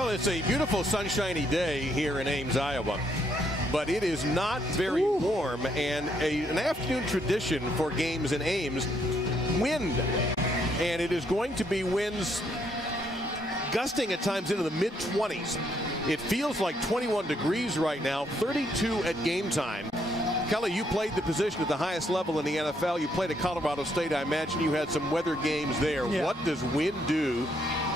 Well, it's a beautiful sunshiny day here in Ames, Iowa, but it is not very warm, and an afternoon tradition for games in Ames, wind. And it is going to be winds gusting at times into the mid-20s. It feels like 21 degrees right now, 32 at game time. Kelly, you played the position at the highest level in the NFL. You played at Colorado State. I imagine you had some weather games there. Yeah. What does wind do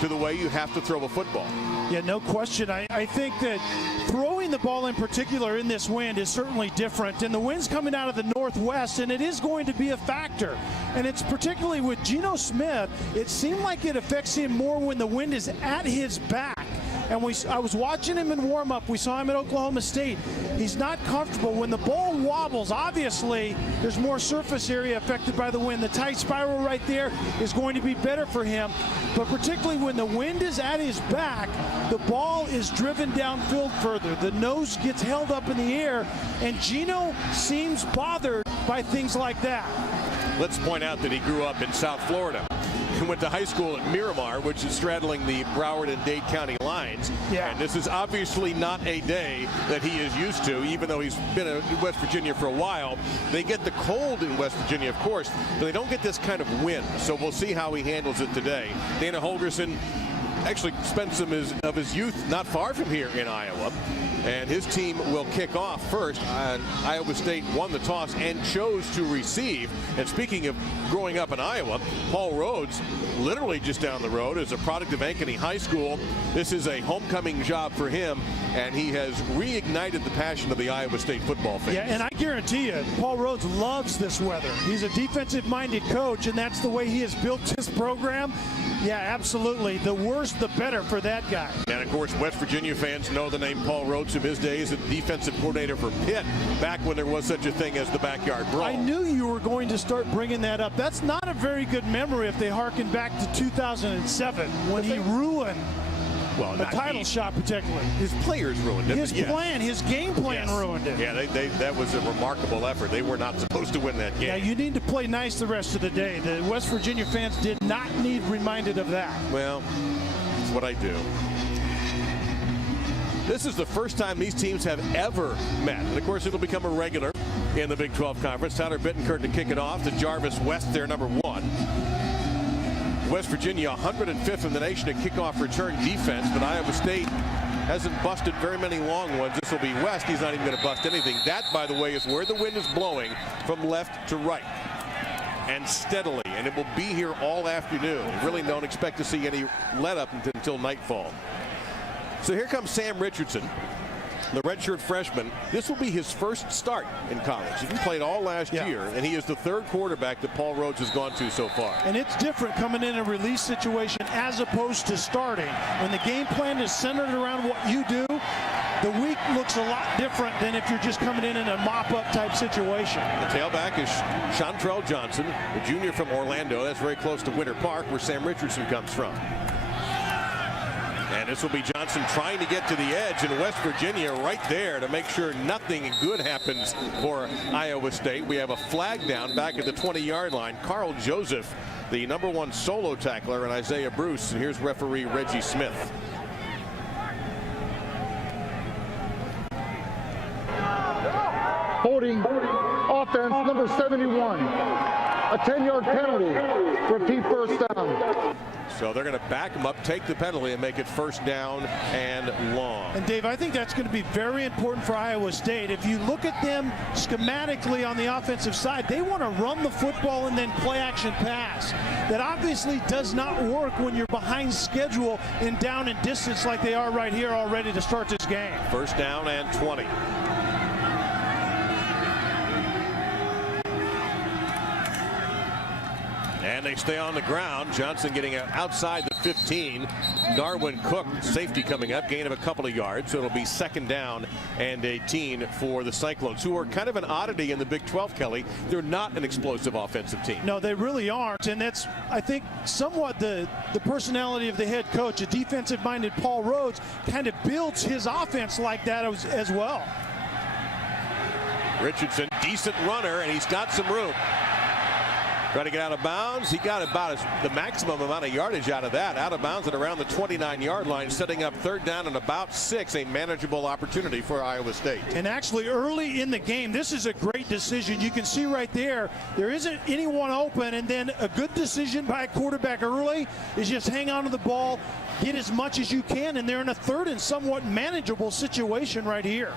to the way you have to throw a football? Yeah, no question. I think that throwing the ball in particular in this wind is certainly different. And the wind's coming out of the northwest, and it is going to be a factor. And it's particularly with Geno Smith, it seemed like it affects him more when the wind is at his back. And I was watching him in warm-up. We saw him at Oklahoma State. He's not comfortable. When the ball wobbles, obviously, there's more surface area affected by the wind. The tight spiral right there is going to be better for him. But particularly when the wind is at his back, the ball is driven downfield further. The nose gets held up in the air, and Geno seems bothered by things like that. Let's point out that he grew up in South Florida. He went to high school at Miramar, which is straddling the Broward and Dade County lines. Yeah. And this is obviously not a day that he is used to, even though he's been in West Virginia for a while. They get the cold in West Virginia, of course, but they don't get this kind of wind. So we'll see how he handles it today. Dana Holgorsen actually spent some of his youth not far from here in Iowa, and his team will kick off first. Iowa State won the toss and chose to receive. And speaking of growing up in Iowa, Paul Rhodes, literally just down the road, is a product of Ankeny High School. This is a homecoming job for him, and he has reignited the passion of the Iowa State football fans. Yeah, and I guarantee you, Paul Rhodes loves this weather. He's a defensive-minded coach, and that's the way he has built his program. Yeah, absolutely. The worse, the better for that guy. And, of course, West Virginia fans know the name Paul Rhodes from his days as defensive coordinator for Pitt, back when there was such a thing as the backyard brawl. I knew you were going to start bringing that up. That's not a very good memory if they harken back to 2007 when he ruined the title shot, particularly. His players ruined it. His plan, his game plan ruined it. Yeah, that was a remarkable effort. They were not supposed to win that game. Yeah, you need to play nice the rest of the day. The West Virginia fans did not need reminded of that. Well, it's what I do. This is the first time these teams have ever met. And, of course, it'll become a regular in the Big 12 Conference. Tyler Bittencourt to kick it off to Jarvis West, their number one. West Virginia 105th in the nation at kickoff return defense, but Iowa State hasn't busted very many long ones. This will be West. He's not even going to bust anything. That, by the way, is where the wind is blowing from left to right and steadily, and it will be here all afternoon. We really don't expect to see any let up until nightfall. So here comes Sam Richardson, the redshirt freshman. This will be his first start in college. He played all last year, and he is the third quarterback that Paul Rhodes has gone to so far. And it's different coming in a release situation as opposed to starting. When the game plan is centered around what you do, the week looks a lot different than if you're just coming in a mop-up type situation. The tailback is Chantrell Johnson, a junior from Orlando. That's very close to Winter Park, where Sam Richardson comes from. And this will be Johnson trying to get to the edge, in West Virginia right there to make sure nothing good happens for Iowa State. We have a flag down back at the 20-yard line. Carl Joseph, the number one solo tackler, and Isaiah Bruce. And here's referee Reggie Smith. Holding offense number 71. A 10-yard penalty. Repeat first down. So they're going to back him up, take the penalty, and make it first down and long. And Dave, I think that's going to be very important for Iowa State. If you look at them schematically on the offensive side, they want to run the football and then play action pass. That obviously does not work when you're behind schedule in down and distance like they are right here already to start this game. First down and 20. And they stay on the ground. Johnson getting outside the 15. Darwin Cook, safety coming up, gain of a couple of yards. So it'll be second down and 18 for the Cyclones, who are kind of an oddity in the Big 12, Kelly. They're not an explosive offensive team. No, they really aren't. And that's, I think, somewhat the personality of the head coach. A defensive-minded Paul Rhodes kind of builds his offense like that as well. Richardson, decent runner, and he's got some room. Trying to get out of bounds. He got about the maximum amount of yardage out of that. Out of bounds at around the 29-yard line, setting up third down and about 6, a manageable opportunity for Iowa State. And actually early in the game, this is a great decision. You can see right there isn't anyone open, and then a good decision by a quarterback early is just hang on to the ball, get as much as you can, and they're in a third and somewhat manageable situation right here.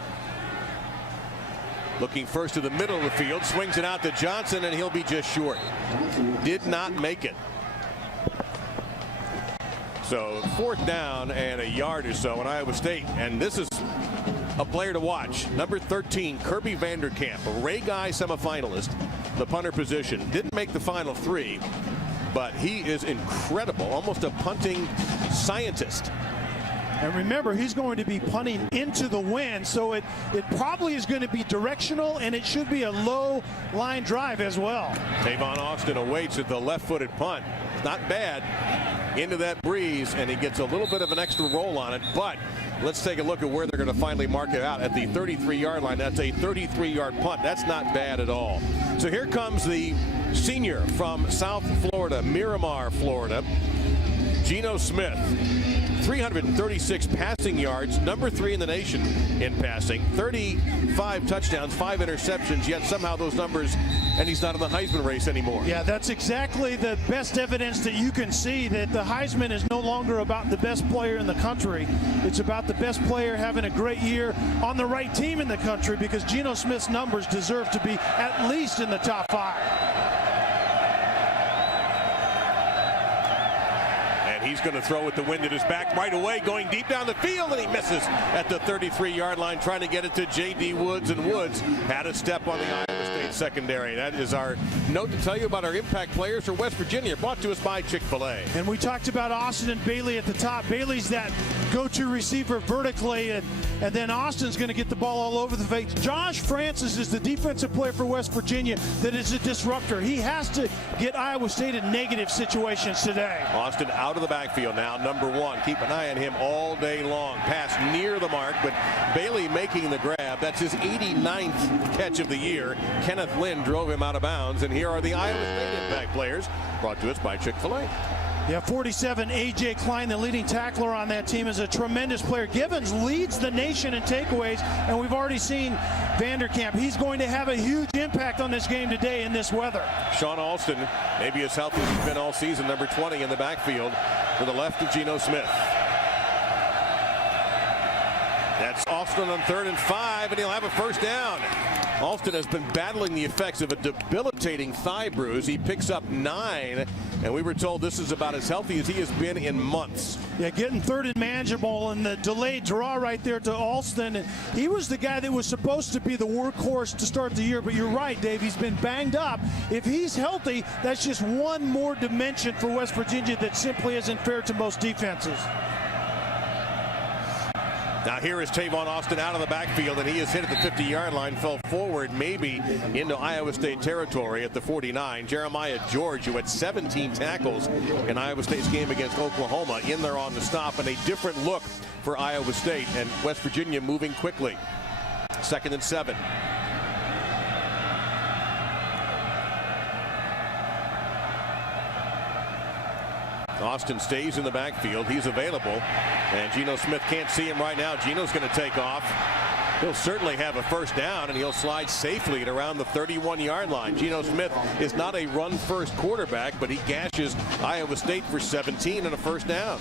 Looking first to the middle of the field, swings it out to Johnson, and he'll be just short. Did not make it. So fourth down and a yard or so in Iowa State, and this is a player to watch. Number 13, Kirby Vanderkamp, a Ray Guy semifinalist, the punter position. Didn't make the final 3, but he is incredible, almost a punting scientist. And remember, he's going to be punting into the wind, so it probably is going to be directional, and it should be a low line drive as well. Tavon Austin awaits at the left-footed punt. Not bad. Into that breeze, and he gets a little bit of an extra roll on it, but let's take a look at where they're going to finally mark it out at the 33-yard line. That's a 33-yard punt. That's not bad at all. So here comes the senior from South Florida, Miramar, Florida, Geno Smith. 336 passing yards, number 3 in the nation in passing, 35 touchdowns, 5 interceptions, yet somehow those numbers, and he's not in the Heisman race anymore. Yeah, that's exactly the best evidence that you can see that the Heisman is no longer about the best player in the country. It's about the best player having a great year on the right team in the country, because Geno Smith's numbers deserve to be at least in the top 5. He's going to throw with the wind at his back right away, going deep down the field, and he misses at the 33-yard line, trying to get it to J.D. Woods, and Woods had a step on the Iowa State secondary. That is our note to tell you about our impact players for West Virginia, brought to us by Chick-fil-A. And we talked about Austin and Bailey at the top. Bailey's that go-to receiver vertically, and then Austin's going to get the ball all over the face. Josh Francis is the defensive player for West Virginia that is a disruptor. He has to get Iowa State in negative situations today. Austin out of the backfield now, number 1. Keep an eye on him all day long. Pass near the mark, but Bailey making the grab. That's his 89th catch of the year. Kenneth Lynn drove him out of bounds, and here are the Iowa State impact players, brought to us by Chick-fil-A. Yeah, 47, A.J. Klein, the leading tackler on that team, is a tremendous player. Gibbons leads the nation in takeaways, and we've already seen Vanderkamp. He's going to have a huge impact on this game today in this weather. Sean Alston, maybe as healthy as he's been all season, number 20 in the backfield to the left of Geno Smith. That's Alston on 3rd and 5, and he'll have a first down. Alston has been battling the effects of a debilitating thigh bruise. He picks up 9, and we were told this is about as healthy as he has been in months. Yeah, getting 3rd and manageable, and the delayed draw right there to Alston. And he was the guy that was supposed to be the workhorse to start the year, but you're right, Dave, he's been banged up. If he's healthy, that's just one more dimension for West Virginia that simply isn't fair to most defenses. Now here is Tavon Austin out of the backfield, and he is hit at the 50-yard line, fell forward maybe into Iowa State territory at the 49. Jeremiah George, who had 17 tackles in Iowa State's game against Oklahoma, in there on the stop, and a different look for Iowa State, and West Virginia moving quickly. 2nd and 7. Austin stays in the backfield. He's available, and Geno Smith can't see him right now. Geno's going to take off. He'll certainly have a first down, and he'll slide safely at around the 31-yard line. Geno Smith is not a run-first quarterback, but he gashes Iowa State for 17 and a first down.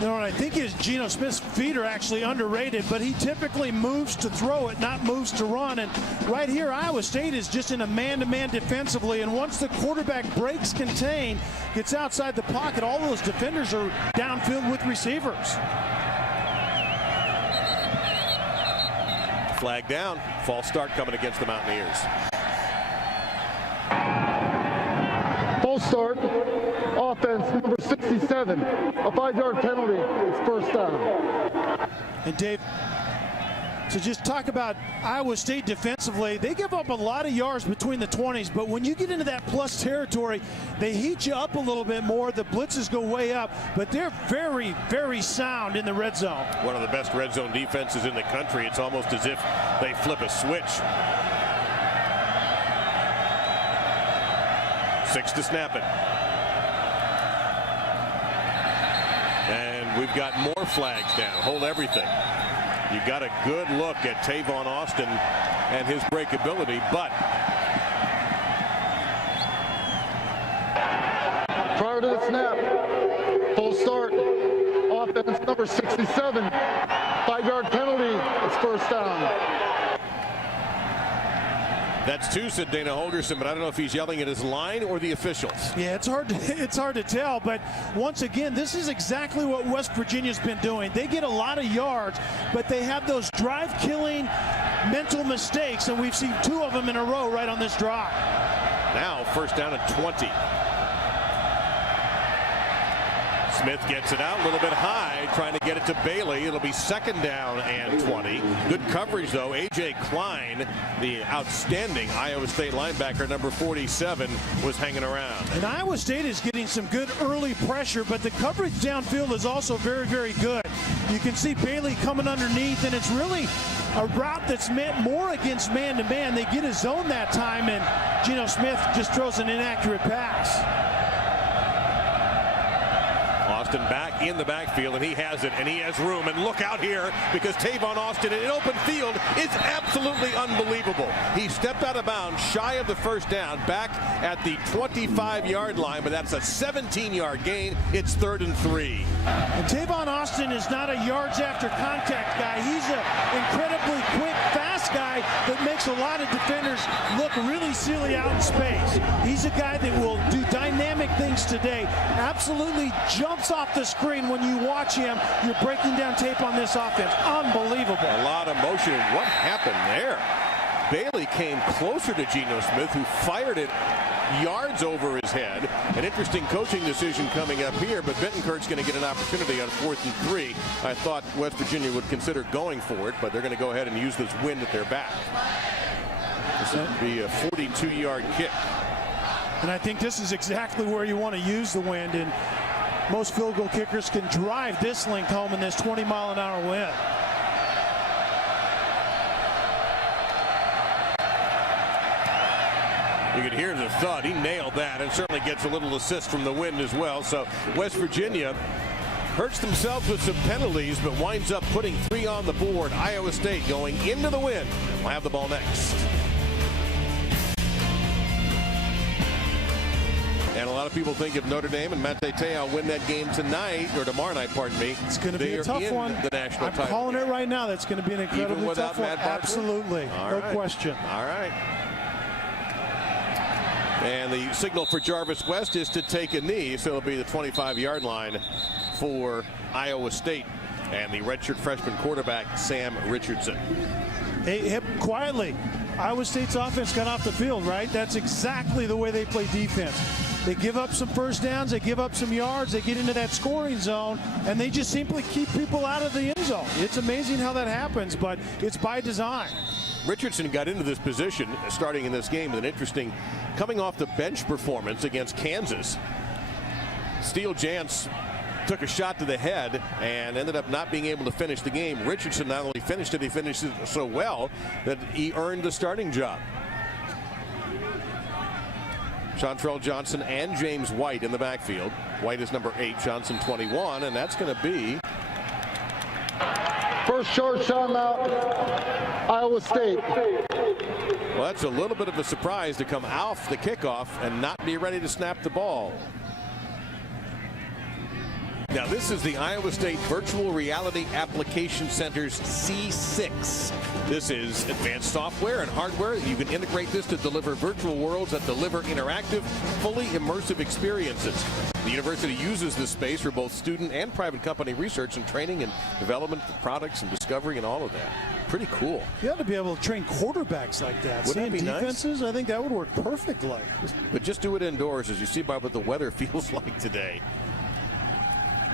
You know, and I think Geno Smith's feet are actually underrated, but he typically moves to throw it, not moves to run. And right here, Iowa State is just in a man-to-man defensively, and once the quarterback breaks contain, gets outside the pocket, all those defenders are downfield with receivers. Flag down. False start coming against the Mountaineers. False start. Offense number 67. A 5-yard penalty. It's first down. And Dave, to just talk about Iowa State defensively, they give up a lot of yards between the 20s, but when you get into that plus territory, they heat you up a little bit more. The blitzes go way up, but they're very, very sound in the red zone. One of the best red zone defenses in the country. It's almost as if they flip a switch. 6 to snap it. And we've got more flags down. Hold everything. You got a good look at Tavon Austin and his breakability, but prior to the snap, full start, offense number 67, 5-yard penalty, it's first down. That's 2, said Dana Holgerson, but I don't know if he's yelling at his line or the officials. Yeah, it's hard to tell, but once again, this is exactly what West Virginia's been doing. They get a lot of yards, but they have those drive-killing mental mistakes, and we've seen 2 of them in a row right on this drive. Now first down at 20. Smith gets it out a little bit high, trying to get it to Bailey. It'll be second down and 20. Good coverage, though. A.J. Klein, the outstanding Iowa State linebacker, number 47, was hanging around. And Iowa State is getting some good early pressure, but the coverage downfield is also very, very good. You can see Bailey coming underneath, and it's really a route that's meant more against man-to-man. They get a zone that time, and Geno Smith just throws an inaccurate pass. Austin back in the backfield, and he has it, and he has room. And look out here, because Tavon Austin in an open field is absolutely unbelievable. He stepped out of bounds shy of the first down, back at the 25-yard line, but that's a 17-yard gain. It's 3rd and 3. And Tavon Austin is not a yards after contact guy. He's an incredibly quick, fast guy that makes a lot of defenders look really silly out in space. He's a guy that will do dynamic things today. Absolutely jumps off the screen when you watch him. You're breaking down tape on this offense. Unbelievable. A lot of motion. What happened there? Bailey came closer to Geno Smith, who fired it yards over his head. An interesting coaching decision coming up here, but Bittencourt's going to get an opportunity on 4th and 3. I thought West Virginia would consider going for it, but they're going to go ahead and use this wind at their back. This would be a 42-yard kick. And I think this is exactly where you want to use the wind, and most field goal kickers can drive this length home in this 20-mile-an-hour wind. You can hear the thud. He nailed that, and certainly gets a little assist from the wind as well. So West Virginia hurts themselves with some penalties, but winds up putting 3 on the board. Iowa State going into the wind. We'll have the ball next. And a lot of people think if Notre Dame and Mate Te'o win that game tonight, or tomorrow night, pardon me, it's going to be a tough one. The national I'm title. calling it right now. That's going to be an incredibly tough one. Absolutely. No question. All right. And the signal for Jarvis West is to take a knee, so it'll be the 25-yard line for Iowa State and the redshirt freshman quarterback, Sam Richardson. Hey, quietly, Iowa State's offense got off the field, right? That's exactly the way they play defense. They give up some first downs, they give up some yards, they get into that scoring zone, and they just simply keep people out of the end zone. It's amazing how that happens, but it's by design. Richardson got into this position starting in this game with an interesting coming off the bench performance against Kansas. Steele Jantz took a shot to the head and ended up not being able to finish the game. Richardson not only finished it, he finished it so well that he earned the starting job. Chantrell Johnson and James White in the backfield. White is number 8, Johnson 21, and that's going to be first short timeout, Iowa State. Well, that's a little bit of a surprise to come off the kickoff and not be ready to snap the ball. Now, this is the Iowa State Virtual Reality Application Center's C6. This is advanced software and hardware. You can integrate this to deliver virtual worlds that deliver interactive, fully immersive experiences. The university uses this space for both student and private company research and training and development of products and discovery and all of that. Pretty cool. You ought to be able to train quarterbacks like that. Wouldn't that be defenses, nice? I think that would work perfectly. But just do it indoors, as you see by what the weather feels like today.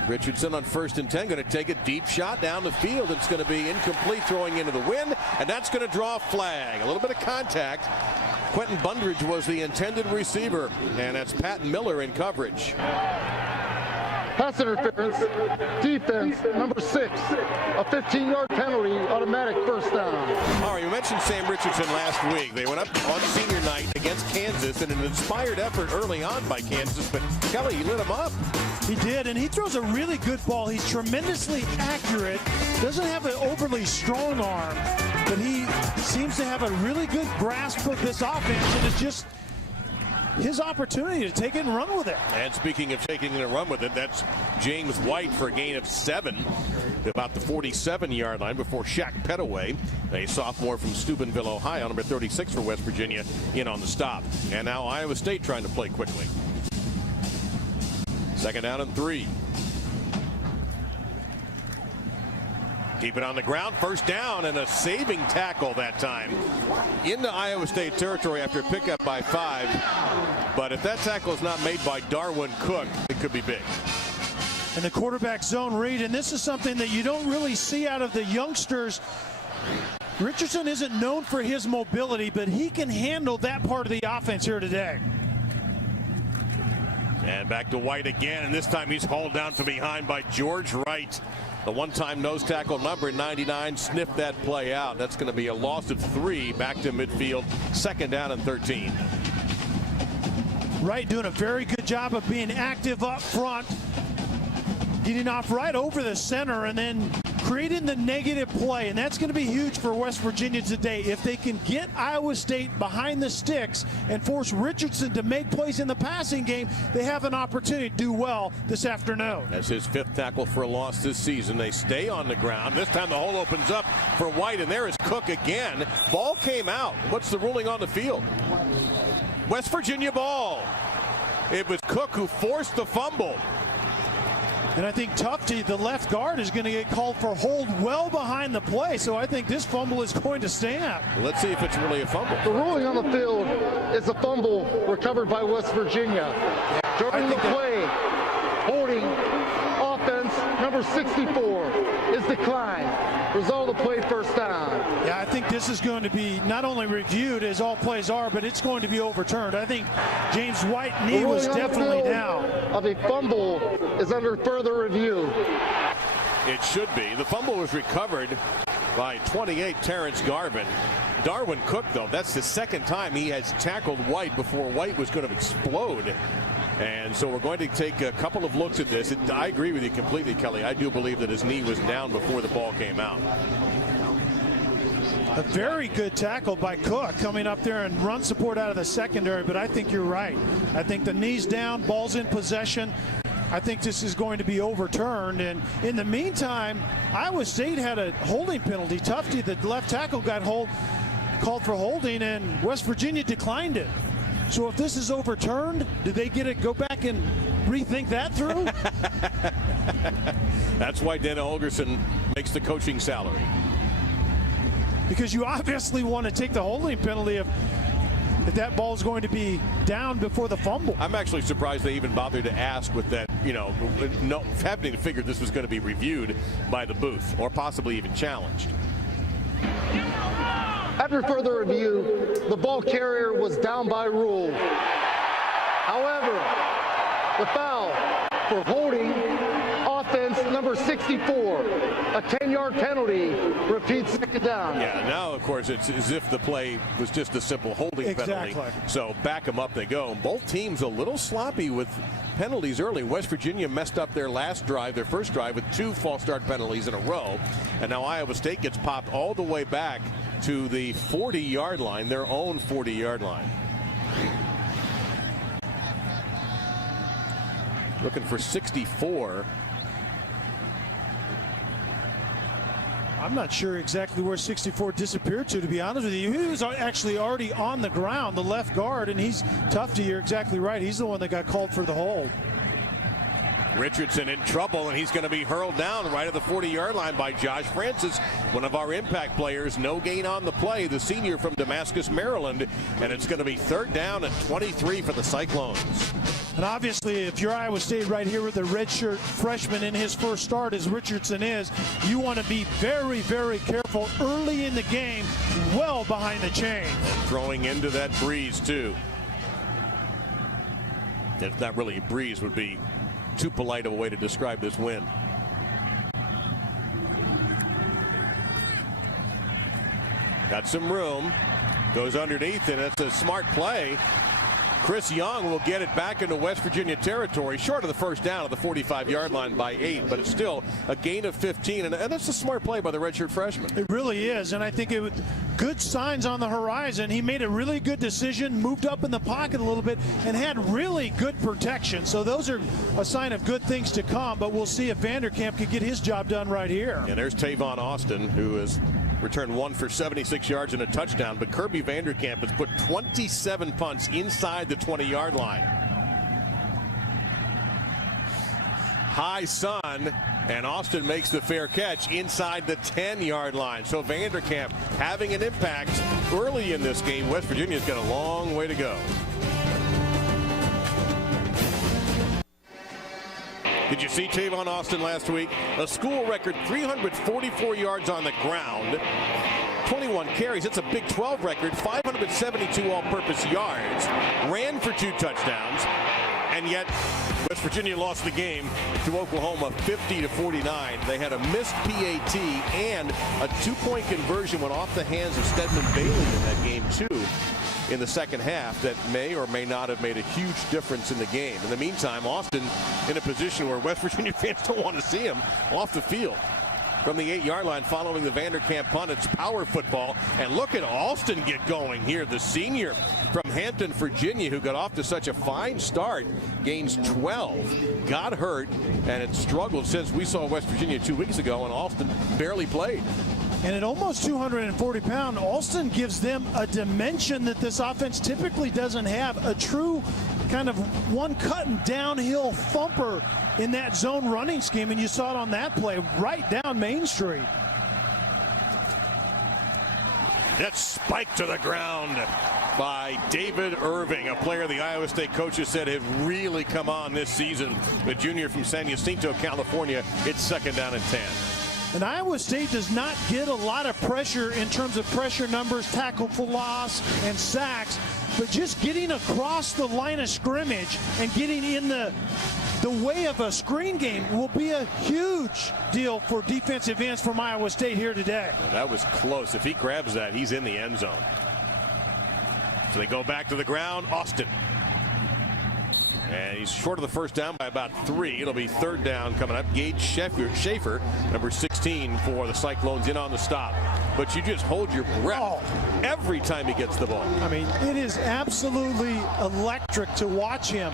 Richardson on 1st and 10, going to take a deep shot down the field. It's going to be incomplete, throwing into the wind, and that's going to draw a flag. A little bit of contact. Quentin Bundridge was the intended receiver, and that's Pat Miller in coverage. Pass interference, defense, number 6, a 15-yard penalty, automatic first down. All right, you mentioned Sam Richardson last week. They went up on senior night against Kansas in an inspired effort early on by Kansas, but Kelly, he lit him up. He did, and he throws a really good ball. He's tremendously accurate, doesn't have an overly strong arm, but he seems to have a really good grasp of this offense, and it's just his opportunity to take it and run with it. And speaking of taking it and run with it, that's James White for a gain of 7, about the 47-yard line before Shaq Pettaway, a sophomore from Steubenville, Ohio, number 36 for West Virginia, in on the stop. And now Iowa State trying to play quickly. 2nd down and 3. Keep it on the ground, 1st down, and a saving tackle that time into Iowa State territory after a pickup by 5. But if that tackle is not made by Darwin Cook, it could be big. And the quarterback zone read, and this is something that you don't really see out of the youngsters. Richardson isn't known for his mobility, but he can handle that part of the offense here today. And back to White again, and this time he's hauled down from behind by George Wright. The one-time nose tackle, number 99, sniffed that play out. That's going to be a loss of 3 back to midfield. 2nd down and 13. Wright doing a very good job of being active up front, getting off right over the center and then creating the negative play, and that's going to be huge for West Virginia today. If they can get Iowa State behind the sticks and force Richardson to make plays in the passing game, they have an opportunity to do well this afternoon. That's his 5th tackle for a loss this season. They stay on the ground. This time the hole opens up for White, and there is Cook again. Ball came out. What's the ruling on the field? West Virginia ball. It was Cook who forced the fumble. And I think Tufte, the left guard, is going to get called for hold well behind the play. So I think this fumble is going to stand. Let's see if it's really a fumble. The ruling on the field is a fumble recovered by West Virginia. During the play, holding offense number 64 is declined. Result of the play, 1st down. Yeah, I think this is going to be not only reviewed as all plays are, but it's going to be overturned. I think James White's knee was definitely down. Of a fumble is under further review. It should be. The fumble was recovered by 28 Terrence Garvin. Darwin Cook, though, that's the 2nd time he has tackled White before White was going to explode. And so we're going to take a couple of looks at this. I agree with you completely, Kelly. I do believe that his knee was down before the ball came out. A very good tackle by Cook coming up there and run support out of the secondary, but I think you're right. I think the knee's down, ball's in possession. I think this is going to be overturned. And in the meantime, Iowa State had a holding penalty. Tufte, the left tackle, got called for holding, and West Virginia declined it. So if this is overturned, do they get to go back and rethink that through? That's why Dana Holgerson makes the coaching salary. Because you obviously want to take the holding penalty if that ball is going to be down before the fumble. I'm actually surprised they even bothered to ask with that, having to figure this was going to be reviewed by the booth or possibly even challenged. After further review, the ball carrier was down by rule. However, the foul for holding offense number 64, a 10-yard penalty, repeats 2nd down. Yeah, now, of course, it's as if the play was just a simple holding penalty. So back them up they go. Both teams a little sloppy with penalties early. West Virginia messed up their first drive with 2 false start penalties in a row. And now Iowa State gets popped all the way back to the 40-yard line, their own 40-yard line. Looking for 64. I'm not sure exactly where 64 disappeared to be honest with you. He was actually already on the ground, the left guard, and he's Tufte. You're exactly right. He's the one that got called for the hold. Richardson in trouble, and he's going to be hurled down right at the 40-yard line by Josh Francis, one of our impact players. No gain on the play, the senior from Damascus, Maryland, and it's going to be 3rd down and 23 for the Cyclones. And obviously, if you're Iowa State right here with a redshirt freshman in his first start, as Richardson is, you want to be very, very careful early in the game, well behind the chain. And throwing into that breeze, too. It's not really a breeze, would be too polite of a way to describe this win. Got some room. Goes underneath, and it's a smart play. Chris Young will get it back into West Virginia territory, short of the first down at the 45-yard line by 8, but it's still a gain of 15, and that's a smart play by the redshirt freshman. It really is, and I think it was good signs on the horizon. He made a really good decision, moved up in the pocket a little bit, and had really good protection. So those are a sign of good things to come, but we'll see if Vanderkamp can get his job done right here. And there's Tavon Austin, who has returned 1 for 76 yards and a touchdown, but Kirby Vanderkamp has put 27 punts inside the 20-yard line. High sun, and Austin makes the fair catch inside the 10-yard line. So Vanderkamp having an impact early in this game. West Virginia's got a long way to go. Did you see Tavon Austin last week? A school record 344 yards on the ground, 21 carries. It's a Big 12 record, 572 all-purpose yards. Ran for 2 touchdowns, and yet West Virginia lost the game to Oklahoma 50-49. They had a missed PAT, and a 2-point conversion went off the hands of Stedman Bailey in that game too, in the second half, that may or may not have made a huge difference in the game. In the meantime, Austin in a position where West Virginia fans don't want to see him off the field. From the 8-yard line following the Vanderkamp punt, it's power football. And look at Alston get going here, the senior from Hampton, Virginia, who got off to such a fine start, gains 12, got hurt, and it struggled since we saw West Virginia 2 weeks ago, and Alston barely played. And at almost 240 pounds, Alston gives them a dimension that this offense typically doesn't have. A true kind of one-cut and downhill thumper in that zone running scheme. And you saw it on that play right down Main Street. That's spiked to the ground by David Irving, a player the Iowa State coaches said have really come on this season. The junior from San Jacinto, California. It's 2nd down and 10. And Iowa State does not get a lot of pressure in terms of pressure numbers, tackle for loss, and sacks, but just getting across the line of scrimmage and getting in the way of a screen game will be a huge deal for defensive ends from Iowa State here today. That was close. If he grabs that, he's in the end zone. So they go back to the ground. Austin. And he's short of the first down by about 3. It'll be 3rd down coming up. Gage Schaefer, number 16 for the Cyclones, in on the stop. But you just hold your breath every time he gets the ball. I mean, it is absolutely electric to watch him.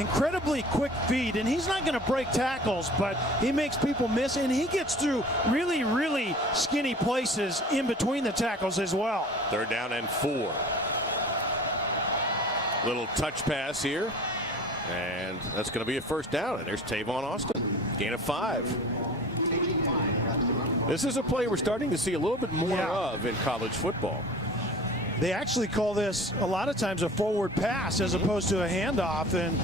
Incredibly quick feet, and he's not going to break tackles, but he makes people miss, and he gets through really, really skinny places in between the tackles as well. 3rd down and 4. Little touch pass here. And that's going to be a 1st down. And there's Tavon Austin. Gain of 5. This is a play we're starting to see a little bit more of in college football. They actually call this a lot of times a forward pass as opposed to a handoff. And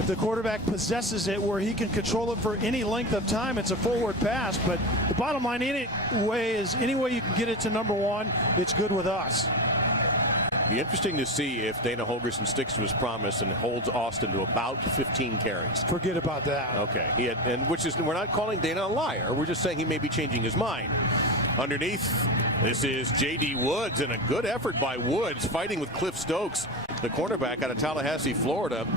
if the quarterback possesses it where he can control it for any length of time, it's a forward pass. But the bottom line anyway is any way you can get it to number 1, it's good with us. Be interesting to see if Dana Holgorsen sticks to his promise and holds Austin to about 15 carries. Forget about that. Okay. We're not calling Dana a liar. We're just saying he may be changing his mind. Underneath, this is J.D. Woods, and a good effort by Woods fighting with Cliff Stokes, the cornerback out of Tallahassee, Florida.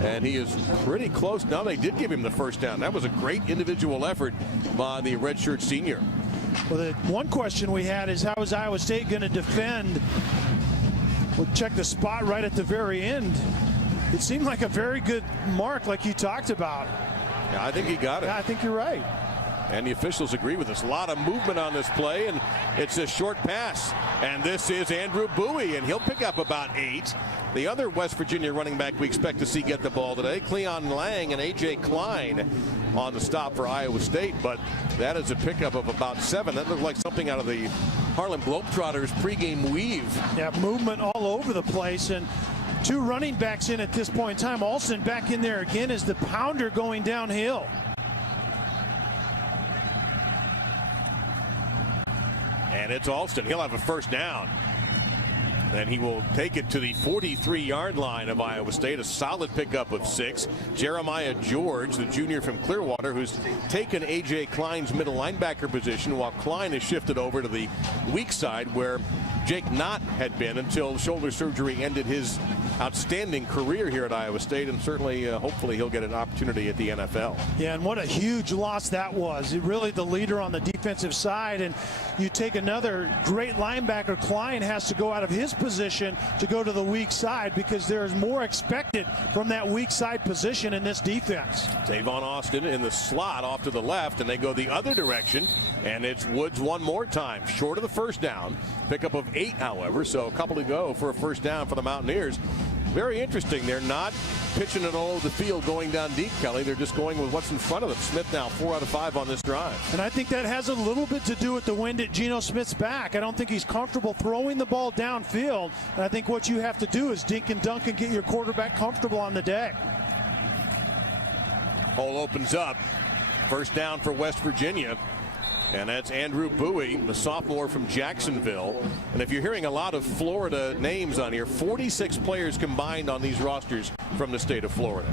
And he is pretty close. Now they did give him the 1st down. That was a great individual effort by the redshirt senior. Well, the one question we had is how is Iowa State going to defend? We'll check the spot right at the very end. It seemed like a very good mark like you talked about. Yeah, I think he got it. Yeah, I think you're right. And the officials agree with us. A lot of movement on this play, and it's a short pass. And this is Andrew Bowie, and he'll pick up about 8. The other West Virginia running back we expect to see get the ball today, Cleon Lang and A.J. Klein on the stop for Iowa State. But that is a pickup of about 7. That looked like something out of the Harlem Globetrotters pregame weave. Yeah, movement all over the place, and 2 running backs in at this point in time. Alston back in there again as the pounder going downhill. And it's Alston. He'll have a 1st down. And he will take it to the 43-yard line of Iowa State. A solid pickup of 6. Jeremiah George, the junior from Clearwater, who's taken A.J. Klein's middle linebacker position, while Klein has shifted over to the weak side where Jake Knott had been until shoulder surgery ended his outstanding career here at Iowa State, and certainly, hopefully, he'll get an opportunity at the NFL. Yeah, and what a huge loss that was. Really the leader on the defensive side, and you take another great linebacker. Klein has to go out of his position to go to the weak side because there's more expected from that weak side position in this defense. Tavon Austin in the slot off to the left, and they go the other direction, and it's Woods one more time, short of the first down. Pickup of 8, however, so a couple to go for a first down for the Mountaineers. Very interesting. They're not pitching it all over the field going down deep, Kelly. They're just going with what's in front of them. Smith now 4 out of 5 on this drive. And I think that has a little bit to do with the wind at Geno Smith's back. I don't think he's comfortable throwing the ball downfield. And I think what you have to do is dink and dunk and get your quarterback comfortable on the day. Hole opens up. First down for West Virginia. And that's Andrew Bowie, the sophomore from Jacksonville. And if you're hearing a lot of Florida names on here, 46 players combined on these rosters from the state of Florida.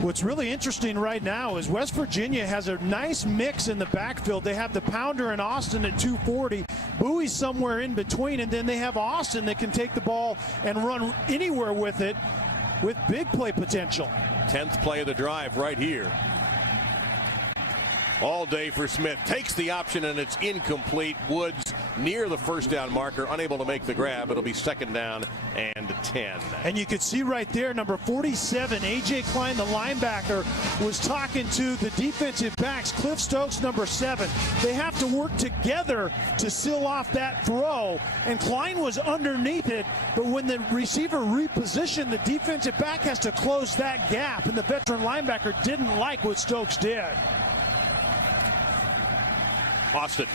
What's really interesting right now is West Virginia has a nice mix in the backfield. They have the pounder and Austin at 240. Bowie's somewhere in between, and then they have Austin that can take the ball and run anywhere with it with big play potential. 10th play of the drive right here. All day for Smith. Takes the option, and it's incomplete. Woods near the first down marker, unable to make the grab. It'll be second down and 10. And you could see right there, number 47, A.J. Klein, the linebacker, was talking to the defensive backs, Cliff Stokes, number 7. They have to work together to seal off that throw, and Klein was underneath it, but when the receiver repositioned, the defensive back has to close that gap, and the veteran linebacker didn't like what Stokes did. Austin,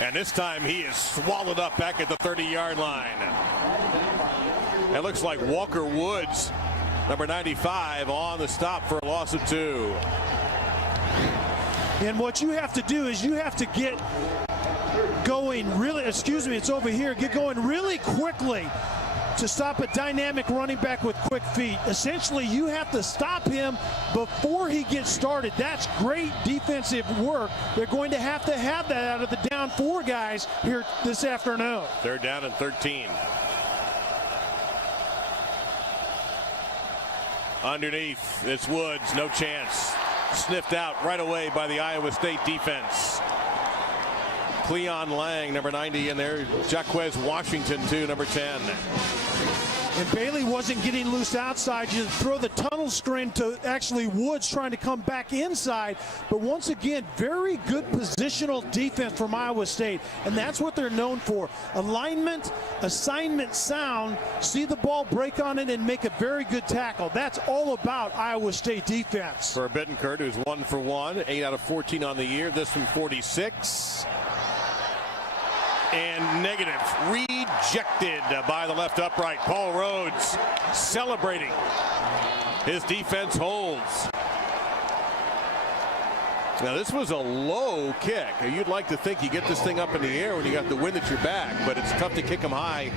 and this time he is swallowed up back at the 30-yard line. It looks like Walker Woods, number 95, on the stop for a loss of 2. And what you have to do is you have to get going really, it's over here, get going really quickly to stop a dynamic running back with quick feet. Essentially, you have to stop him before he gets started. That's great defensive work. They're going to have that out of the down 4 guys here this afternoon. They're down and 13. Underneath, it's Woods, no chance. Sniffed out right away by the Iowa State defense. Cleon Lang, number 90 in there. Jaquez Washington, too, number 10. And Bailey wasn't getting loose outside. You throw the tunnel screen to actually Woods trying to come back inside. But once again, very good positional defense from Iowa State. And that's what they're known for. Alignment, assignment sound, see the ball, break on it, and make a very good tackle. That's all about Iowa State defense. For Bittenkurt, who's 1 for 1, 8 out of 14 on the year. This from 46. And negative, rejected by the left upright. Paul Rhodes celebrating. His defense holds. Now this was a low kick. You'd like to think you get this thing up in the air when you got the wind at your back, but it's tough to kick them high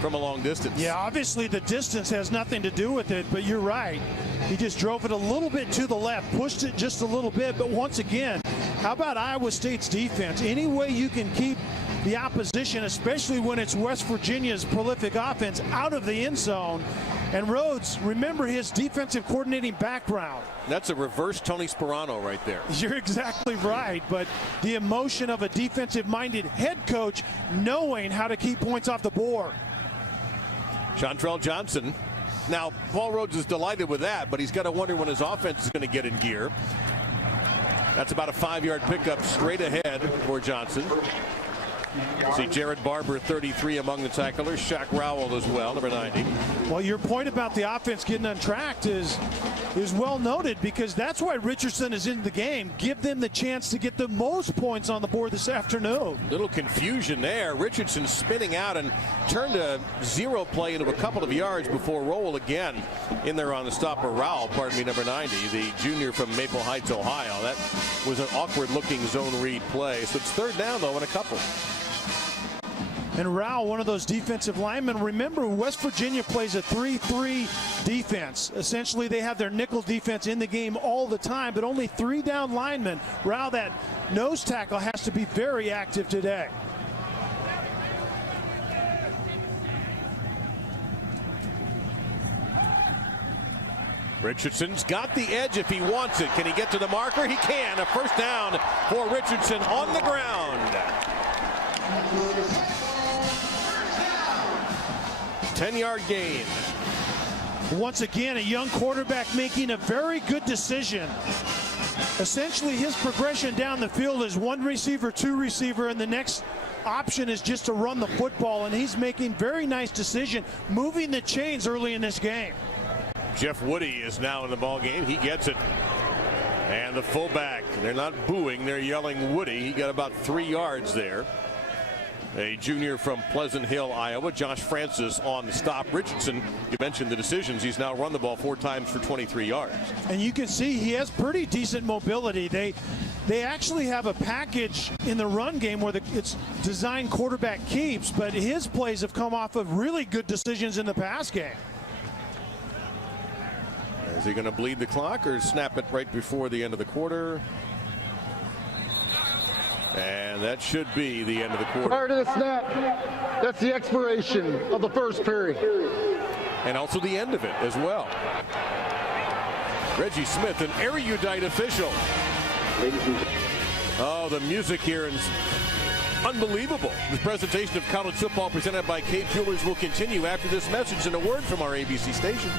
from a long distance. Yeah, obviously the distance has nothing to do with it, but you're right. He just drove it a little bit to the left, pushed it just a little bit, but once again, how about Iowa State's defense? Any way you can keep the opposition, especially when it's West Virginia's prolific offense, out of the end zone. And Rhodes, remember his defensive coordinating background. That's a reverse Tony Sperano right there. You're exactly right, but the emotion of a defensive-minded head coach knowing how to keep points off the board. Chantrell Johnson. Now, Paul Rhodes is delighted with that, but he's got to wonder when his offense is going to get in gear. That's about a 5-yard pickup straight ahead for Johnson. See Jared Barber, 33 among the tacklers. Shaq Rowell as well, number 90. Well, your point about the offense getting untracked is well noted, because that's why Richardson is in the game. Give them the chance to get the most points on the board this afternoon. Little confusion there. Richardson spinning out and turned a 0 play into a couple of yards before roll again. In there on the stopper, Rowell, number 90, the junior from Maple Heights, Ohio. That was an awkward looking zone read play. So it's third down though in a couple. And Rao, one of those defensive linemen. Remember, West Virginia plays a 3-3 defense. Essentially, they have their nickel defense in the game all the time, but only 3 down linemen. Rao, that nose tackle, has to be very active today. Richardson's got the edge if he wants it. Can he get to the marker? He can. A first down for Richardson on the ground. 10-yard gain. Once again, a young quarterback making a very good decision. Essentially, his progression down the field is 1 receiver, 2 receiver, and the next option is just to run the football, and he's making very nice decision, moving the chains early in this game. Jeff Woody is now in the ball game. He gets it. And the fullback, they're not booing, they're yelling Woody. He got about 3 yards there. A junior from Pleasant Hill, Iowa. Josh Francis on the stop. Richardson, you mentioned the decisions. He's now run the ball 4 times for 23 yards. And you can see he has pretty decent mobility. They actually have a package in the run game where it's designed quarterback keeps, but his plays have come off of really good decisions in the pass game. Is he going to bleed the clock or snap it right before the end of the quarter? And that should be the end of the quarter. Prior to the snap, that's the expiration of the first period. And also the end of it as well. Reggie Smith, an erudite official. Oh, the music here is unbelievable. This presentation of college football presented by Kate Jewelers will continue after this message and a word from our ABC stations.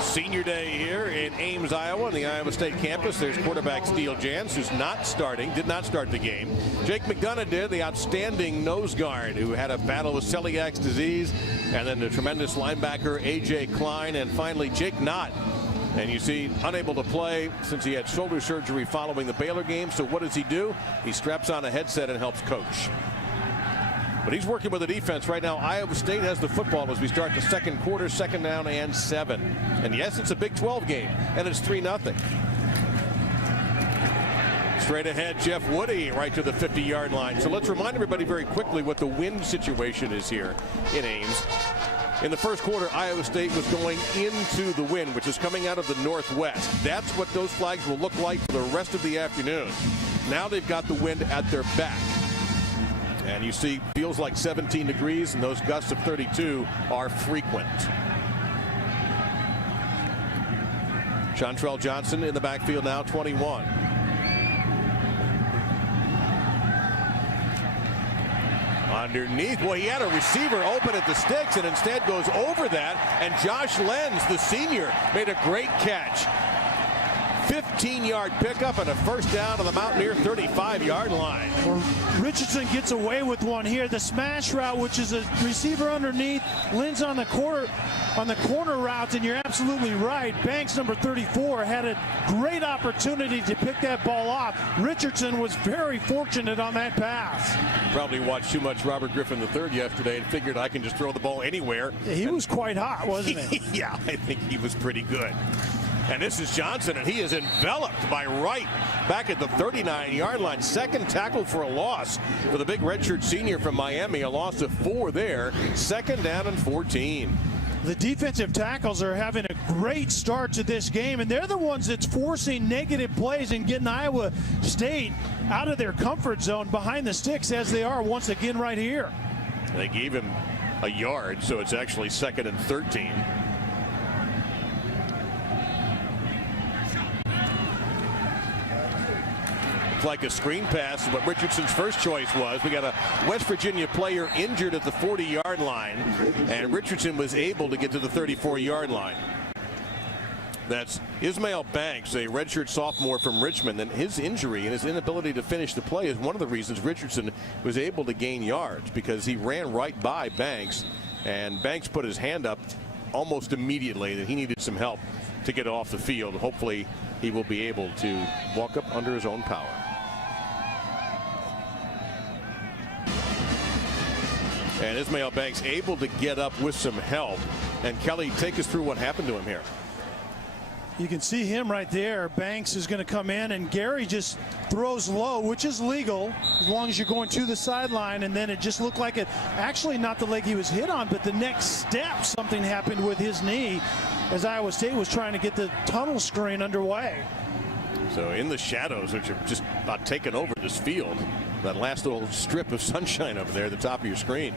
Senior day here in Ames, Iowa, on the Iowa State campus. There's quarterback Steele Jans, who's not starting, did not start the game. Jake McDonough did, the outstanding nose guard who had a battle with celiac disease, and then the tremendous linebacker A.J. Klein, and finally Jake Knott. And you see, unable to play since he had shoulder surgery following the Baylor game. So what does he do? He straps on a headset and helps coach. But he's working with the defense right now. Iowa State has the football as we start the second quarter, 2nd down and 7. And yes, it's a Big 12 game, and it's 3-0. Straight ahead, Jeff Woody right to the 50-yard line. So let's remind everybody very quickly what the wind situation is here in Ames. In the first quarter, Iowa State was going into the wind, which is coming out of the northwest. That's what those flags will look like for the rest of the afternoon. Now they've got the wind at their back. And you see, feels like 17 degrees, and those gusts of 32 are frequent. Chantrell Johnson in the backfield now, 21. Underneath, well, he had a receiver open at the sticks and instead goes over that, and Josh Lenz, the senior, made a great catch. 15-yard pickup and a first down to the Mountaineer 35-yard line. Richardson gets away with one here. The smash route, which is a receiver underneath, Lenz on the corner route, and you're absolutely right. Banks, number 34, had a great opportunity to pick that ball off. Richardson was very fortunate on that pass. Probably watched too much Robert Griffin III yesterday and figured I can just throw the ball anywhere. He was quite hot, wasn't he? Yeah, I think he was pretty good. And this is Johnson, and he is enveloped by Wright back at the 39-yard line. Second tackle for a loss for the big redshirt senior from Miami. A loss of 4 there. 2nd down and 14. The defensive tackles are having a great start to this game, and they're the ones that's forcing negative plays and getting Iowa State out of their comfort zone behind the sticks, as they are once again right here. They gave him a yard, so it's actually 2nd and 13. Like a screen pass, what Richardson's first choice was. We got a West Virginia player injured at the 40-yard line, and Richardson was able to get to the 34-yard line. That's Ismail Banks, a redshirt sophomore from Richmond, and his injury and his inability to finish the play is one of the reasons Richardson was able to gain yards, because he ran right by Banks, and Banks put his hand up almost immediately that he needed some help to get off the field. Hopefully he will be able to walk up under his own power. And Ismail Banks able to get up with some help. And Kelly, take us through what happened to him here. You can see him right there. Banks is going to come in, and Gary just throws low, which is legal as long as you're going to the sideline. And then it just looked like it, actually not the leg he was hit on, but the next step, something happened with his knee as Iowa State was trying to get the tunnel screen underway. So in the shadows, which have just about taken over this field, that last little strip of sunshine over there at the top of your screen.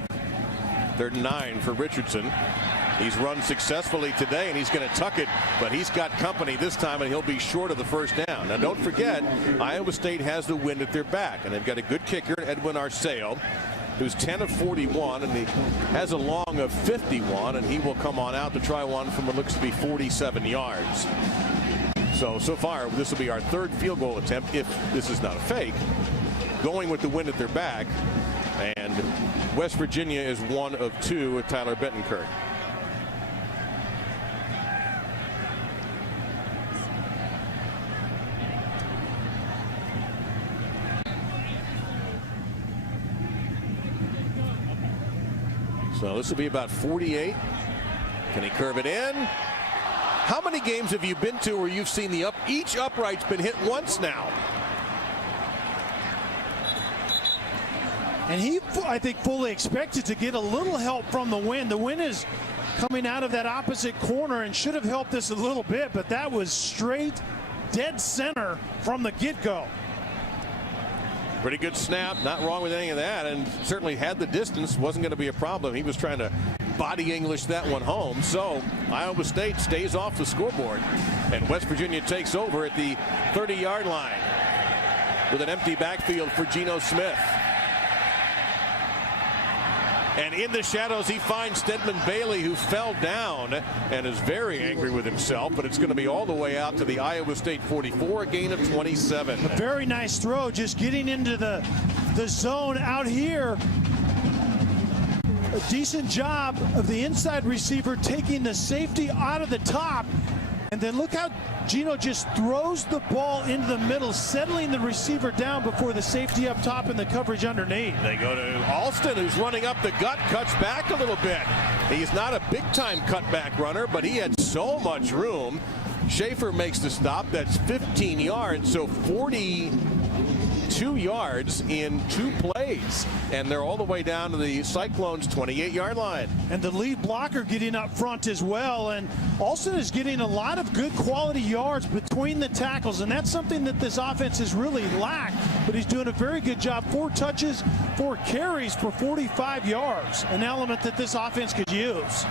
3rd and 9 for Richardson. He's run successfully today, and he's going to tuck it, but he's got company this time, and he'll be short of the first down. Now, don't forget, Iowa State has the wind at their back, and they've got a good kicker, Edwin Arceo, who's 10 of 41, and he has a long of 51, and he will come on out to try one from what looks to be 47 yards. So far, this will be our 3rd field goal attempt, if this is not a fake, going with the wind at their back, and West Virginia is 1 of 2 with Tyler Bettenkirk. So this will be about 48. Can he curve it in? How many games have you been to where you've seen each upright's been hit once now? And he, I think, fully expected to get a little help from the wind. The wind is coming out of that opposite corner and should have helped us a little bit, but that was straight dead center from the get-go. Pretty good snap, not wrong with any of that, and certainly had the distance, wasn't going to be a problem. He was trying to body English that one home. So Iowa State stays off the scoreboard, and West Virginia takes over at the 30-yard line with an empty backfield for Geno Smith. And in the shadows, he finds Stedman Bailey, who fell down and is very angry with himself, but it's going to be all the way out to the Iowa State 44, a gain of 27. A very nice throw, just getting into the zone out here. A decent job of the inside receiver taking the safety out of the top. And then look how Geno just throws the ball into the middle, settling the receiver down before the safety up top and the coverage underneath. They go to Alston, who's running up the gut, cuts back a little bit. He's not a big-time cutback runner, but he had so much room. Schaefer makes the stop. That's 15 yards, so 42 yards in 2 plays. And they're all the way down to the Cyclones' 28-yard line. And the lead blocker getting up front as well. And Alston is getting a lot of good quality yards between the tackles. And that's something that this offense has really lacked. But he's doing a very good job. 4 touches, 4 carries for 45 yards. An element that this offense could use.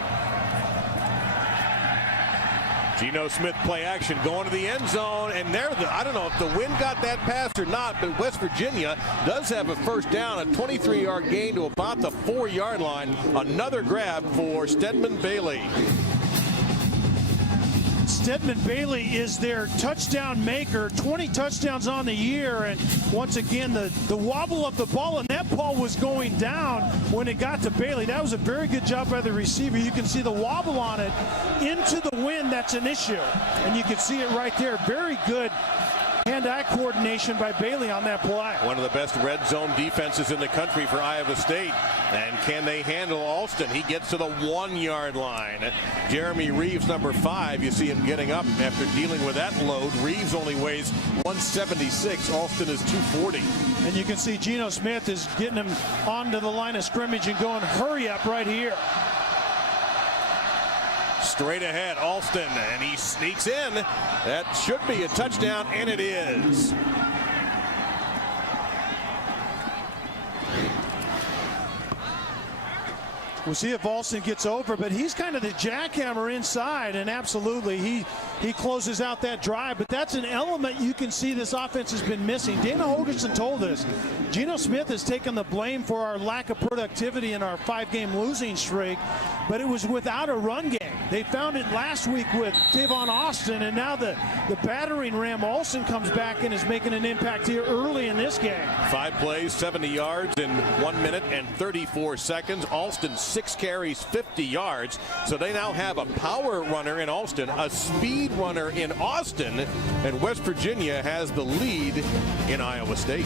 Geno Smith play action going to the end zone, and I don't know if the wind got that pass or not, but West Virginia does have a first down, a 23-yard gain to about the 4-yard line. Another grab for Stedman Bailey. Stedman Bailey is their touchdown maker, 20 touchdowns on the year, and once again the wobble of the ball, and that ball was going down when it got to Bailey. That was a very good job by the receiver. You can see the wobble on it into the wind. That's an issue, and you can see it right there. Very good hand-eye coordination by Bailey on that play. One of the best red zone defenses in the country for Iowa State. And can they handle Alston? He gets to the 1-yard line. Jeremy Reeves, number 5, you see him getting up after dealing with that load. Reeves only weighs 176. Alston is 240. And you can see Geno Smith is getting him onto the line of scrimmage and going, hurry up right here. Straight ahead, Alston, and he sneaks in. That should be a touchdown, and it is. We'll see if Alston gets over, but he's kind of the jackhammer inside, and absolutely he closes out that drive. But that's an element you can see this offense has been missing. Dana Holgorsen told us Geno Smith has taken the blame for our lack of productivity in our 5-game losing streak, but it was without a run game. They found it last week with Tavon Austin, and now the battering ram Alston comes back and is making an impact here early in this game. 5 plays, 70 yards in 1 minute and 34 seconds. Alston 6 carries, 50 yards. So they now have a power runner in Alston, a speed runner in Austin, and West Virginia has the lead in Iowa State.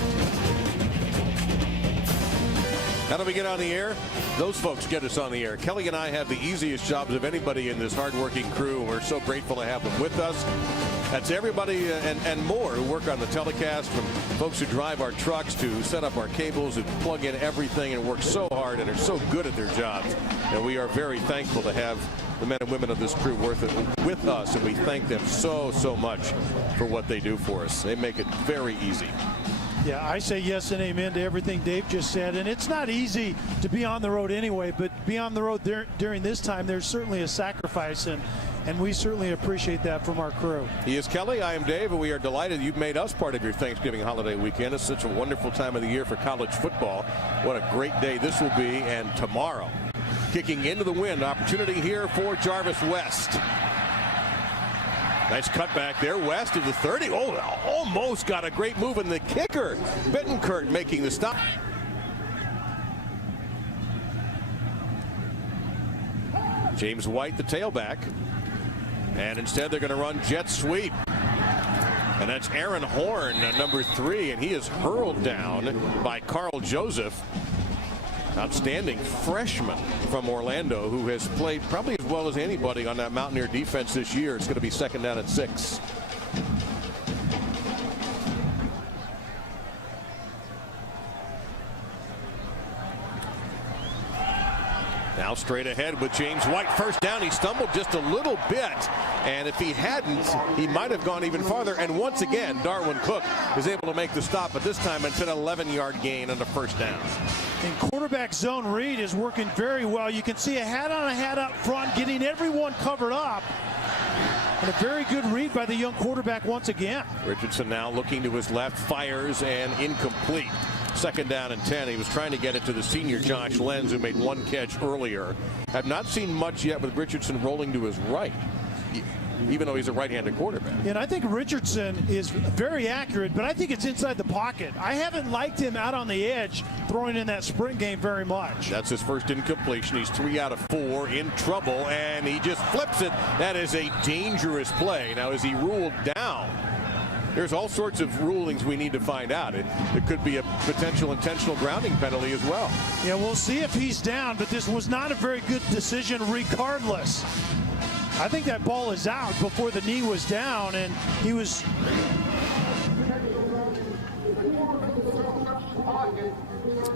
How do we get on the air? Those folks get us on the air. Kelly and I have the easiest jobs of anybody in this hardworking crew. We're so grateful to have them with us. That's everybody and more who work on the telecast, from folks who drive our trucks to set up our cables and plug in everything and work so hard and are so good at their jobs. And we are very thankful to have the men and women of this crew with us, and we thank them so much for what they do for us. They make it very easy. Yeah, I say yes and amen to everything Dave just said. And it's not easy to be on the road anyway, but be on the road during this time, there's certainly a sacrifice, and we certainly appreciate that from our crew. He is Kelly. I am Dave, and we are delighted you've made us part of your Thanksgiving holiday weekend. It's such a wonderful time of the year for college football. What a great day this will be. And tomorrow, kicking into the wind, opportunity here for Jarvis West. Nice cutback there. West of the 30. Oh, almost got a great move in the kicker. Bittenkurt making the stop. James White, the tailback. And instead they're going to run jet sweep. And that's Aaron Horn, number 3. And he is hurled down by Carl Joseph. Outstanding freshman from Orlando, who has played probably as well as anybody on that Mountaineer defense this year. It's going to be second down and 6. Now straight ahead with James White. First down. He stumbled just a little bit, and if he hadn't, he might have gone even farther. And once again, Darwin Cook is able to make the stop, but this time it's an 11-yard gain on the first down. And quarterback zone read is working very well. You can see a hat on a hat up front, getting everyone covered up. And a very good read by the young quarterback once again. Richardson now looking to his left, fires, and incomplete. Second down and 10. He was trying to get it to the senior Josh Lenz, who made one catch earlier. Have not seen much yet with Richardson rolling to his right, even though he's a right-handed quarterback. And I think Richardson is very accurate, but I think it's inside the pocket. I haven't liked him out on the edge throwing in that sprint game very much. That's his first incompletion. He's 3 out of 4, in trouble, and he just flips it. That is a dangerous play. Now, is he ruled down? There's all sorts of rulings we need to find out. It could be a potential intentional grounding penalty as well. Yeah, we'll see if he's down, but this was not a very good decision regardless. I think that ball is out before the knee was down, and he was...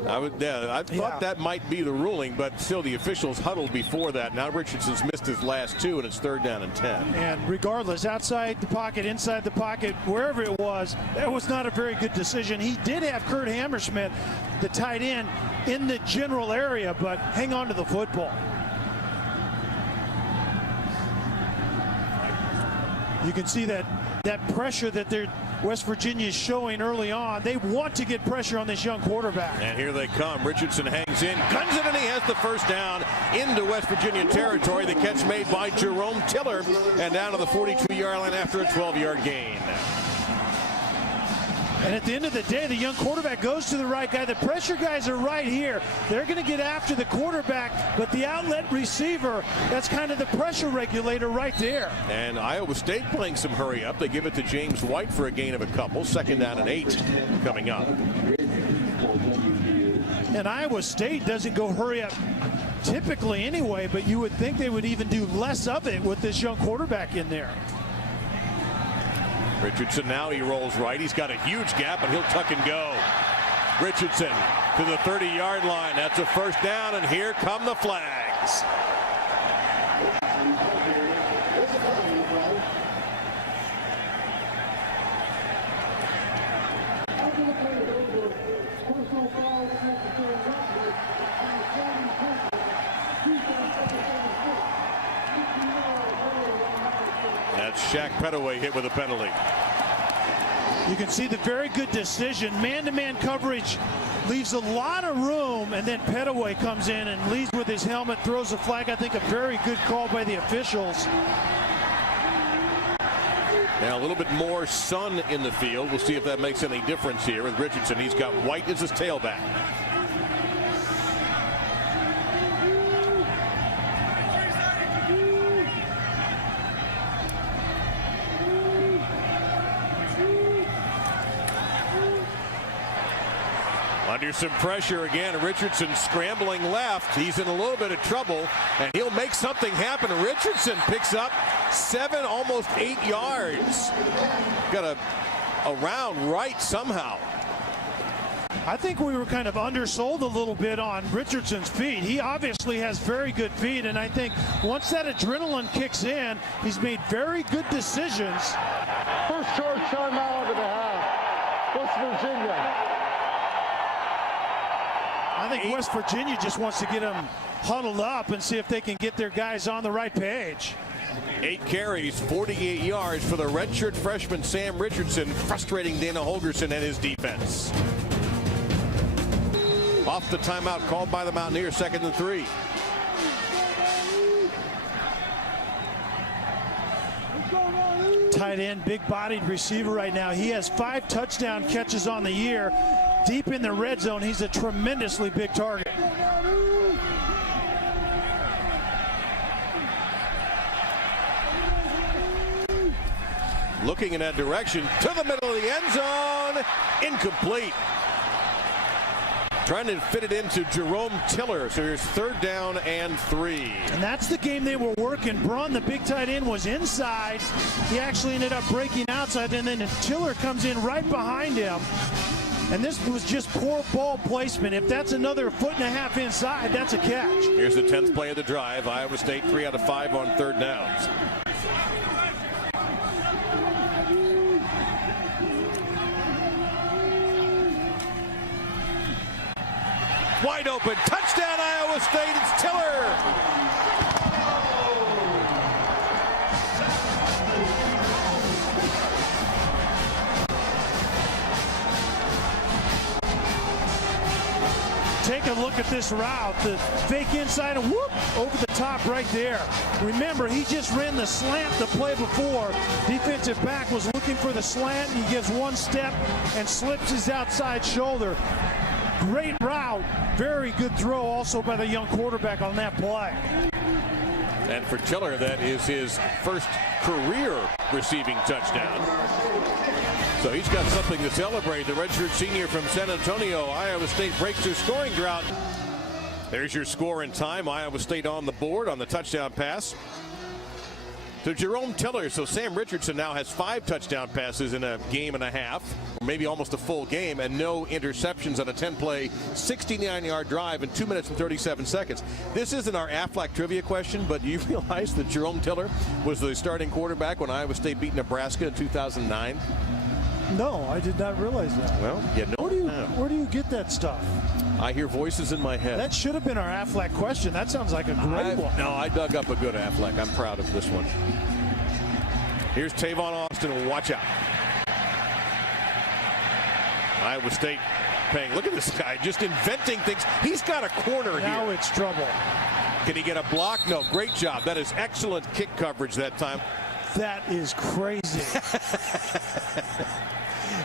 I thought that might be the ruling, but still the officials huddled before that. Now Richardson's missed his last 2, and it's third down and 10. And regardless, outside the pocket, inside the pocket, wherever it was, that was not a very good decision. He did have Kurt Hammersmith, the tight end, in the general area, but hang on to the football. You can see that pressure that West Virginia is showing early on. They want to get pressure on this young quarterback. And here they come. Richardson hangs in, guns it, and he has the first down into West Virginia territory. The catch made by Jerome Tiller, and down to the 42-yard line after a 12-yard gain. And at the end of the day, the young quarterback goes to the right guy. The pressure guys are right here. They're going to get after the quarterback, but the outlet receiver, that's kind of the pressure regulator right there. And Iowa State playing some hurry up. They give it to James White for a gain of a couple. Second down and 8 coming up. And Iowa State doesn't go hurry up typically anyway, but you would think they would even do less of it with this young quarterback in there. Richardson now, he rolls right. He's got a huge gap, and he'll tuck and go. Richardson to the 30-yard line. That's a first down, and here come the flags. That's Shaq Pettaway hit with a penalty. You can see the very good decision. Man-to-man coverage leaves a lot of room, and then Pettaway comes in and leads with his helmet, throws a flag. I think a very good call by the officials. Now a little bit more sun in the field. We'll see if that makes any difference here with Richardson. He's got White as his tailback. Under some pressure again, Richardson scrambling left. He's in a little bit of trouble, and he'll make something happen. Richardson picks up 7, almost 8 yards. Got a round right somehow. I think we were kind of undersold a little bit on Richardson's feet. He obviously has very good feet, and I think once that adrenaline kicks in, he's made very good decisions. First charge timeout of the half. West Virginia. I think West Virginia just wants to get them huddled up and see if they can get their guys on the right page. 8 carries, 48 yards for the redshirt freshman Sam Richardson, frustrating Dana Holgorsen and his defense. Off the timeout called by the Mountaineers, 2nd and 3. Tight end, big-bodied receiver right now. He has 5 touchdown catches on the year. Deep in the red zone, he's a tremendously big target. Looking in that direction, to the middle of the end zone, incomplete. Trying to fit it into Jerome Tiller, so here's 3rd down and 3. And that's the game they were working. Braun, the big tight end, was inside. He actually ended up breaking outside, and then Tiller comes in right behind him. And this was just poor ball placement. If that's another 1.5 foot inside, that's a catch. Here's the 10th play of the drive. Iowa State 3 out of 5 on 3rd downs. Wide open, touchdown Iowa State, it's Tiller. Take a look at this route. The fake inside and whoop, over the top right there. Remember, he just ran the slant the play before. Defensive back was looking for the slant, and he gives one step and slips his outside shoulder. Great route, very good throw also by the young quarterback on that play. And for Tiller, that is his first career receiving touchdown. So he's got something to celebrate. The redshirt senior from San Antonio. Iowa State breaks their scoring drought. There's your score in time. Iowa State on the board on the touchdown pass to Jerome Tiller. So Sam Richardson now has 5 touchdown passes in a game and a half, or maybe almost a full game, and no interceptions on a 10-play, 69-yard drive in 2 minutes and 37 seconds. This isn't our Aflac trivia question, but do you realize that Jerome Tiller was the starting quarterback when Iowa State beat Nebraska in 2009? No, I did not realize that. Well, yeah, no. Where do you get that stuff? I hear voices in my head. That should have been our Aflac question. That sounds like a great one. No, I dug up a good Aflac. I'm proud of this one. Here's Tavon Austin. Watch out. Iowa State paying. Look at this guy just inventing things. He's got a corner here. Now it's trouble. Can he get a block? No. Great job. That is excellent kick coverage that time. That is crazy.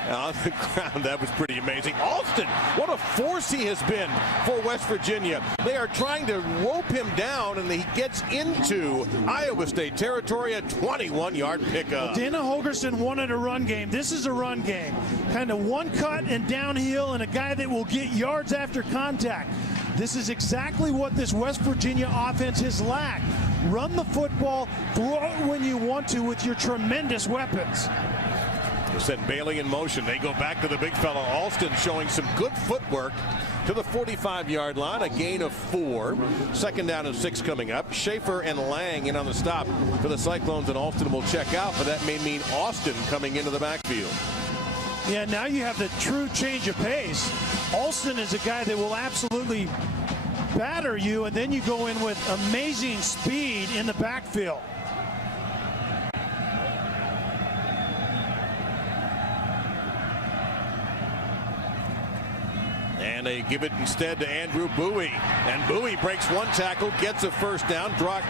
On the ground, that was pretty amazing. Austin, what a force he has been for West Virginia. They are trying to rope him down, and he gets into Iowa State territory, a 21-yard pickup. Dana Holgorsen wanted a run game. This is a run game. Kind of one cut and downhill, and a guy that will get yards after contact. This is exactly what this West Virginia offense has lacked. Run the football, throw it when you want to with your tremendous weapons. Send Bailey in motion. They go back to the big fella. Alston showing some good footwork to the 45-yard line. A gain of 4. 2nd down and 6 coming up. Schaefer and Lang in on the stop for the Cyclones, and Alston will check out, but that may mean Austin coming into the backfield. Yeah, now you have the true change of pace. Alston is a guy that will absolutely batter you, and then you go in with amazing speed in the backfield. And they give it instead to Andrew Bowie. And Bowie breaks one tackle, gets a first down, dropped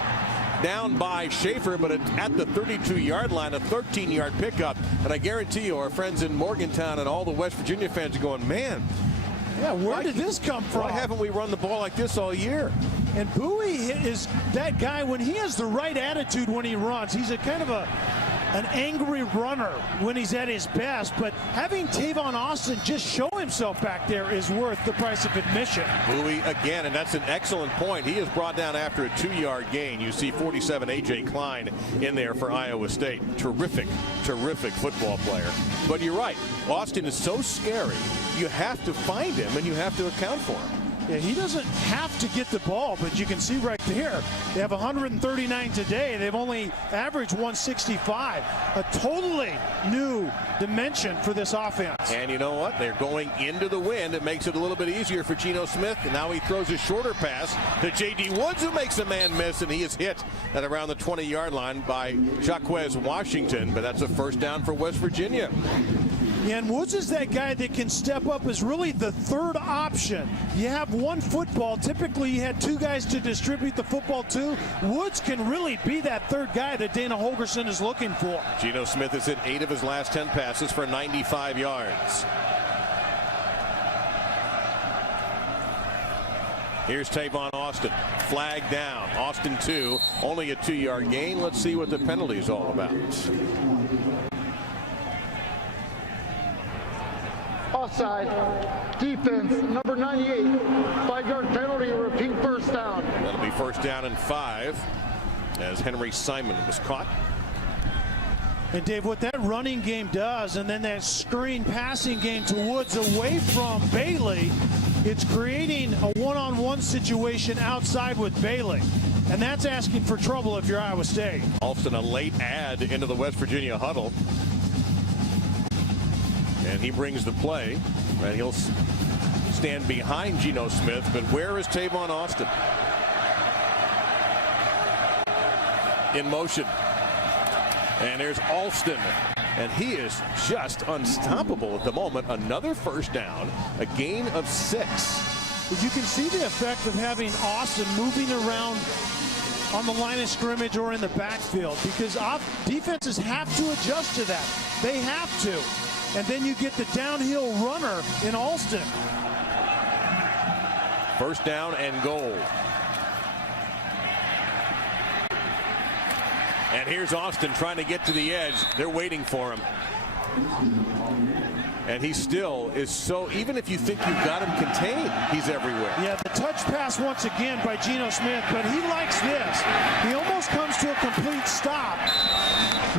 down by Schaefer, but at the 32-yard line, a 13-yard pickup. And I guarantee you, our friends in Morgantown and all the West Virginia fans are going, man, yeah, where did this come from? Why haven't we run the ball like this all year? And Bowie is that guy when he has the right attitude when he runs. He's a kind of a an angry runner when he's at his best, but having Tavon Austin just show himself back there is worth the price of admission. Bowie again, and that's an excellent point. He is brought down after a 2-yard gain. You see 47 A.J. Klein in there for Iowa State. Terrific, terrific football player. But you're right. Austin is so scary. You have to find him, and you have to account for him. Yeah, he doesn't have to get the ball, but you can see right there, they have 139 today. They've only averaged 165. A totally new dimension for this offense. And you know what? They're going into the wind. It makes it a little bit easier for Geno Smith. And now he throws a shorter pass to J.D. Woods, who makes a man miss, and he is hit at around the 20-yard line by Jaquez Washington. But that's a first down for West Virginia. Yeah, and Woods is that guy that can step up as really the third option. You have one football. Typically, you had two guys to distribute the football to. Woods can really be that third guy that Dana Holgorsen is looking for. Geno Smith has hit 8 of his last 10 passes for 95 yards. Here's Tavon Austin. Flag down. Austin 2. Only a 2-yard gain. Let's see what the penalty is all about. Offside. Defense, number 98. 5-yard penalty, repeat first down. That'll be first down and 5 as Henry Simon was caught. And Dave, what that running game does, and then that screen passing game to Woods away from Bailey, it's creating a one-on-one situation outside with Bailey. And that's asking for trouble if you're Iowa State. Alston, a late add into the West Virginia huddle. And he brings the play, and he'll stand behind Geno Smith. But where is Tavon Austin? In motion. And there's Alston. And he is just unstoppable at the moment. Another first down, a gain of 6. But you can see the effect of having Austin moving around on the line of scrimmage or in the backfield, because defenses have to adjust to that. They have to. And then you get the downhill runner in Alston. First down and goal. And here's Austin trying to get to the edge. They're waiting for him. And he still is so, even if you think you've got him contained, he's everywhere. Yeah, the touch pass once again by Geno Smith, but he likes this. He almost comes to a complete stop,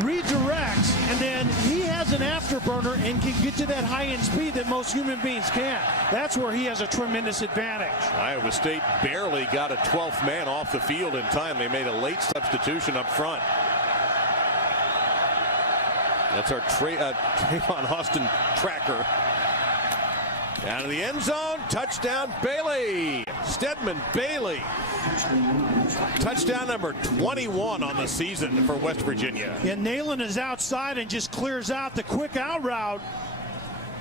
redirects, and then he has an afterburner and can get to that high-end speed that most human beings can't. That's where he has a tremendous advantage. Iowa State barely got a 12th man off the field in time. They made a late substitution up front. That's our Tavon Austin tracker. Down to the end zone. Touchdown, Bailey. Stedman Bailey. Touchdown number 21 on the season for West Virginia. And Nayland is outside and just clears out the quick out route.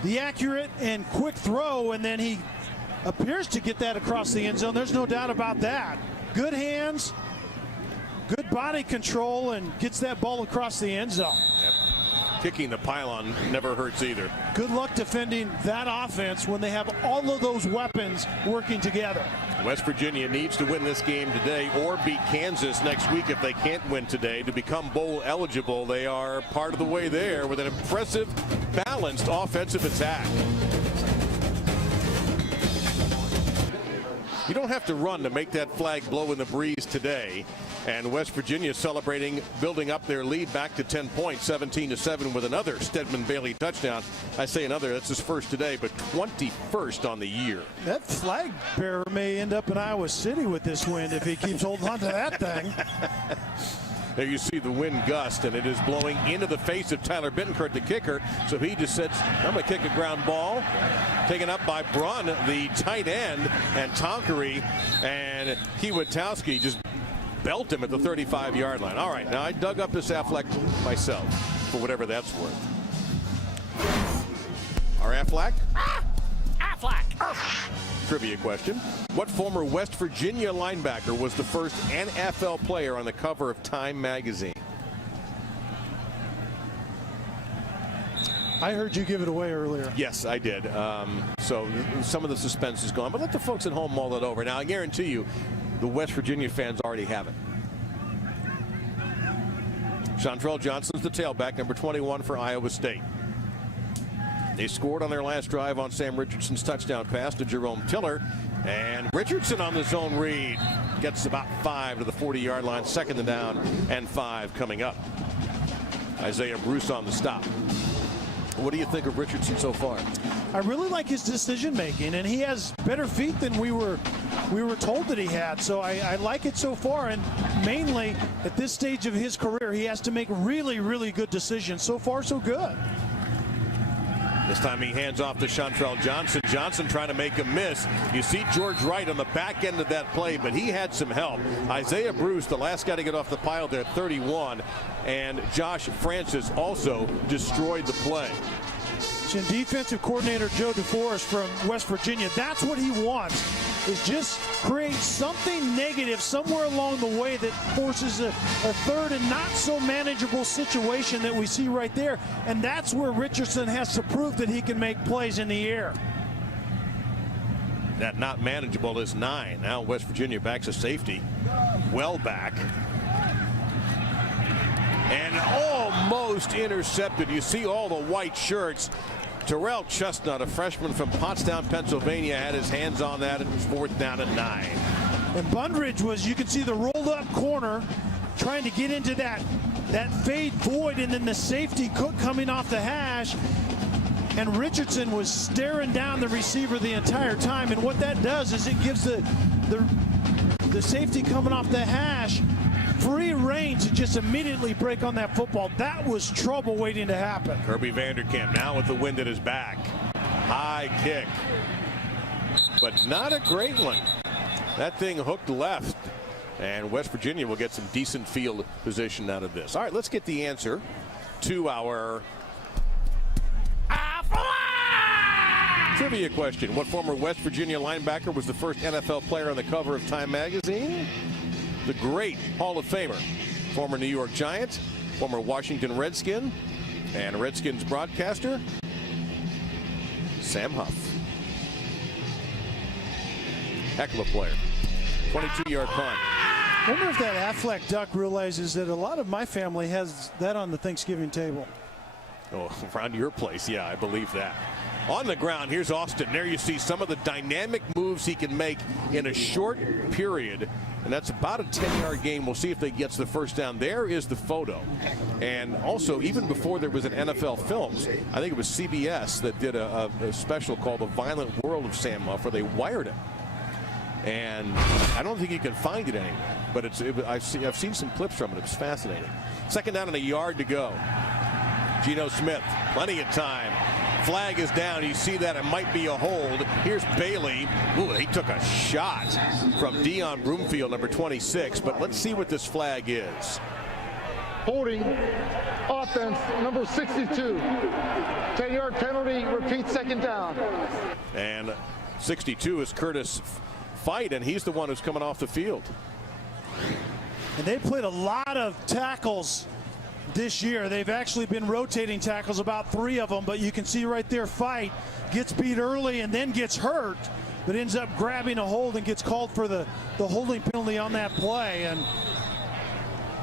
The accurate and quick throw, and then he appears to get that across the end zone. There's no doubt about that. Good hands, good body control, and gets that ball across the end zone. Yep. Kicking the pylon never hurts either. Good luck defending that offense when they have all of those weapons working together. West Virginia needs to win this game today or beat Kansas next week if they can't win today to become bowl eligible. They are part of the way there with an impressive, balanced offensive attack. You don't have to run to make that flag blow in the breeze today. And West Virginia celebrating, building up their lead back to 10 points, 17-7 with another Stedman Bailey touchdown. I say another, that's his first today, but 21st on the year. That flag bearer may end up in Iowa City with this wind if he keeps holding on to that thing. There you see the wind gust, and it is blowing into the face of Tyler Bittencourt, the kicker. So he just says, I'm going to kick a ground ball. Taken up by Brunn, the tight end, and Tonkery and Kiewatowski just belt him at the 35-yard line. All right, now I dug up this Affleck myself, for whatever that's worth. Our Affleck? Affleck! Trivia question. What former West Virginia linebacker was the first NFL player on the cover of Time magazine? I heard you give it away earlier. Yes, I did. So some of the suspense is gone, but let the folks at home mull it over. Now, I guarantee you, the West Virginia fans already have it. Chantrell Johnson's the tailback, number 21 for Iowa State. They scored on their last drive on Sam Richardson's touchdown pass to Jerome Tiller. And Richardson on the zone read gets about 5 to the 40-yard line. 2nd down and 5 coming up. Isaiah Bruce on the stop. What do you think of Richardson so far? I really like his decision making, and he has better feet than we were told that he had. So I like it so far, and mainly at this stage of his career, he has to make really, really good decisions. So far, so good. This time he hands off to Chantrell Johnson. Johnson trying to make a miss. You see George Wright on the back end of that play, but he had some help. Isaiah Bruce, the last guy to get off the pile there, 31. And Josh Francis also destroyed the play. And defensive coordinator Joe DeForest from West Virginia, that's what he wants, is just create something negative somewhere along the way that forces a third and not so manageable situation that we see right there. And that's where Richardson has to prove that he can make plays in the air. That not manageable is 9. Now West Virginia backs a safety. Well back. And almost intercepted. You see all the white shirts. Terrell Chestnut, a freshman from Pottstown, Pennsylvania, had his hands on that. It was 4th down and 9. And Bundridge was, you can see the rolled up corner trying to get into that fade void, and then the safety Cook coming off the hash. And Richardson was staring down the receiver the entire time. And what that does is it gives the safety coming off the hash free reign to just immediately break on that football. That was trouble waiting to happen. Kirby Vanderkamp now with the wind at his back. High kick, but not a great one. That thing hooked left, and West Virginia will get some decent field position out of this. All right, let's get the answer to our trivia question. What former West Virginia linebacker was the first NFL player on the cover of Time magazine? The great Hall of Famer, former New York Giant, former Washington Redskin, and Redskins broadcaster, Sam Huff. Heck of a player. 22-yard punt. I wonder if that Aflac duck realizes that a lot of my family has that on the Thanksgiving table. Oh, around your place, yeah, I believe that. On the ground, here's Austin. There you see some of the dynamic moves he can make in a short period. And that's about a 10-yard game. We'll see if they gets the first down. There is the photo. And also, even before there was an NFL Films, I think it was CBS that did a special called The Violent World of Sam Huff, where they wired him. And I don't think you can find it anywhere. But I've seen some clips from it. It's fascinating. 2nd down and a yard to go. Geno Smith, plenty of time. Flag is down. You see that it might be a hold. Here's Bailey. Ooh, he took a shot from Dion Broomfield, number 26. But let's see what this flag is. Holding offense number 62. 10-yard penalty. Repeat, 2nd down. And 62 is Curtis Fight, and he's the one who's coming off the field. And they played a lot of tackles this year. They've actually been rotating tackles, about 3 of them, but you can see right there Fight gets beat early and then gets hurt, but ends up grabbing a hold and gets called for the holding penalty on that play. And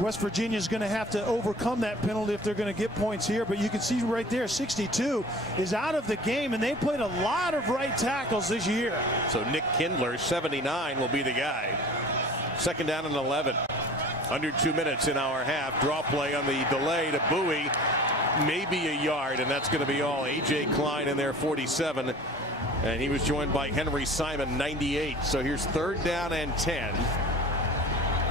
West Virginia is going to have to overcome that penalty if they're going to get points here. But you can see right there 62 is out of the game, and they played a lot of right tackles this year. So Nick Kindler, 79, will be the guy. 2nd down and 11. Under 2 minutes in our half. Draw play on the delay to Bowie. Maybe a yard, and that's going to be all. A.J. Klein in there, 47. And he was joined by Henry Simon, 98. So here's 3rd down and 10.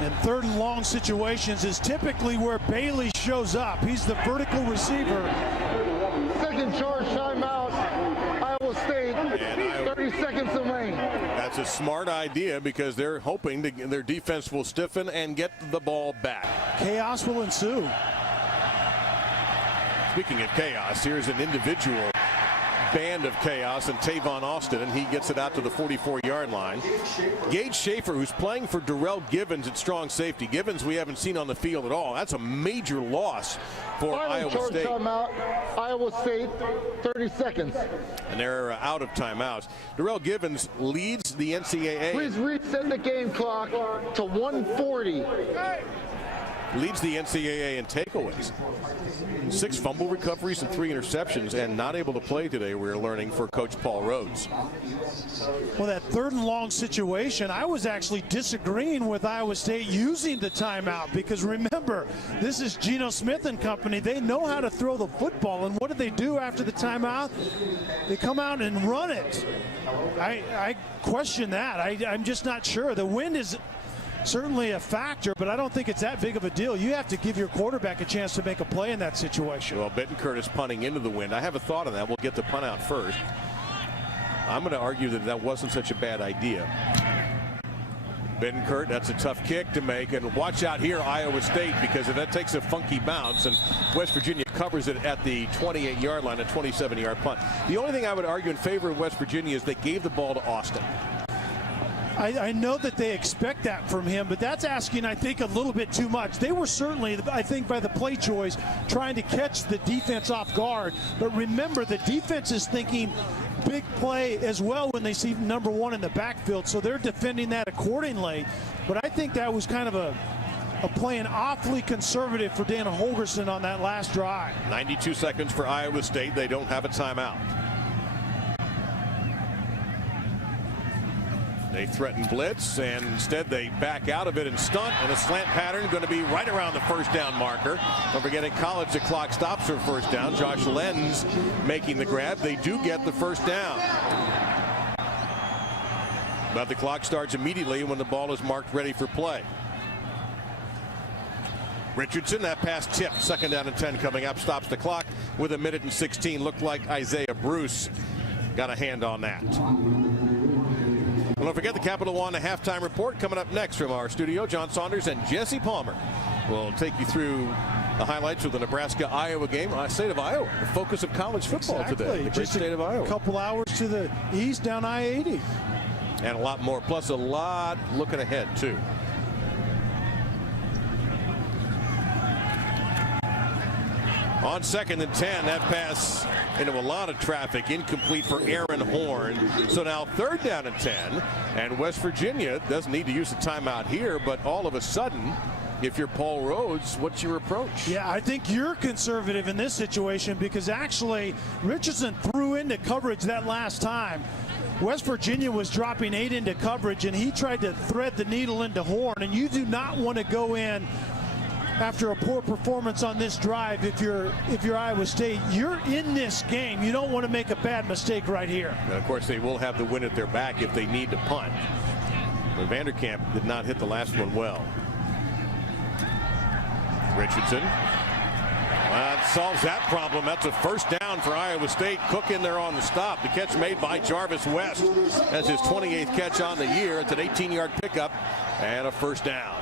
And 3rd and long situations is typically where Bailey shows up. He's the vertical receiver. 2nd charge timeout. Iowa State. 30 seconds remaining. That's a smart idea because they're hoping their defense will stiffen and get the ball back. Chaos will ensue. Speaking of chaos, here's an individual band of chaos and Tavon Austin, and he gets it out to the 44-yard line. Gage Schaefer, who's playing for Darrell Givens at strong safety. Givens we haven't seen on the field at all. That's a major loss for Iowa State. Timeout. Iowa State, 30 seconds. And they're out of timeouts. Darrell Givens leads the NCAA. Please reset the game clock to 1:40. leads the NCAA in takeaways. 6 fumble recoveries and 3 interceptions, and not able to play today, we're learning, for Coach Paul Rhodes. Well, that 3rd and long situation, I was actually disagreeing with Iowa State using the timeout, because remember, this is Geno Smith and company. They know how to throw the football, and what do they do after the timeout? They come out and run it. I question that. I'm just not sure. The wind is certainly a factor, but I don't think it's that big of a deal. You have to give your quarterback a chance to make a play in that situation. Well, Bittencourt is punting into the wind. I have a thought on that. We'll get the punt out first. I'm going to argue that that wasn't such a bad idea. Bittencourt, that's a tough kick to make, and watch out here, Iowa State, because if that takes a funky bounce, and West Virginia covers it at the 28-yard line, a 27-yard punt. The only thing I would argue in favor of West Virginia is they gave the ball to Austin. I know that they expect that from him, but that's asking, I think, a little bit too much. They were certainly, I think, by the play choice, trying to catch the defense off guard. But remember, the defense is thinking big play as well when they see number 1 in the backfield, so they're defending that accordingly. But I think that was kind of a playing awfully conservative for Dana Holgorsen on that last drive. 92 seconds for Iowa State. They don't have a timeout. They threaten blitz, and instead they back out of it and stunt, and a slant pattern going to be right around the first down marker. Don't forget, in college, the clock stops for first down. Josh Lenz making the grab. They do get the first down. But the clock starts immediately when the ball is marked ready for play. Richardson, that pass tipped. 2nd down and 10 coming up. Stops the clock with 1:16. Looked like Isaiah Bruce got a hand on that. Well, don't forget the Capital One halftime report coming up next from our studio. John Saunders and Jesse Palmer will take you through the highlights of the Nebraska-Iowa game. State of Iowa, the focus of college football today. The great state of Iowa. A couple hours to the east down I-80. And a lot more, plus a lot looking ahead, too. On 2nd and 10, that pass into a lot of traffic, incomplete for Aaron Horn. So now 3rd down and 10, and West Virginia doesn't need to use the timeout here, but all of a sudden, if you're Paul Rhodes, what's your approach? Yeah, I think you're conservative in this situation, because actually Richardson threw into coverage that last time. West Virginia was dropping 8 into coverage, and he tried to thread the needle into Horn, and you do not want to go in after a poor performance on this drive. If you're Iowa State, you're in this game. You don't want to make a bad mistake right here. And of course, they will have the win at their back if they need to punt. But Vanderkamp did not hit the last one well. Richardson. That solves that problem. That's a first down for Iowa State. Cook in there on the stop. The catch made by Jarvis West. That's his 28th catch on the year. It's an 18-yard pickup and a first down.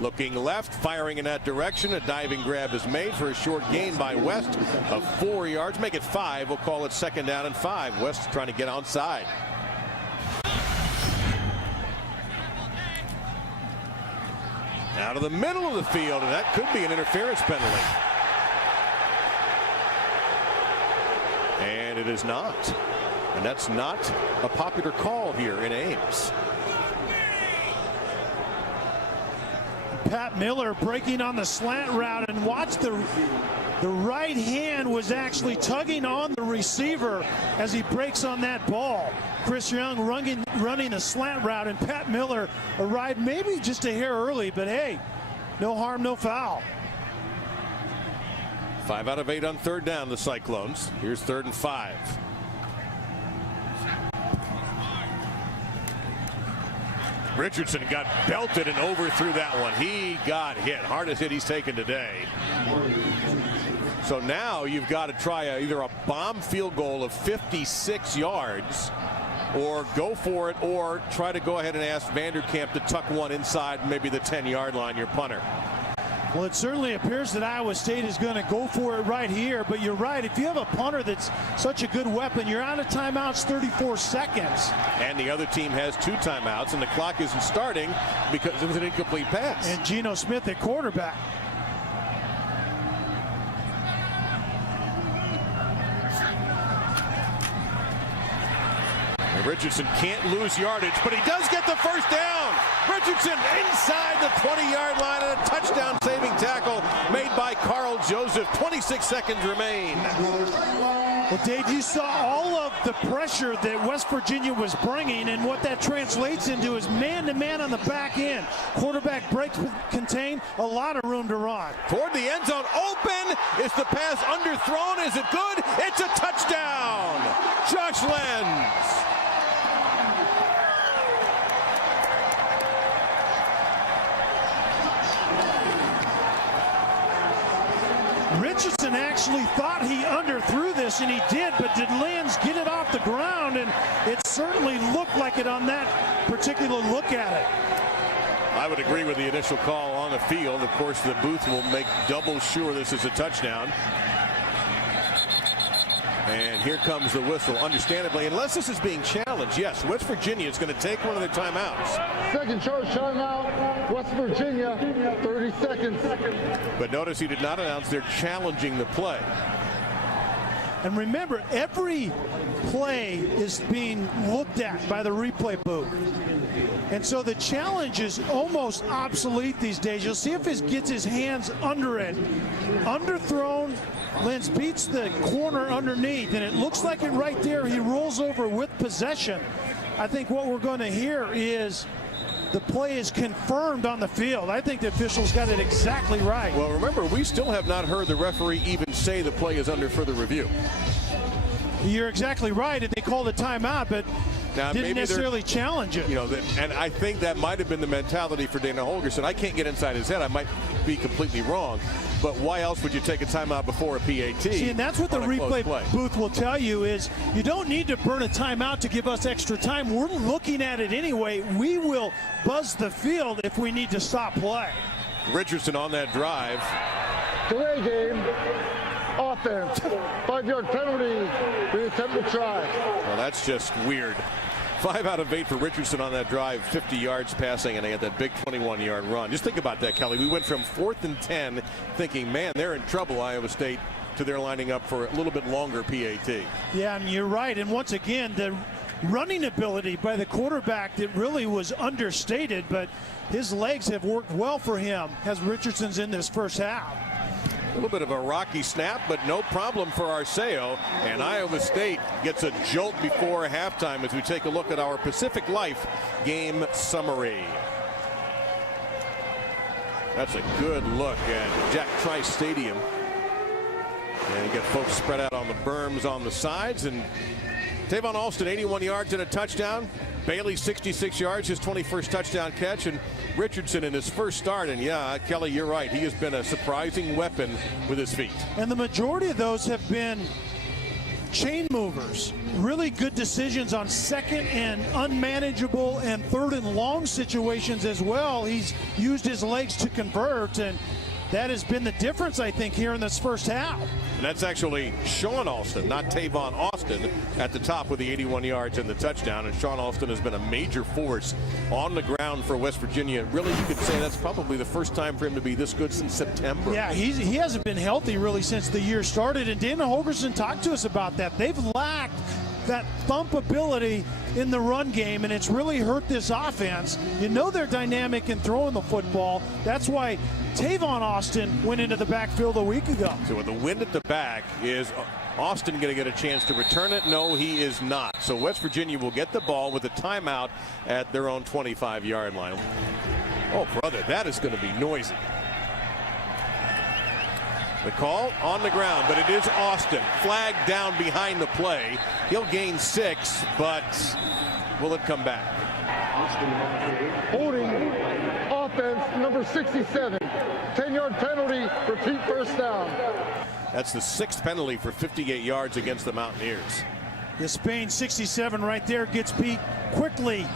Looking left, firing in that direction. A diving grab is made for a short gain by West of 4 yards. Make it 5. We'll call it 2nd down and 5. West trying to get outside. Out of the middle of the field, and that could be an interference penalty. And it is not. And that's not a popular call here in Ames. Pat Miller breaking on the slant route, and watch the right hand was actually tugging on the receiver as he breaks on that ball. Chris Young running a slant route, and Pat Miller arrived maybe just a hair early, but hey, no harm, no foul. 5 out of 8 on 3rd down, the Cyclones. Here's 3rd and 5. Richardson got belted and overthrew that one. He got hit. Hardest hit he's taken today. So now you've got to try either a bomb field goal of 56 yards or go for it, or try to go ahead and ask Vanderkamp to tuck one inside maybe the 10-yard line, your punter. Well, it certainly appears that Iowa State is going to go for it right here, but you're right. If you have a punter that's such a good weapon, you're out of timeouts 34 seconds. And the other team has 2 timeouts, and the clock isn't starting because it was an incomplete pass. And Geno Smith at quarterback. Richardson can't lose yardage, but he does get the first down. Richardson inside the 20-yard line, and a touchdown-saving tackle made by Carl Joseph. 26 seconds remain. Well, Dave, you saw all of the pressure that West Virginia was bringing, and what that translates into is man-to-man on the back end. Quarterback breaks contain a lot of room to run. Toward the end zone, open. Is the pass underthrown? Is it good? It's a touchdown. Josh Lenz. Richardson actually thought he underthrew this, and he did, but did Lenz get it off the ground? And it certainly looked like it on that particular look at it. I would agree with the initial call on the field. Of course, the booth will make double sure this is a touchdown. And here comes the whistle, understandably, unless this is being challenged. Yes, West Virginia is going to take one of their timeouts. Second charge timeout, West Virginia, 30 seconds. But notice he did not announce they're challenging the play. And remember, every play is being looked at by the replay booth. And so the challenge is almost obsolete these days. You'll see if he gets his hands under it. Underthrown, Lenz beats the corner underneath, and it looks like it right there. He rolls over with possession. I think what we're going to hear is the play is confirmed on the field. I think the officials got it exactly right. Well, remember, we still have not heard the referee even say the play is under further review. You're exactly right, and they called a timeout, but now, didn't necessarily challenge it. You know, and I think that might have been the mentality for Dana Holgorsen. I can't get inside his head. I might be completely wrong. But why else would you take a timeout before a PAT? See, and that's what the replay booth will tell you is you don't need to burn a timeout to give us extra time. We're looking at it anyway. We will buzz the field if we need to stop play. Richardson on that drive. Delay game. Offense. 5-yard penalty. We attempt to try. Well, that's just weird. 5 out of 8 for Richardson on that drive, 50 yards passing, and they had that big 21-yard run. Just think about that, Kelly. We went from 4th and 10 thinking, man, they're in trouble, Iowa State, to their lining up for a little bit longer PAT. Yeah, and you're right. And once again, the running ability by the quarterback that really was understated, but his legs have worked well for him as Richardson's in this first half. A little bit of a rocky snap, but no problem for Arceo. And Iowa State gets a jolt before halftime as we take a look at our Pacific Life game summary. That's a good look at Jack Trice Stadium. And you get folks spread out on the berms on the sides. And Tavon Alston, 81 yards and a touchdown. Bailey, 66 yards, his 21st touchdown catch. And Richardson in his first start. And yeah, Kelly, you're right. He has been a surprising weapon with his feet. And the majority of those have been chain movers. Really good decisions on second and unmanageable and third and long situations as well. He's used his legs to convert, and that has been the difference, I think, here in this first half. And that's actually Sean Alston, not Tavon Austin, at the top with the 81 yards and the touchdown. And Sean Alston has been a major force on the ground for West Virginia. Really, you could say that's probably the first time for him to be this good since September. Yeah, he hasn't been healthy really since the year started. And Dana Holgorsen talked to us about that. They've lacked that thump ability in the run game, and it's really hurt this offense. You know they're dynamic in throwing the football. That's why Tavon Austin went into the backfield a week ago. So with the wind at the back, is Austin going to get a chance to return it? No, he is not. So West Virginia will get the ball with a timeout at their own 25-yard line. Oh, brother, that is going to be noisy. The call on the ground, but it is Austin. Flag down behind the play. He'll gain 6, but will it come back? Holding offense number 67. 10-yard penalty, repeat first down. That's the 6th penalty for 58 yards against the Mountaineers. The Spain 67 right there gets beat quickly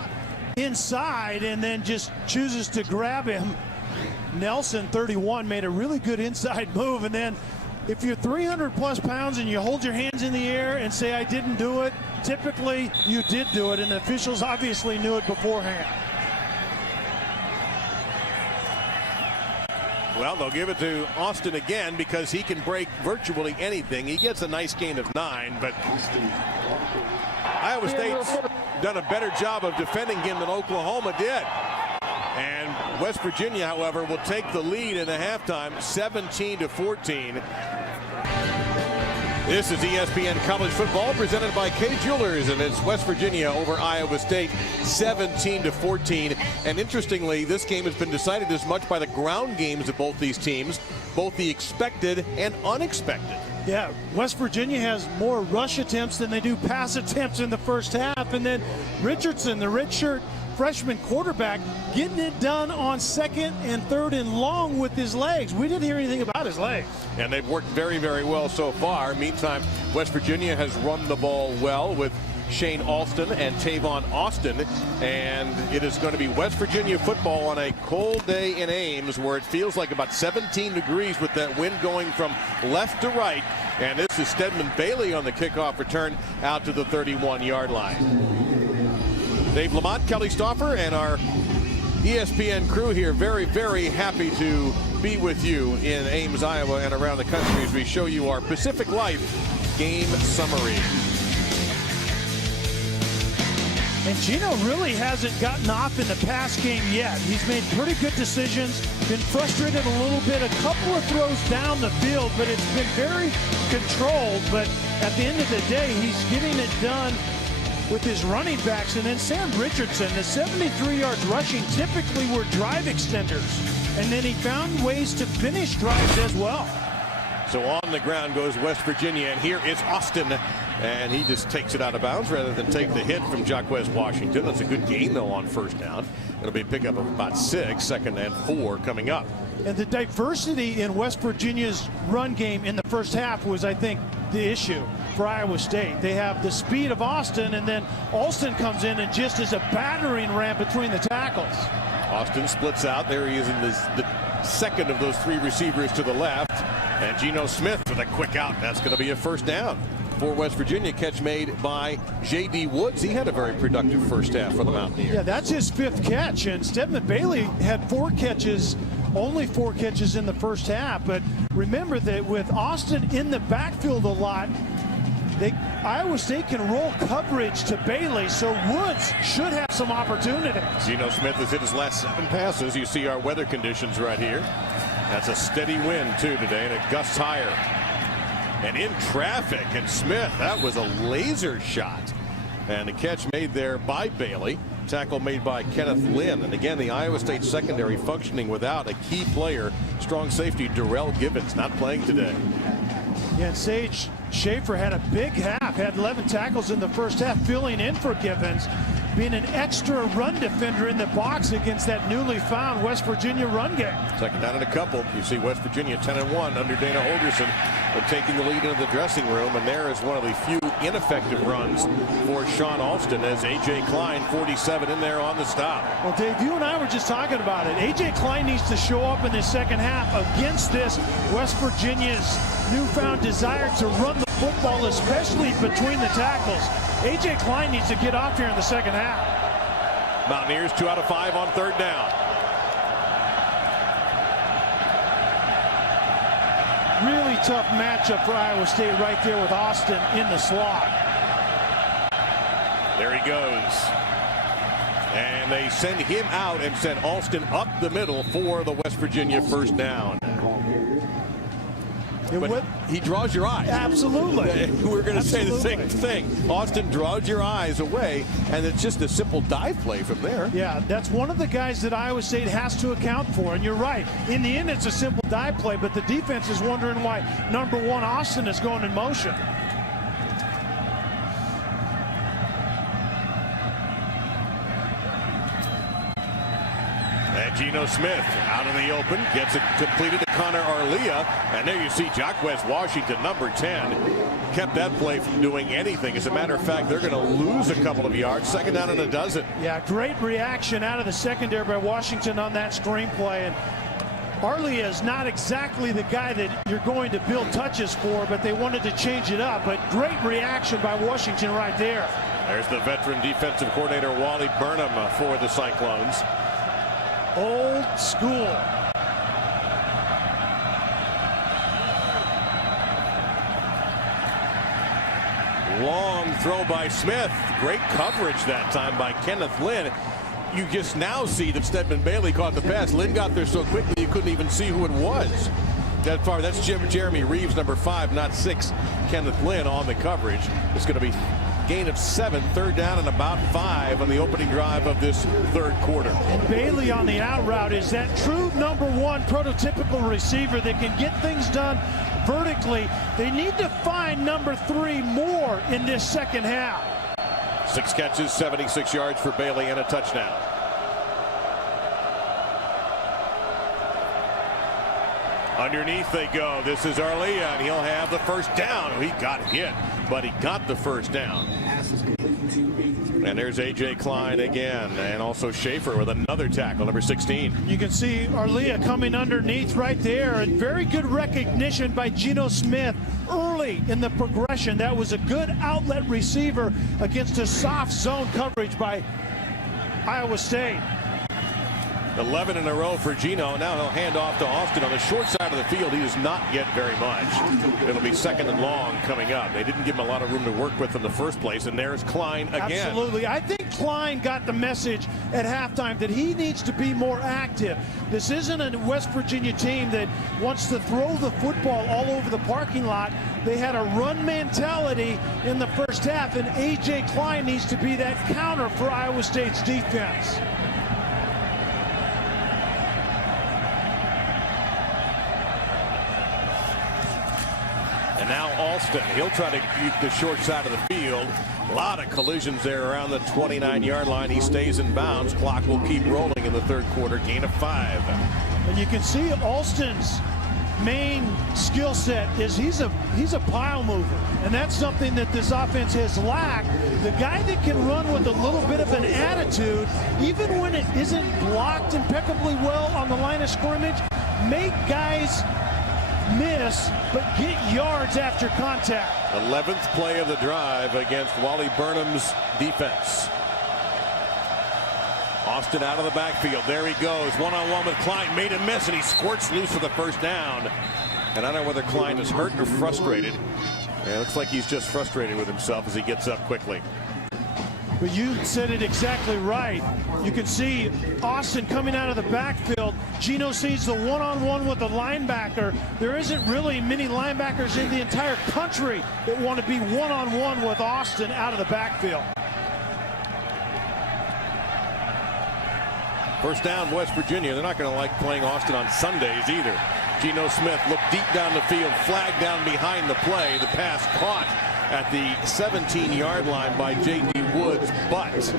inside and then just chooses to grab him. Nelson, 31, made a really good inside move, and then if you're 300 plus pounds and you hold your hands in the air and say I didn't do it, typically you did do it, and the officials obviously knew it beforehand. Well, they'll give it to Austin again because he can break virtually anything. He gets a nice gain of 9, but Iowa State's done a better job of defending him than Oklahoma did. And West Virginia, however, will take the lead in the halftime, 17-14. This is ESPN College Football presented by Kay Jewelers, and it's West Virginia over Iowa State, 17-14. And interestingly, this game has been decided as much by the ground games of both these teams, both the expected and unexpected. Yeah, West Virginia has more rush attempts than they do pass attempts in the first half. And then Richardson, the redshirt freshman quarterback, getting it done on second and third and long with his legs. We didn't hear anything about his legs. And they've worked very, very well so far. Meantime, West Virginia has run the ball well with Shane Alston and Tavon Austin. And it is going to be West Virginia football on a cold day in Ames, where it feels like about 17 degrees with that wind going from left to right. And this is Stedman Bailey on the kickoff return out to the 31-yard line. Dave Lamont, Kelly Stauffer, and our ESPN crew here, very, very happy to be with you in Ames, Iowa, and around the country as we show you our Pacific Life game summary. And Gino really hasn't gotten off in the pass game yet. He's made pretty good decisions, been frustrated a little bit, a couple of throws down the field, but it's been very controlled. But at the end of the day, he's getting it done with his running backs. And then Sam Richardson, the 73 yards rushing typically were drive extenders. And then he found ways to finish drives as well. So on the ground goes West Virginia, and here is Austin. And he just takes it out of bounds rather than take the hit from Jacquez Washington. That's a good gain, though, on first down. It'll be a pickup of about 6, 2nd and 4 coming up. And the diversity in West Virginia's run game in the first half was, I think, the issue for Iowa State. They have the speed of Austin, and then Alston comes in and just is a battering ram between the tackles. Austin splits out. There he is in the second of those 3 receivers to the left. And Geno Smith with a quick out. That's going to be a first down for West Virginia. Catch made by J.D. Woods. He had a very productive first half for the Mountaineers. Yeah, that's his 5th catch. And Stedman Bailey had 4 catches, only 4 catches in the first half. But remember that with Austin in the backfield a lot, Iowa State can roll coverage to Bailey, so Woods should have some opportunity. Geno Smith has hit his last 7 passes. You see our weather conditions right here. That's a steady wind, too, today, and it gusts higher. And in traffic, and Smith, that was a laser shot. And the catch made there by Bailey. Tackle made by Kenneth Lynn. And again, the Iowa State secondary functioning without a key player. Strong safety Darrell Gibbons not playing today. Yeah, and Sage Schaefer had a big half, had 11 tackles in the first half, filling in for Gibbons, being an extra run defender in the box against that newly found West Virginia run game. Second down and a couple. You see West Virginia 10-1 under Dana Holgorsen. They're taking the lead into the dressing room, and there is one of the few ineffective runs for Sean Alston as A.J. Klein, 47, in there on the stop. Well, Dave, you and I were just talking about it. A.J. Klein needs to show up in the second half against this West Virginia's newfound desire to run the football, especially between the tackles. A.J. Klein needs to get off here in the second half. Mountaineers 2 out of 5 on 3rd down. Really tough matchup for Iowa State right there with Austin in the slot. There he goes. And they send him out and send Alston up the middle for the West Virginia first down. But he draws your eyes. Absolutely. We're going to say the same thing. Austin draws your eyes away, and it's just a simple dive play from there. Yeah, that's one of the guys that Iowa State has to account for. And you're right. In the end, it's a simple dive play, but the defense is wondering why number 1 Austin is going in motion. And Geno Smith out in the open, gets it completed to Connor Arlia. And there you see Jacquez Washington, number 10, kept that play from doing anything. As a matter of fact, they're going to lose a couple of yards. 2nd down and a dozen. Yeah, great reaction out of the secondary by Washington on that screenplay. And Arlia is not exactly the guy that you're going to build touches for, but they wanted to change it up. But great reaction by Washington right there. There's the veteran defensive coordinator, Wally Burnham, for the Cyclones. Old school. Long throw by Smith. Great coverage that time by Kenneth Lynn. You just now see that Stedman Bailey caught the pass. Lynn got there so quickly you couldn't even see who it was. That far, that's Jeremy Reeves, number 5, not 6. Kenneth Lynn on the coverage. It's going to be gain of 7, third down and about 5 on the opening drive of this third quarter. And Bailey on the out route is that true number 1 prototypical receiver that can get things done vertically. They need to find number 3 more in this second half. 6 catches, 76 yards for Bailey and a touchdown. Underneath they go. This is Arlia, and he'll have the first down. He got hit, but he got the first down. And there's A.J. Klein again, and also Schaefer with another tackle, number 16. You can see Arlia coming underneath right there, and very good recognition by Geno Smith early in the progression. That was a good outlet receiver against a soft zone coverage by Iowa State. 11 in a row for Geno. Now he'll hand off to Austin on the short side of the field. He does not get very much. It'll be second and long coming up. They didn't give him a lot of room to work with in the first place, and there's Klein again. Absolutely. I think Klein got the message at halftime that he needs to be more active. This isn't a West Virginia team that wants to throw the football all over the parking lot. They had a run mentality in the first half, and A.J. Klein needs to be that counter for Iowa State's defense. And now Alston, he'll try to use the short side of the field. A lot of collisions there around the 29-yard line. He stays in bounds. Clock will keep rolling in the third quarter. Gain of 5. And you can see Alston's main skill set is he's a pile mover, and that's something that this offense has lacked. The guy that can run with a little bit of an attitude, even when it isn't blocked impeccably well on the line of scrimmage, make guys miss but get yards after contact. 11th play of the drive against Wally Burnham's defense. Austin out of the backfield. There he goes. One-on-one with Klein. Made a miss, and he squirts loose for the first down. And I don't know whether Klein is hurt or frustrated. Yeah, it looks like he's just frustrated with himself as he gets up quickly. But you said it exactly right. You can see Austin coming out of the backfield. Geno sees the one-on-one with the linebacker. There isn't really many linebackers in the entire country that want to be one-on-one with Austin out of the backfield. First down, West Virginia. They're not going to like playing Austin on Sundays either. Geno Smith looked deep down the field, flag down behind the play. The pass caught at the 17-yard line by J.D. Woods, but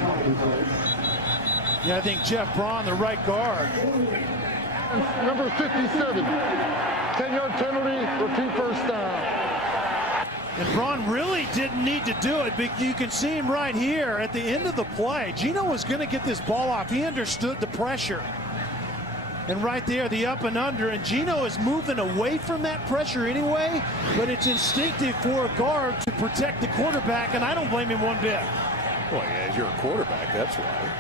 yeah, I think Jeff Braun, the right guard. Number 57, 10-yard penalty, repeat first down. And Braun really didn't need to do it, but you can see him right here at the end of the play. Geno was going to get this ball off. He understood the pressure. And right there, the up and under, and Geno is moving away from that pressure anyway, but it's instinctive for a guard to protect the quarterback, and I don't blame him one bit. Well, yeah, you're a quarterback, that's why.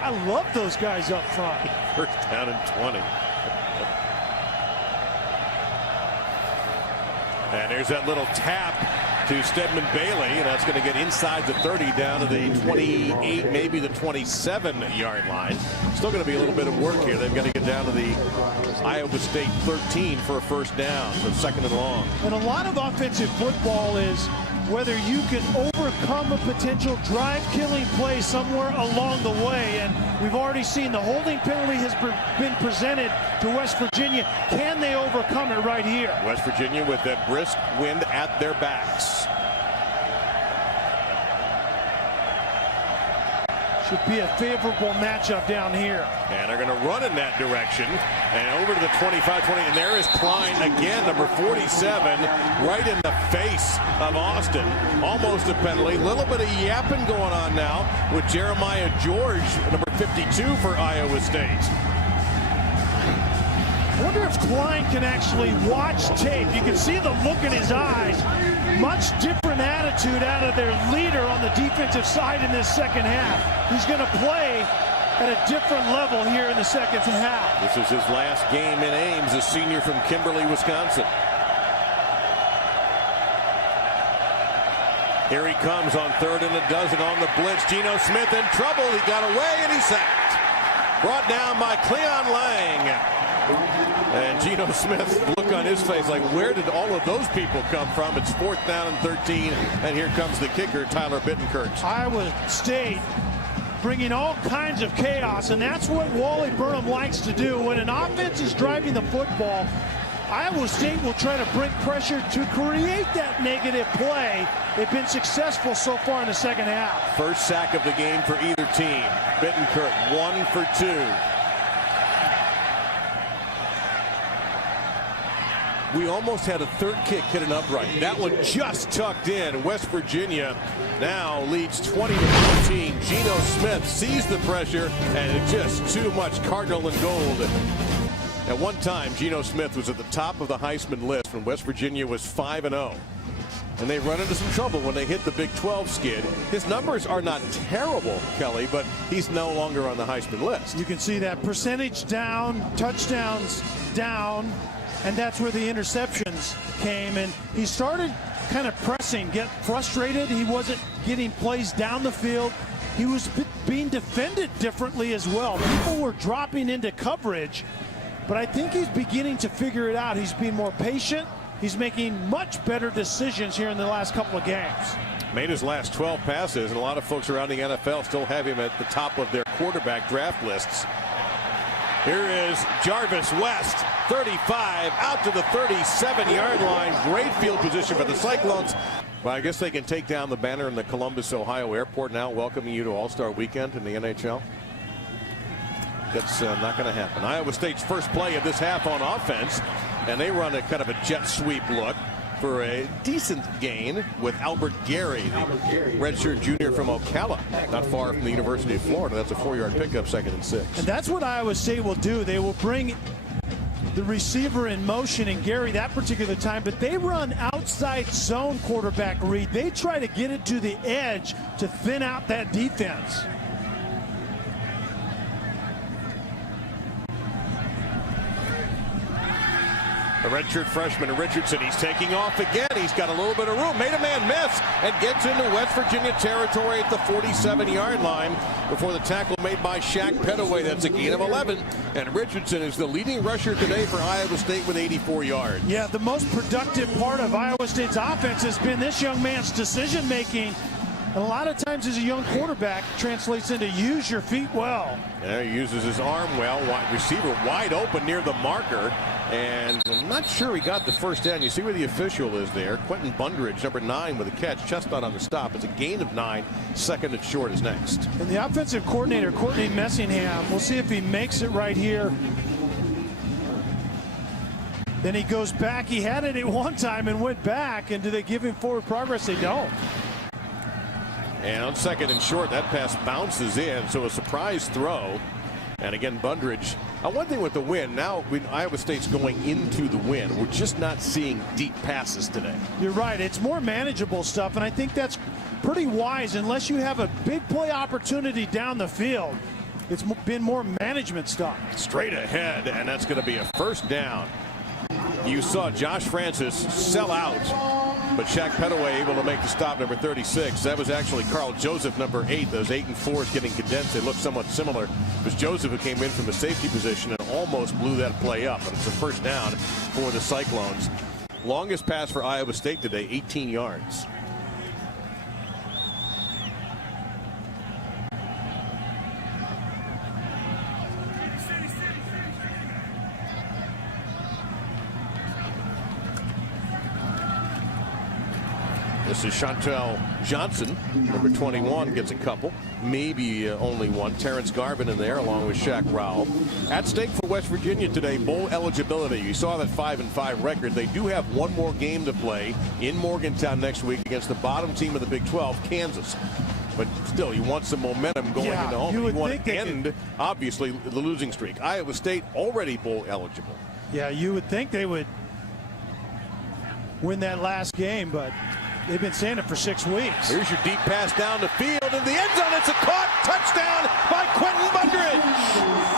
I love those guys up front. First down and 20. And there's that little tap to Stedman Bailey, and that's going to get inside the 30 down to the 28, maybe the 27-yard line. Still going to be a little bit of work here. They've got to get down to the Iowa State 13 for a first down, so second and long. And a lot of offensive football is whether you can overcome a potential drive-killing play somewhere along the way. And we've already seen the holding penalty has been presented to West Virginia. Can they overcome it right here? West Virginia with that brisk wind at their backs. Should be a favorable matchup down here. And they're going to run in that direction. And over to the 25-20. And there is Klein again, number 47, right in the face of Austin. Almost a penalty. A little bit of yapping going on now with Jeremiah George, number 52 for Iowa State. I wonder if Klein can actually watch tape. You can see the look in his eyes. Much different attitude out of their leader on the defensive side in this second half. He's going to play at a different level here in the second half. This is his last game in Ames, a senior from Kimberly, Wisconsin. Here he comes on 3rd and a dozen on the blitz. Geno Smith in trouble. He got away and he's sacked. Brought down by Cleon Lang. And Geno Smith, look on his face like, where did all of those people come from? It's 4th down and 13, and here comes the kicker, Tyler Bittenkurt. Iowa State bringing all kinds of chaos, and that's what Wally Burnham likes to do. When an offense is driving the football, Iowa State will try to bring pressure to create that negative play. They've been successful so far in the second half. First sack of the game for either team. Bittenkurt 1 for 2. We almost had a third kick hit an upright. That one just tucked in. West Virginia now leads 20-14. Geno Smith sees the pressure, and it's just too much Cardinal and gold. At one time, Geno Smith was at the top of the Heisman list when West Virginia was 5-0. And they run into some trouble when they hit the Big 12 skid. His numbers are not terrible, Kelly, but he's no longer on the Heisman list. You can see that percentage down, touchdowns down, and that's where the interceptions came. And he started kind of pressing, get frustrated. He wasn't getting plays down the field. He was being defended differently as well. People were dropping into coverage, but I think he's beginning to figure it out. He's being more patient. He's making much better decisions here in the last couple of games. Made his last 12 passes, and a lot of folks around the NFL still have him at the top of their quarterback draft lists. Here is Jarvis West, 35, out to the 37-yard line. Great field position for the Cyclones. Well, I guess they can take down the banner in the Columbus, Ohio airport now, welcoming you to All-Star Weekend in the NHL. That's not going to happen. Iowa State's first play of this half on offense, and they run a kind of a jet sweep look for a decent gain with Albert Gary, the redshirt junior from Ocala, not far from the University of Florida. That's a 4-yard pickup, 2nd and 6. And that's what Iowa State will do. They will bring the receiver in motion, and Gary that particular time, but they run outside zone quarterback read. They try to get it to the edge to thin out that defense. The redshirt freshman Richardson, he's taking off again. He's got a little bit of room, made a man miss, and gets into West Virginia territory at the 47-yard line before the tackle made by Shaq Pettaway. That's a gain of 11, and Richardson is the leading rusher today for Iowa State with 84 yards. Yeah, the most productive part of Iowa State's offense has been this young man's decision making. And a lot of times as a young quarterback translates into use your feet well. Yeah, he uses his arm well. Wide receiver wide open near the marker. And I'm not sure he got the first down. You see where the official is there. Quentin Bundridge, number 9, with a catch. Chestnut on the stop. It's a gain of 9. 2nd and short is next. And the offensive coordinator, Courtney Messingham, we'll see if he makes it right here. Then he goes back. He had it at one time and went back. And do they give him forward progress? They don't. And on 2nd and short, that pass bounces in. So a surprise throw. And again, Bundridge. One thing with the wind, now Iowa State's going into the wind. We're just not seeing deep passes today. You're right. It's more manageable stuff, and I think that's pretty wise unless you have a big play opportunity down the field. It's been more management stuff. Straight ahead, and that's going to be a first down. You saw Josh Francis sell out, but Shaq Pettaway able to make the stop, number 36. That was actually Carl Joseph, number 8. Those 8 and 4s getting condensed. They look somewhat similar. It was Joseph who came in from the safety position and almost blew that play up. And it's a first down for the Cyclones. Longest pass for Iowa State today, 18 yards. This is Chantel Johnson, number 21, gets a couple, maybe only one. Terrence Garvin in there along with Shaq Rowell. At stake for West Virginia today, bowl eligibility. You saw that 5-5 record. They do have one more game to play in Morgantown next week against the bottom team of the Big 12, Kansas. But still, you want some momentum going into home. You want to end, obviously, the losing streak. Iowa State already bowl eligible. Yeah, you would think they would win that last game, but they've been saying it for 6 weeks. Here's your deep pass down the field in the end zone. It's a caught touchdown by Quentin Bundridge.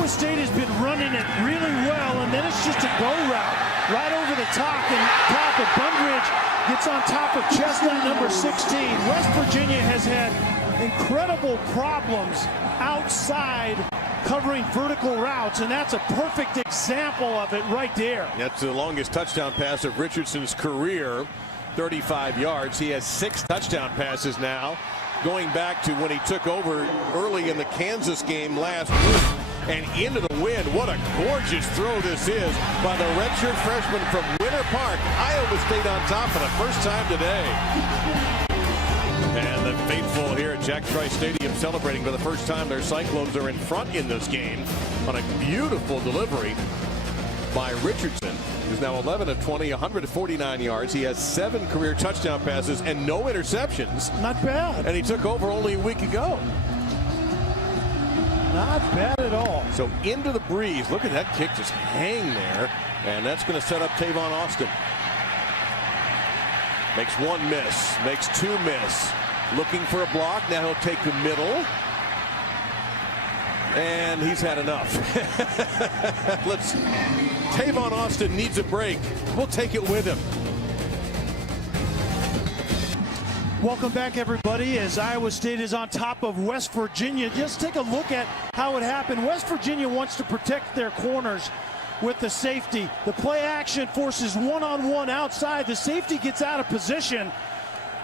Iowa State has been running it really well, and then it's just a go route right over the top, and top of Bundridge gets on top of Chestnut, number 16. West Virginia has had incredible problems outside covering vertical routes, and that's a perfect example of it right there. That's the longest touchdown pass of Richardson's career, 35 yards. He has 6 touchdown passes now, going back to when he took over early in the Kansas game last week. And into the wind. What a gorgeous throw this is by the redshirt freshman from Winter Park. Iowa State on top for the first time today. And the faithful here at Jack Trice Stadium celebrating for the first time. Their Cyclones are in front in this game on a beautiful delivery by Richardson, who's now 11 of 20, 149 yards. He has 7 career touchdown passes and no interceptions. Not bad. And he took over only a week ago. Not bad at all. So into the breeze. Look at that kick just hang there. And that's going to set up Tavon Austin. Makes 1 miss. Makes 2 miss. Looking for a block. Now he'll take the middle. And he's had enough. Tavon Austin needs a break. We'll take it with him. Welcome back, everybody, as Iowa State is on top of West Virginia. Just take a look at how it happened. West Virginia wants to protect their corners with the safety. The play action forces one-on-one outside. The safety gets out of position,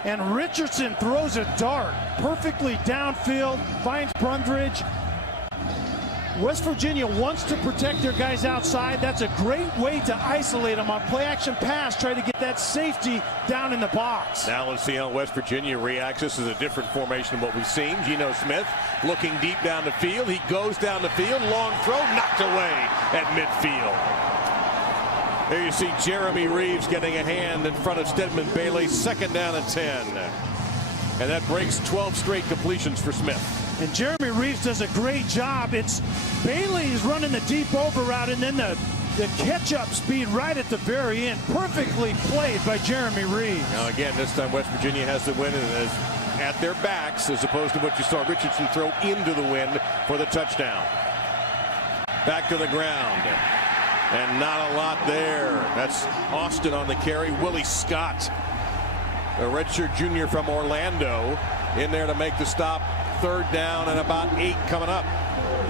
and Richardson throws a dart perfectly downfield, finds Brundridge. West Virginia wants to protect their guys outside. That's a great way to isolate them on play action pass, try to get that safety down in the box. Now let's see how West Virginia reacts. This is a different formation than what we've seen. Geno Smith looking deep down the field. He goes down the field. Long throw knocked away at midfield. There you see Jeremy Reeves getting a hand in front of Stedman Bailey. 2nd down and 10. And that breaks 12 straight completions for Smith. And Jeremy Reeves does a great job. It's Bailey's running the deep over route, and then the catch-up speed right at the very end. Perfectly played by Jeremy Reeves. Now again, this time West Virginia has the win, and it is at their backs as opposed to what you saw Richardson throw into the wind for the touchdown. Back to the ground. And not a lot there. That's Austin on the carry. Willie Scott, a redshirt junior from Orlando, in there to make the stop. 3rd down and about 8 coming up.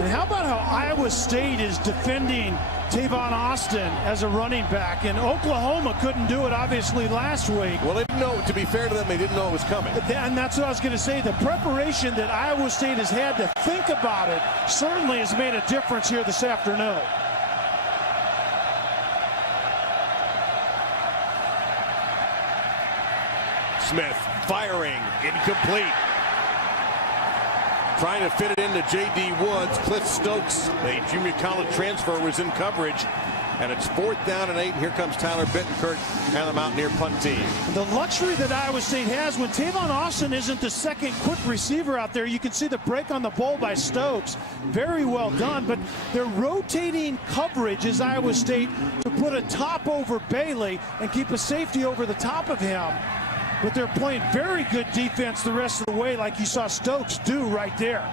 And how about how Iowa State is defending Tavon Austin as a running back? And Oklahoma couldn't do it, obviously, last week. Well, they didn't know, to be fair to them, they didn't know it was coming. And that's what I was going to say. The preparation that Iowa State has had to think about it certainly has made a difference here this afternoon. Smith firing, incomplete. Trying to fit it into J.D. Woods. Cliff Stokes, a junior college transfer, was in coverage. And it's 4th down and 8. And here comes Tyler Bittenkurt and the Mountaineer punt team. The luxury that Iowa State has when Tavon Austin isn't the second quick receiver out there, you can see the break on the ball by Stokes. Very well done. But they're rotating coverage as Iowa State to put a top over Bailey and keep a safety over the top of him. But they're playing very good defense the rest of the way, like you saw Stokes do right there.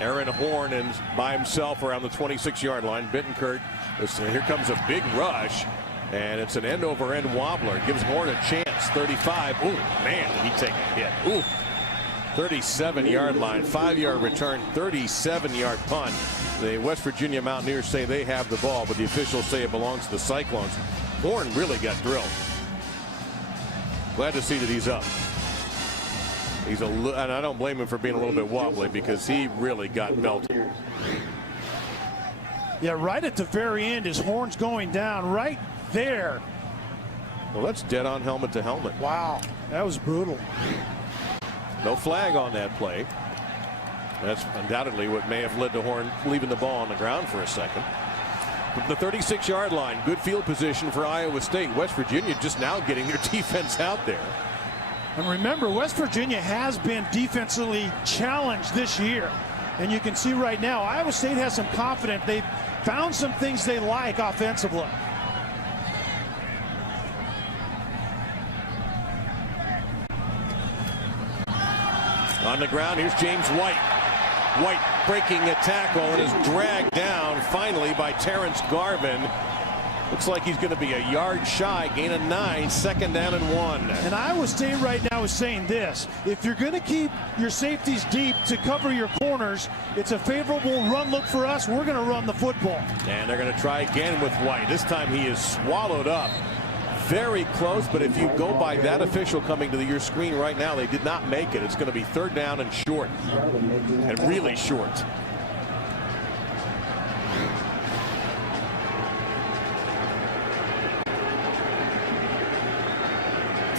Aaron Horn is by himself around the 26-yard line. Bittenkurt, here comes a big rush, and it's an end-over-end wobbler. Gives Horn a chance. 35. Ooh, man, did he take a hit. Ooh. 37-yard line, 5-yard return, 37-yard punt. The West Virginia Mountaineers say they have the ball, but the officials say it belongs to the Cyclones. Horn really got drilled. Glad to see that he's up. And I don't blame him for being a little bit wobbly because he really got belted. Yeah, right at the very end, his horn's going down right there. Well, that's dead on helmet to helmet. Wow, that was brutal. No flag on that play. That's undoubtedly what may have led to Horn leaving the ball on the ground for a second. The 36-yard line, good field position for Iowa State. West Virginia just now getting their defense out there. And remember, West Virginia has been defensively challenged this year. And you can see right now, Iowa State has some confidence. They've found some things they like offensively. On the ground, here's James White. White breaking a tackle and is dragged down finally by Terrence Garvin. Looks like he's going to be a yard shy, gain of 9, second down and 1. And Iowa State right now is saying this: if you're going to keep your safeties deep to cover your corners, it's a favorable run look for us. We're going to run the football. And they're going to try again with White. This time he is swallowed up. Very close, but if you go by that official coming to your screen right now, they did not make it. It's going to be third down and short, and really short.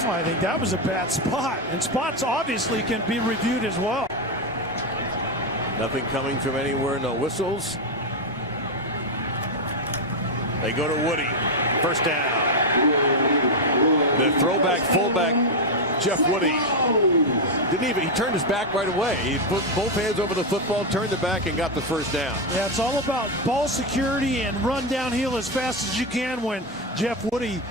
I think that was a bad spot, and spots obviously can be reviewed as well. Nothing coming from anywhere, no whistles. They go to Woody, first down. The throwback fullback, Jeff Woody, he turned his back right away. He put both hands over the football, turned the back, and got the first down. Yeah, it's all about ball security and run downhill as fast as you can when Jeff Woody,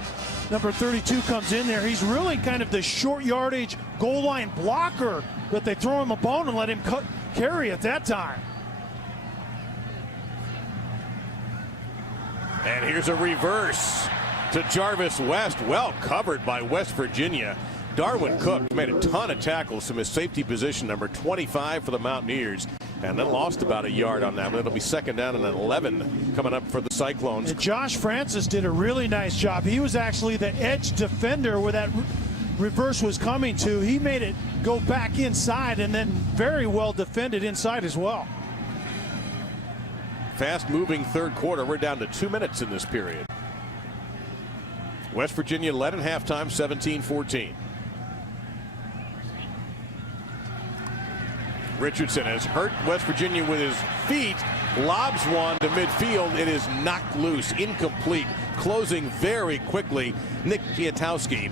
number 32, comes in there. He's really kind of the short yardage goal line blocker, but they throw him a bone and let him carry at that time. And here's a reverse to Jarvis West, well covered by West Virginia. Darwin Cook made a ton of tackles from his safety position, number 25 for the Mountaineers, and then lost about a yard on that, but it'll be second down and 11 coming up for the Cyclones. And Josh Francis did a really nice job. He was actually the edge defender where that reverse was coming to. He made it go back inside and then very well defended inside as well. Fast moving third quarter. We're down to 2 minutes in this period. West Virginia led at halftime, 17-14. Richardson has hurt West Virginia with his feet, lobs one to midfield. It is knocked loose, incomplete, closing very quickly. Nick Giatowski,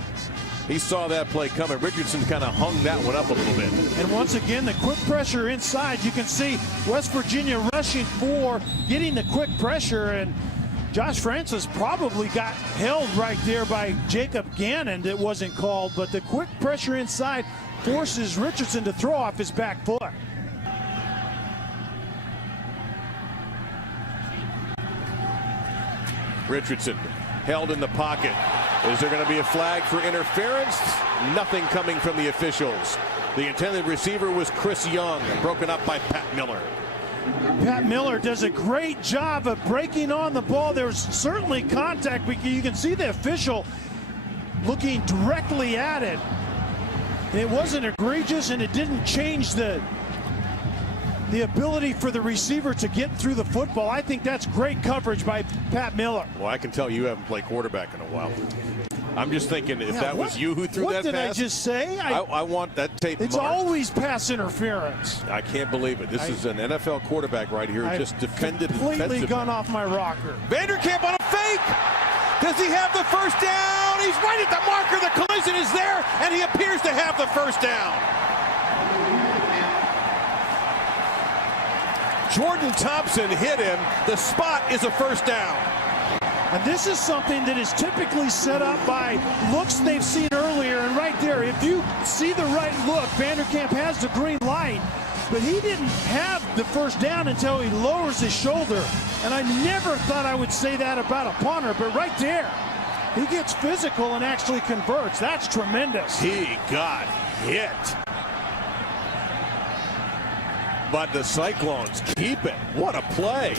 he saw that play coming. Richardson kind of hung that one up a little bit. And once again, the quick pressure inside. You can see West Virginia rushing for getting the quick pressure, and Josh Francis probably got held right there by Jacob Gannon. That wasn't called, but the quick pressure inside forces Richardson to throw off his back foot. Richardson held in the pocket. Is there going to be a flag for interference? Nothing coming from the officials. The intended receiver was Chris Young, broken up by Pat Miller. Pat Miller does a great job of breaking on the ball. There's certainly contact, but you can see the official looking directly at it. It wasn't egregious, and it didn't change the ability for the receiver to get through the football. I think that's great coverage by Pat Miller. Well, I can tell you haven't played quarterback in a while. I'm just thinking if that was you who threw that pass. What did I just say? I want that tape It's marked. Always pass interference. I can't believe it. This is an NFL quarterback right here who just defended completely gone off my rocker. Vanderkamp on a fake. Does he have the first down? He's right at the marker. The collision is there, and he appears to have the first down. Jordan Thompson hit him. The spot is a first down. And this is something that is typically set up by looks they've seen earlier. And right there, if you see the right look, Vanderkamp has the green light. But he didn't have the first down until he lowers his shoulder. And I never thought I would say that about a punter, but right there, he gets physical and actually converts. That's tremendous. He got hit. But the Cyclones keep it. What a play.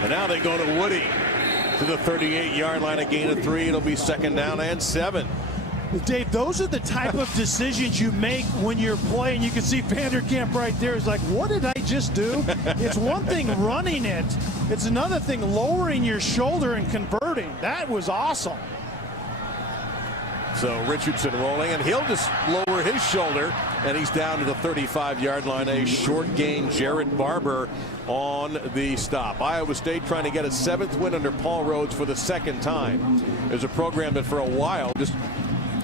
And now they go to Woody to the 38-yard line, a gain of 3. It'll be second down and 7. Dave, those are the type of decisions you make when you're playing. You can see Vanderkamp right there. He's like, what did I just do? It's one thing running it. It's another thing lowering your shoulder and converting. That was awesome. So Richardson rolling, and he'll just lower his shoulder, and he's down to the 35-yard line. A short gain. Jared Barber on the stop. Iowa State trying to get a 7th win under Paul Rhodes for the second time. There's a program that for a while just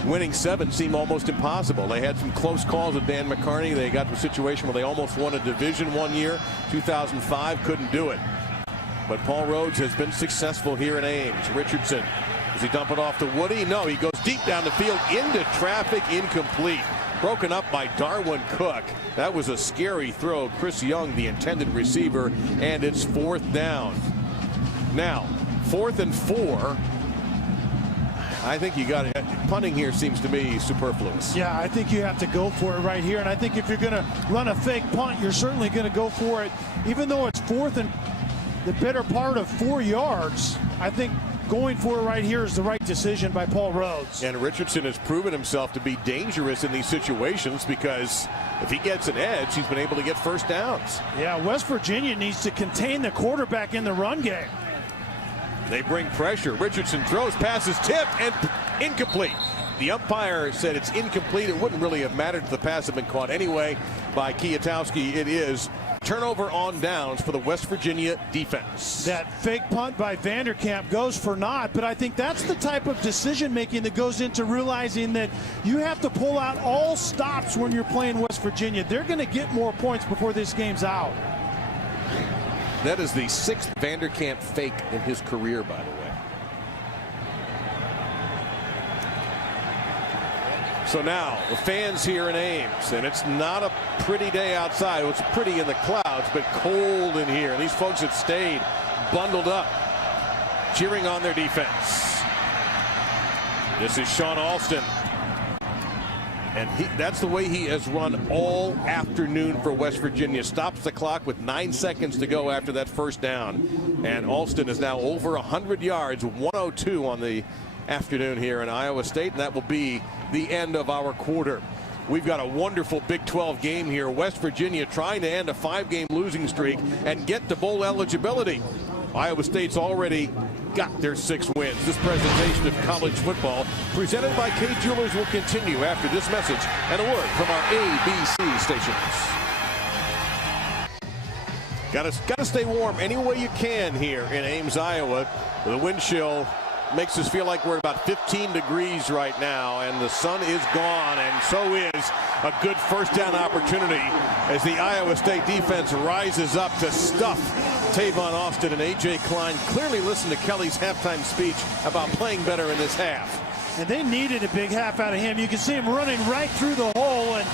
winning 7 seemed almost impossible. They had some close calls with Dan McCarney. They got to a situation where they almost won a division one year. 2005, couldn't do it. But Paul Rhodes has been successful here in Ames. Richardson, does he dump it off to Woody? No, he goes deep down the field into traffic, incomplete. broken up by Darwin Cook. That was a scary throw. Chris Young, the intended receiver, and it's 4th down. Now, 4th and 4. I think you got it. Punting here seems to me superfluous. Yeah, I think you have to go for it right here. And I think if you're going to run a fake punt, you're certainly going to go for it. Even though it's 4th and the better part of 4 yards, I think going for it right here is the right decision by Paul Rhodes. And Richardson has proven himself to be dangerous in these situations because if he gets an edge, he's been able to get first downs. Yeah, West Virginia needs to contain the quarterback in the run game. They bring pressure. Richardson throws, passes tipped, and incomplete. The umpire said it's incomplete. It wouldn't really have mattered if the pass had been caught anyway by Kiatowski. It is turnover on downs for the West Virginia defense. That fake punt by Vanderkamp goes for naught, but I think that's the type of decision making that goes into realizing that you have to pull out all stops when you're playing West Virginia. They're going to get more points before this game's out. That is the 6th Vanderkamp fake in his career, by the way. So now the fans here in Ames, and it's not a pretty day outside. It's pretty in the clouds, but cold in here. And these folks have stayed bundled up, cheering on their defense. This is Sean Alston. And that's the way he has run all afternoon for West Virginia. Stops the clock with 9 seconds to go after that first down. And Alston is now over 100 yards, 102 on the afternoon here in Iowa State. And that will be the end of our quarter. We've got a wonderful Big 12 game here. West Virginia trying to end a 5-game losing streak and get to bowl eligibility. Iowa State's already got their 6 wins. This presentation of college football presented by Kay Jewelers will continue after this message and a word from our ABC stations. Got to stay warm any way you can here in Ames, Iowa. The wind chill makes us feel like we're about 15 degrees right now, and the sun is gone, and so is a good first down opportunity as the Iowa State defense rises up to stuff Tavon Austin. And A.J. Klein clearly listened to Kelly's halftime speech about playing better in this half. And they needed a big half out of him. You can see him running right through the hole, and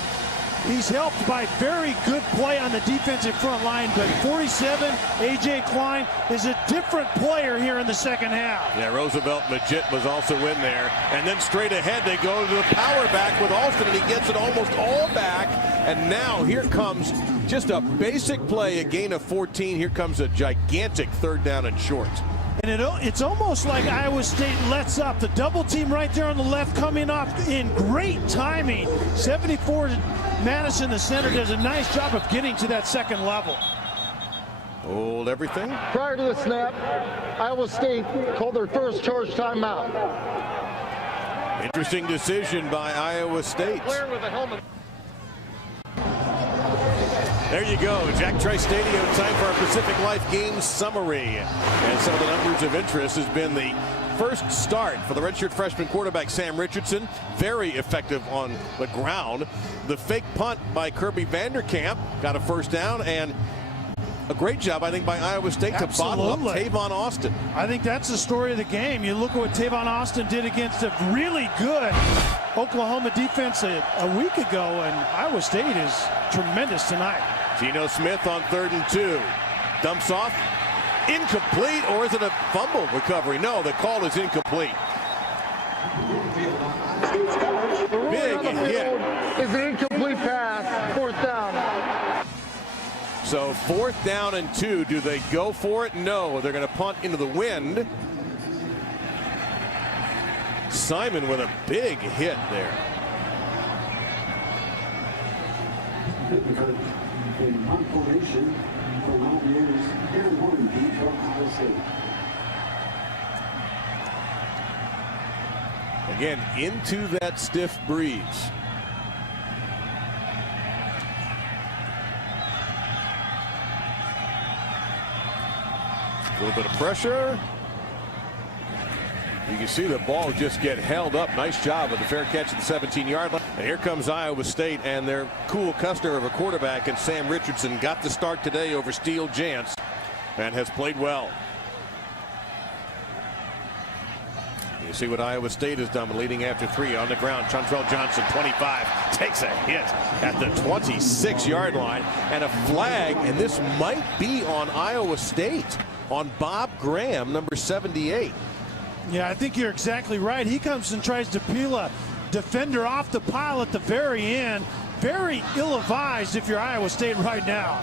he's helped by very good play on the defensive front line. But 47, A.J. Klein is a different player here in the second half. Yeah, Roosevelt Majid was also in there. And then straight ahead they go to the power back with Alston, and he gets it almost all back. And now here comes just a basic play, a gain of 14. Here comes a gigantic 3rd down and short. And it's almost like Iowa State lets up. The double team right there on the left coming up in great timing. 74 Madison, the center, does a nice job of getting to that second level. Hold everything. Prior to the snap, Iowa State called their first charge timeout. Interesting decision by Iowa State. Player with a helmet. There you go, Jack Trice Stadium. Time for our Pacific Life game summary. And some of the numbers of interest has been the first start for the redshirt freshman quarterback Sam Richardson. Very effective on the ground. The fake punt by Kirby Vanderkamp got a first down, and a great job, I think, by Iowa State to bottle up Tavon Austin. I think that's the story of the game. You look at what Tavon Austin did against a really good Oklahoma defense a week ago, and Iowa State is tremendous tonight. Geno Smith on 3rd and 2. Dumps off. Incomplete, or is it a fumble recovery? No, the call is incomplete. Big hit. Is an incomplete pass, 4th down. So 4th down and 2. Do they go for it? No, they're going to punt into the wind. Simon with a big hit there. Again, into that stiff breeze. A little bit of pressure. You can see the ball just get held up. Nice job with the fair catch at the 17-yard line. And here comes Iowa State and their cool Custer of a quarterback, and Sam Richardson got the start today over Steele Jantz and has played well. You see what Iowa State has done, leading after 3 on the ground. Chantrell Johnson, 25, takes a hit at the 26-yard line, and a flag, and this might be on Iowa State, on Bob Graham, number 78. Yeah, I think you're exactly right. He comes and tries to peel a defender off the pile at the very end. Very ill-advised if you're Iowa State right now.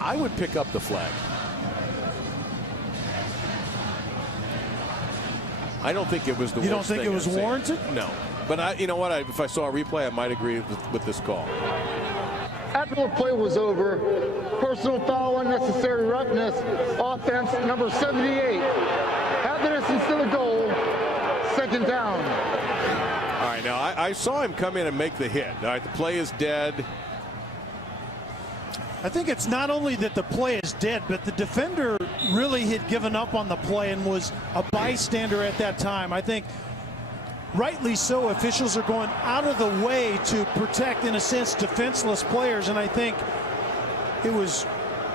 I would pick up the flag. I don't think it was the worst thing. You don't think it was warranted? No. But you know what? If I saw a replay, I might agree with this call. After the play was over, personal foul, unnecessary roughness, offense number 78. Half the distance to the goal, second down. All right, now I saw him come in and make the hit. All right, the play is dead. I think it's not only that the play is dead, but the defender really had given up on the play and was a bystander at that time. I think rightly so, officials are going out of the way to protect, in a sense, defenseless players, and I think it was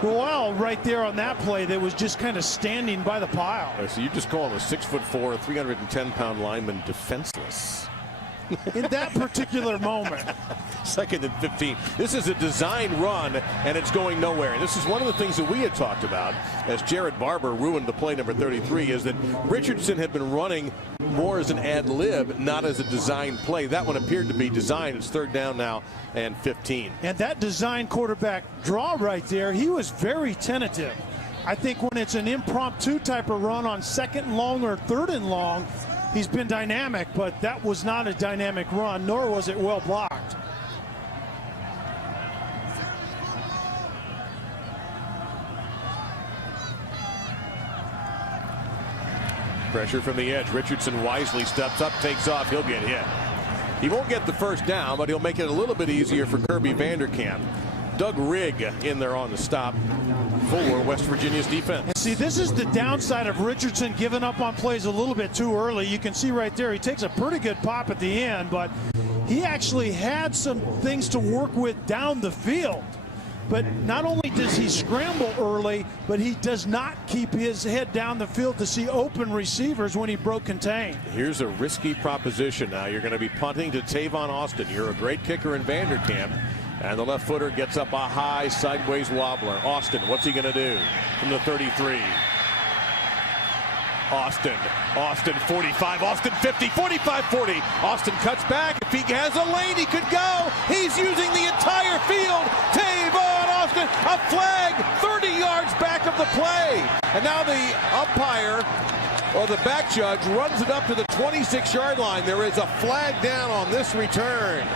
Royale right there on that play that was just kind of standing by the pile. Right, so you just call a 6'4", 310-pound lineman defenseless. In that particular moment. 2nd and 15. This is a design run, and it's going nowhere. And this is one of the things that we had talked about as Jared Barber ruined the play number 33, is that Richardson had been running more as an ad lib, not as a design play. That one appeared to be designed. It's 3rd down now and 15. And that design quarterback draw right there, he was very tentative. I think when it's an impromptu type of run on 2nd and long or 3rd and long, he's been dynamic, but that was not a dynamic run, nor was it well blocked. Pressure from the edge. Richardson wisely steps up, takes off. He'll get hit. He won't get the 1st down, but he'll make it a little bit easier for Kirby Vanderkamp. Doug Rigg in there on the stop for West Virginia's defense. And see, this is the downside of Richardson giving up on plays a little bit too early. You can see right there, he takes a pretty good pop at the end, but he actually had some things to work with down the field. But not only does he scramble early, but he does not keep his head down the field to see open receivers when he broke contain. Here's a risky proposition now. You're going to be punting to Tavon Austin. You're a great kicker in Vanderkamp. And the left footer gets up a high sideways wobbler. Austin, what's he going to do? From the 33. Austin 45, Austin 50, 45, 40. Austin cuts back. If he has a lane, he could go. He's using the entire field. Tavon Austin, a flag 30 yards back of the play. And now the umpire, or the back judge, runs it up to the 26-yard line. There is a flag down on this return.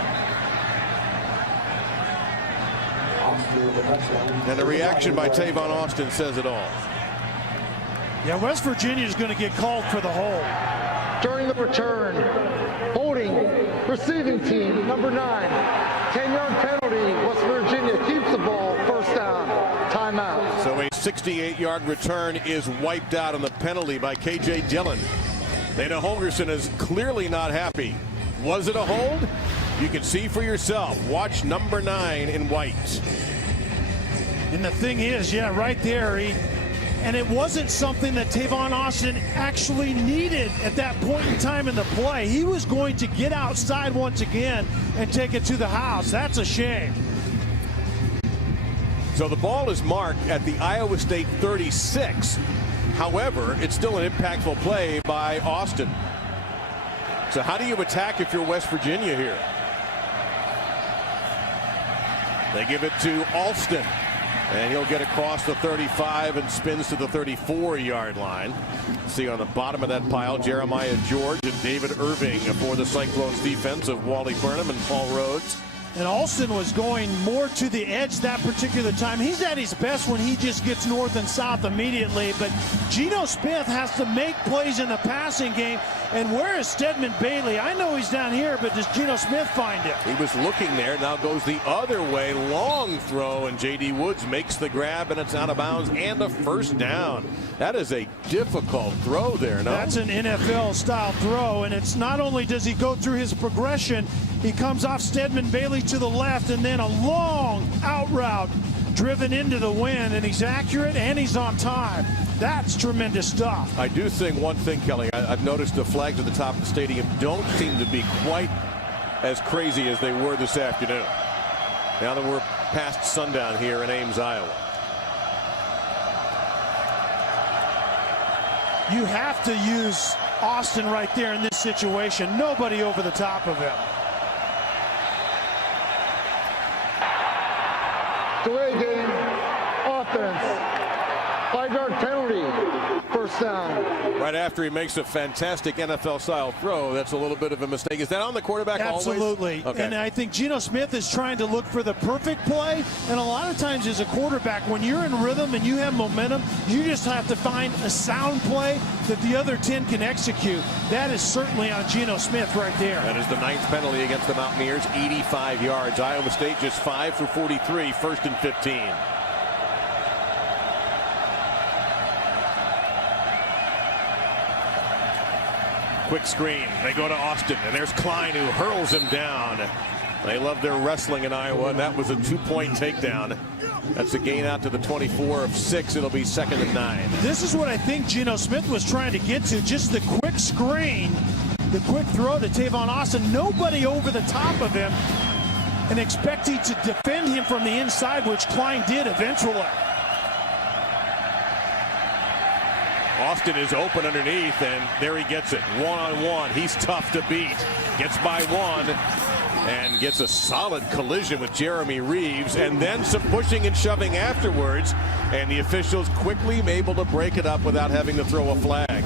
And the reaction by Tavon Austin says it all. Yeah, West Virginia is going to get called for the hold. During the return, holding, receiving team, number 9. 10-yard penalty, West Virginia keeps the ball, 1st down, timeout. So a 68-yard return is wiped out on the penalty by K.J. Dillon. Dana Holgerson is clearly not happy. Was it a hold? You can see for yourself. Watch number 9 in white. And the thing is, yeah, right there, and it wasn't something that Tavon Austin actually needed at that point in time in the play. He was going to get outside once again and take it to the house. That's a shame. So the ball is marked at the Iowa State 36. However, it's still an impactful play by Austin. So how do you attack if you're West Virginia here? They give it to Alston. And he'll get across the 35 and spins to the 34-yard line. See on the bottom of that pile, Jeremiah George and David Irving for the Cyclones defense of Wally Burnham and Paul Rhodes. And Alston was going more to the edge that particular time. He's at his best when he just gets north and south immediately. But Geno Smith has to make plays in the passing game. And where is Stedman Bailey? I know he's down here, but does Geno Smith find him? He was looking there. Now goes the other way. Long throw, and J.D. Woods makes the grab, and it's out of bounds and a 1st down. That is a difficult throw there, no? That's an NFL-style throw, and it's not only does he go through his progression, he comes off Stedman Bailey to the left, and then a long out route driven into the wind, and he's accurate and he's on time. That's tremendous stuff. I do think one thing, Kelly. I've noticed the flags at the top of the stadium don't seem to be quite as crazy as they were this afternoon. Now that we're past sundown here in Ames, Iowa. You have to use Austin right there in this situation. Nobody over the top of him. Delay game, offense, 5-yard penalty, first down. Right after he makes a fantastic NFL-style throw, that's a little bit of a mistake. Is that on the quarterback always? Absolutely. Okay. And I think Geno Smith is trying to look for the perfect play. And a lot of times as a quarterback, when you're in rhythm and you have momentum, you just have to find a sound play that the other 10 can execute. That is certainly on Geno Smith right there. That is the 9th penalty against the Mountaineers, 85 yards. Iowa State just 5 for 43, 1st and 15. Quick screen. They go to Austin, and there's Klein who hurls him down. They love their wrestling in Iowa, and that was a 2-point takedown. That's a gain out to the 24 of 6. It'll be 2nd and 9. This is what I think Geno Smith was trying to get to, just the quick screen, the quick throw to Tavon Austin. Nobody over the top of him, and expecting to defend him from the inside, which Klein did eventually. Austin is open underneath, and there he gets it. One-on-one. He's tough to beat. Gets by one and gets a solid collision with Jeremy Reeves, and then some pushing and shoving afterwards, and the officials quickly able to break it up without having to throw a flag.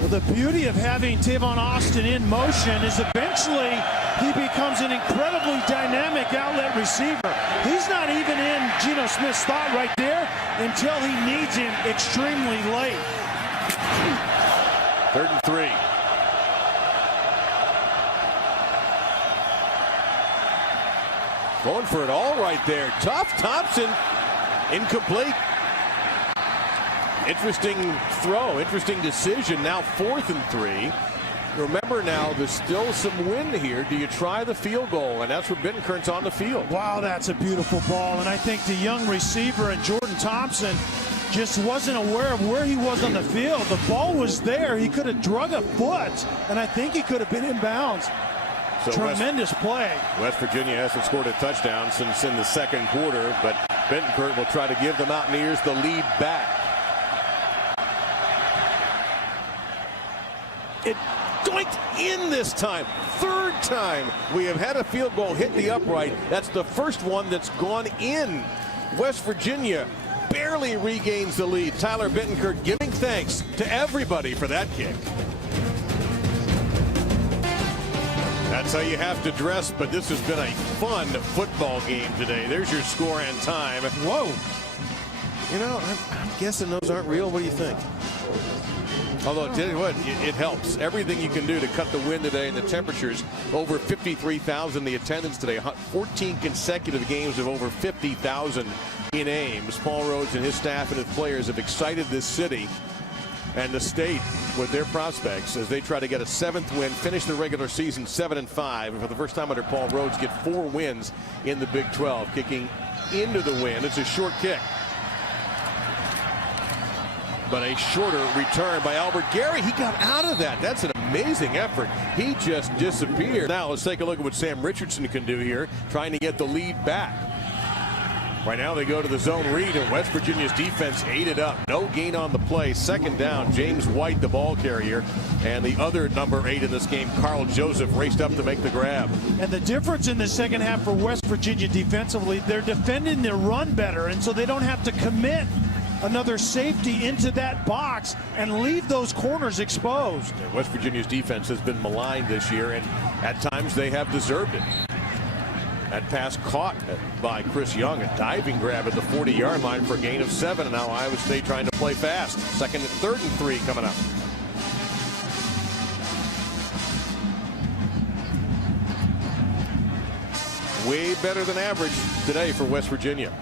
Well, the beauty of having Tavon Austin in motion is eventually he becomes an incredibly dynamic outlet receiver. He's not even in Geno Smith's thought right there until he needs him extremely late. 3rd and 3. Going for it all right there. Tough. Thompson. Incomplete. Interesting throw. Interesting decision. Now 4th and 3. Remember now, there's still some wind here. Do you try the field goal? And that's where Bittencourt's on the field. Wow, that's a beautiful ball. And I think the young receiver and Jordan Thompson just wasn't aware of where he was on the field. The ball was there. He could have drug a foot, and I think he could have been in bounds. So tremendous play. West Virginia hasn't scored a touchdown since in the 2nd quarter, but Bittencourt will try to give the Mountaineers the lead back. It doinked in this time. 3rd time we have had a field goal hit the upright. That's the first one that's gone in. West Virginia barely regains the lead. Tyler Bittencourt giving thanks to everybody for that kick. That's how you have to dress, but this has been a fun football game today. There's your score and time. Whoa. You know, I'm guessing those aren't real. What do you think? Although, tell you what, it helps. Everything you can do to cut the wind today, and the temperatures over 53,000. The attendance today, 14 consecutive games of over 50,000 in Ames. Paul Rhodes and his staff and his players have excited this city and the state with their prospects as they try to get a 7th win, finish the regular season 7-5, and for the first time under Paul Rhodes get 4 wins in the Big 12. Kicking into the wind. It's a short kick, but a shorter return by Albert Gary. He got out of that. That's an amazing effort. He just disappeared. Now let's take a look at what Sam Richardson can do here, trying to get the lead back. Right now they go to the zone read, and West Virginia's defense ate it up. No gain on the play. 2nd down. James White, the ball carrier, and the other number 8 in this game, Carl Joseph, raced up to make the grab. And the difference in the second half for West Virginia defensively, they're defending their run better, and so they don't have to commit another safety into that box and leave those corners exposed. And West Virginia's defense has been maligned this year, and at times they have deserved it. That pass caught by Chris Young, a diving grab at the 40-yard line for a gain of 7, and now Iowa State trying to play fast. 2nd and 3rd and 3 coming up. Way better than average today for West Virginia.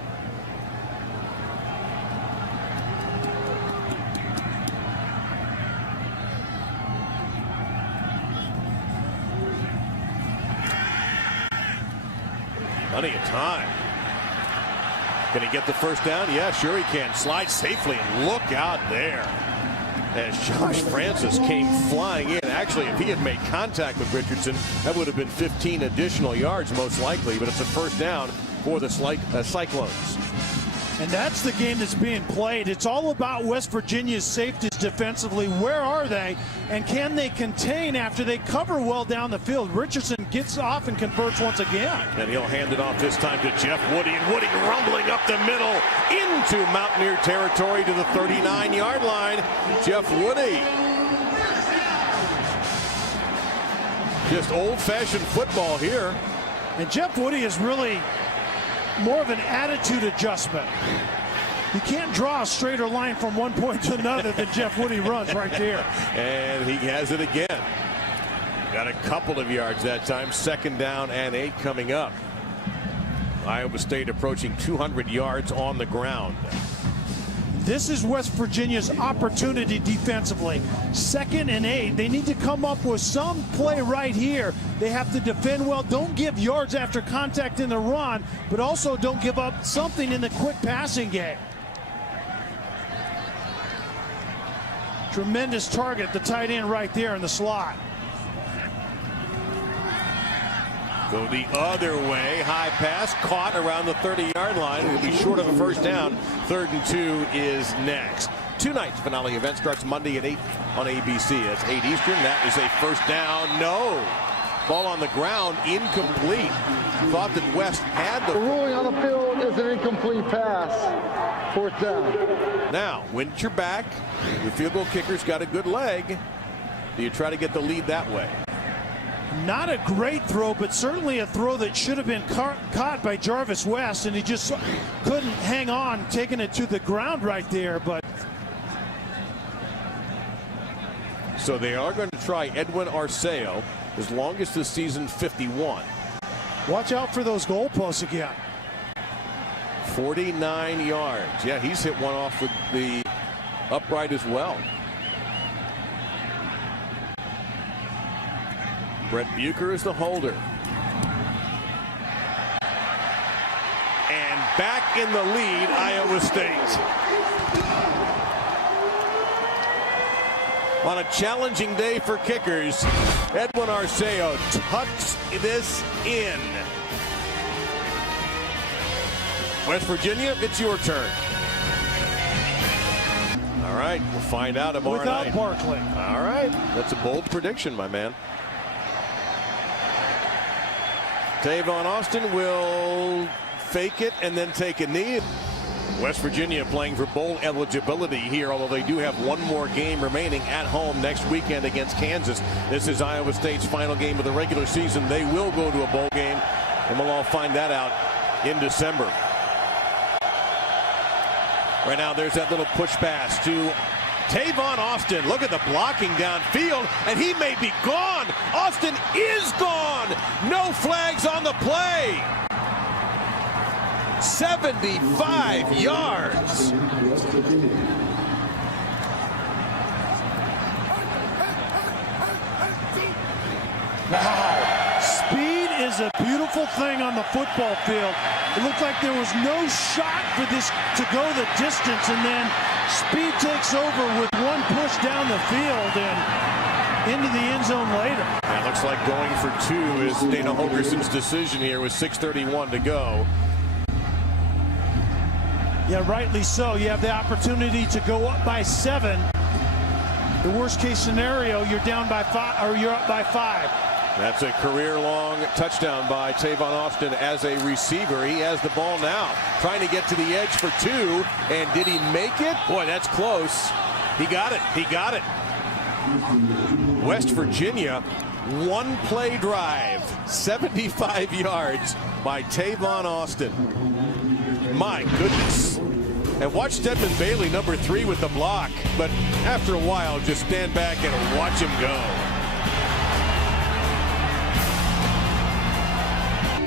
Plenty of time. Can he get the first down? Yeah, sure he can. Slide safely and look out there. As Josh Francis came flying in. Actually, if he had made contact with Richardson, that would have been 15 additional yards most likely, but it's a first down for the Cyclones. And that's the game that's being played. It's all about West Virginia's safeties defensively. Where are they? And can they contain after they cover well down the field? Richardson gets off and converts once again. And he'll hand it off this time to Jeff Woody. And Woody rumbling up the middle into Mountaineer territory to the 39-yard line. Jeff Woody. Just old-fashioned football here. And Jeff Woody is really more of an attitude adjustment. You can't draw a straighter line from one point to another than Jeff Woody runs right there. And he has it again. Got a couple of yards that time. 2nd down and 8 coming up. Iowa State approaching 200 yards on the ground. This is West Virginia's opportunity defensively. 2nd and 8. They need to come up with some play right here. They have to defend well. Don't give yards after contact in the run, but also don't give up something in the quick passing game. Tremendous target, the tight end right there in the slot. Go the other way. High pass caught around the 30-yard line. It'll be short of a first down. 3rd and 2 is next. Tonight's finale event starts Monday at 8 on ABC. That's 8 Eastern. That is a first down. No. Ball on the ground. Incomplete. Thought that West had The ruling on the field is an incomplete pass. 4th down. Now, when you're back, your field goal kicker's got a good leg. Do you try to get the lead that way? Not a great throw, but certainly a throw that should have been caught by Jarvis West, and he just couldn't hang on, taking it to the ground right there. But so they are going to try Edwin Arceo, his longest this season, 51. Watch out for those goalposts again. 49 yards. Yeah, he's hit one off with the upright as well. Brett Bucher is the holder. And back in the lead, Iowa State. On a challenging day for kickers, Edwin Arceo tucks this in. West Virginia, it's your turn. All right, we'll find out tomorrow night. Without Barkley. All right, that's a bold prediction, my man. Tavon Austin will fake it and then take a knee. West Virginia playing for bowl eligibility here, although they do have one more game remaining at home next weekend against Kansas. This is Iowa State's final game of the regular season. They will go to a bowl game, and we'll all find that out in December. Right now, there's that little push pass to Tavon Austin. Look at the blocking downfield, and he may be gone. Austin is gone. No flags on the play. 75 yards. Wow. Speed is a beautiful thing on the football field. It looked like there was no shot for this to go the distance, and then speed takes over with one push down the field and into the end zone later. It looks like going for 2 is Dana Holgerson's decision here with 6:31 to go. Yeah, rightly so. You have the opportunity to go up by 7. The worst case scenario, you're down by 5, or you're up by 5. That's a career-long touchdown by Tavon Austin as a receiver. He has the ball now, trying to get to the edge for 2. And did he make it? Boy, that's close. He got it. He got it. West Virginia, one-play drive, 75 yards by Tavon Austin. My goodness. And watch Stedman Bailey, number 3, with the block. But after a while, just stand back and watch him go.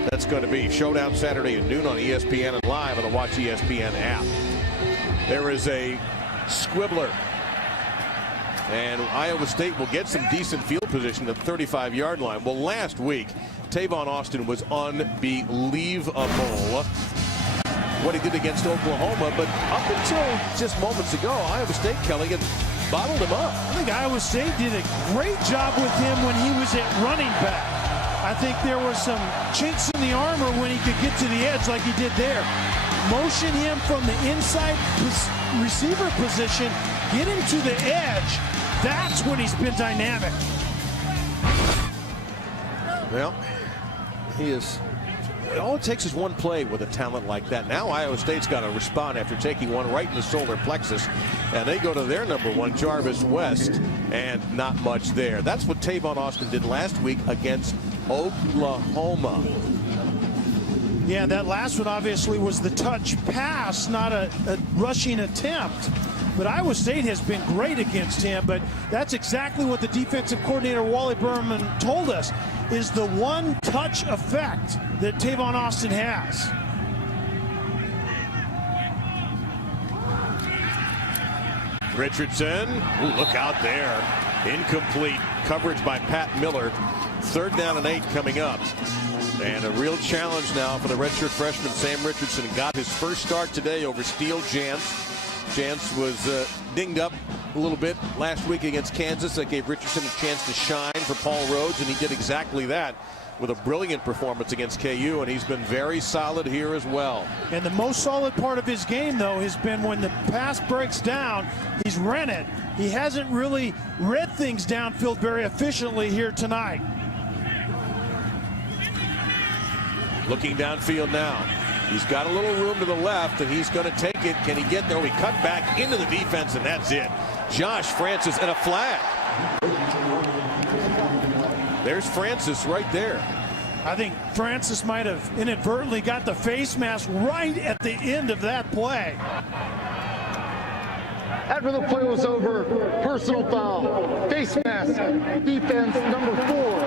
That's going to be Showdown Saturday at noon on ESPN and live on the Watch ESPN app. There is a squibbler. And Iowa State will get some decent field position at the 35-yard line. Well, last week, Tavon Austin was unbelievable. what he did against Oklahoma, but up until just moments ago, Iowa State, Kelly, had bottled him up. I think Iowa State did a great job with him when he was at running back. I think there were some chinks in the armor when he could get to the edge like he did there. Motion him from the inside receiver position, get him to the edge. That's when he's been dynamic. Well, he is. All it takes is one play with a talent like that. Now Iowa State's got to respond after taking one right in the solar plexus, and they go to their number one, Jarvis West, and not much there. That's what Tavon Austin did last week against Oklahoma. Yeah, that last one obviously was the touch pass, not a rushing attempt. But Iowa State has been great against him, but that's exactly what the defensive coordinator, Wally Berman, told us, is the one-touch effect that Tavon Austin has. Richardson, ooh, look out there. Incomplete coverage by Pat Miller. 3rd down and 8 coming up. And a real challenge now for the redshirt freshman Sam Richardson. Got his first start today over Steele Jantz. Jantz was dinged up a little bit last week against Kansas. That gave Richardson a chance to shine for Paul Rhodes, and he did exactly that with a brilliant performance against KU, and he's been very solid here as well. And the most solid part of his game, though, has been when the pass breaks down, he's ran it. He hasn't really read things downfield very efficiently here tonight. Looking downfield now. He's got a little room to the left, and he's going to take it. Can he get there? He cut back into the defense, and that's it. Josh Francis and a flag. There's Francis right there. I think Francis might have inadvertently got the face mask right at the end of that play. After the play was over, personal foul, face mask, defense number 4,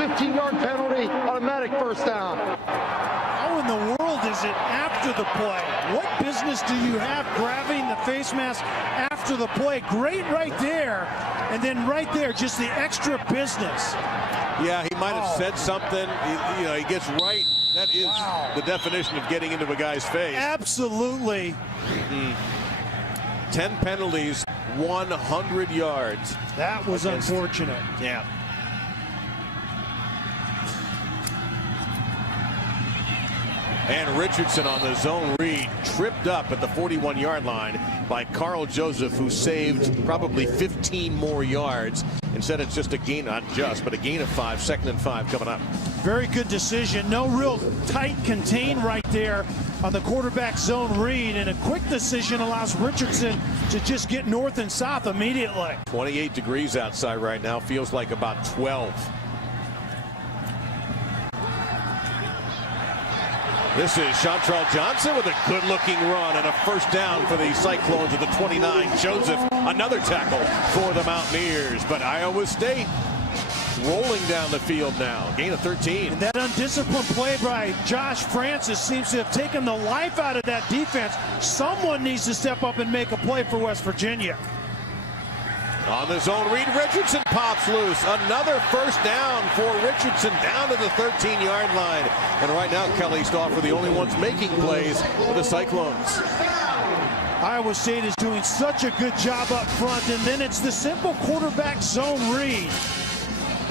15-yard penalty, automatic first down. How in the world is it after the play? What business do you have grabbing the face mask after the play? Great right there, and then right there, just the extra business. Yeah, he might have said something. He gets right. That is the definition of getting into a guy's face. Absolutely. 10 penalties, 100 yards. That was unfortunate. Yeah. And Richardson on the zone read, tripped up at the 41-yard line by Carl Joseph, who saved probably 15 more yards. Instead, it's just a gain, not just, but a gain of 5, 2nd and 5 coming up. Very good decision. No real tight contain right there on the quarterback zone read, and a quick decision allows Richardson to just get north and south immediately. 28 degrees outside right now, feels like about 12. This is Chantrell Johnson with a good-looking run and a first down for the Cyclones at the 29. Joseph, another tackle for the Mountaineers, but Iowa State rolling down the field now. Gain of 13. And that undisciplined play by Josh Francis seems to have taken the life out of that defense. Someone needs to step up and make a play for West Virginia. On the zone read, Richardson pops loose. Another first down for Richardson down to the 13-yard line. And right now, Kelly Stauffer are the only ones making plays for the Cyclones. Iowa State is doing such a good job up front, and then it's the simple quarterback zone read.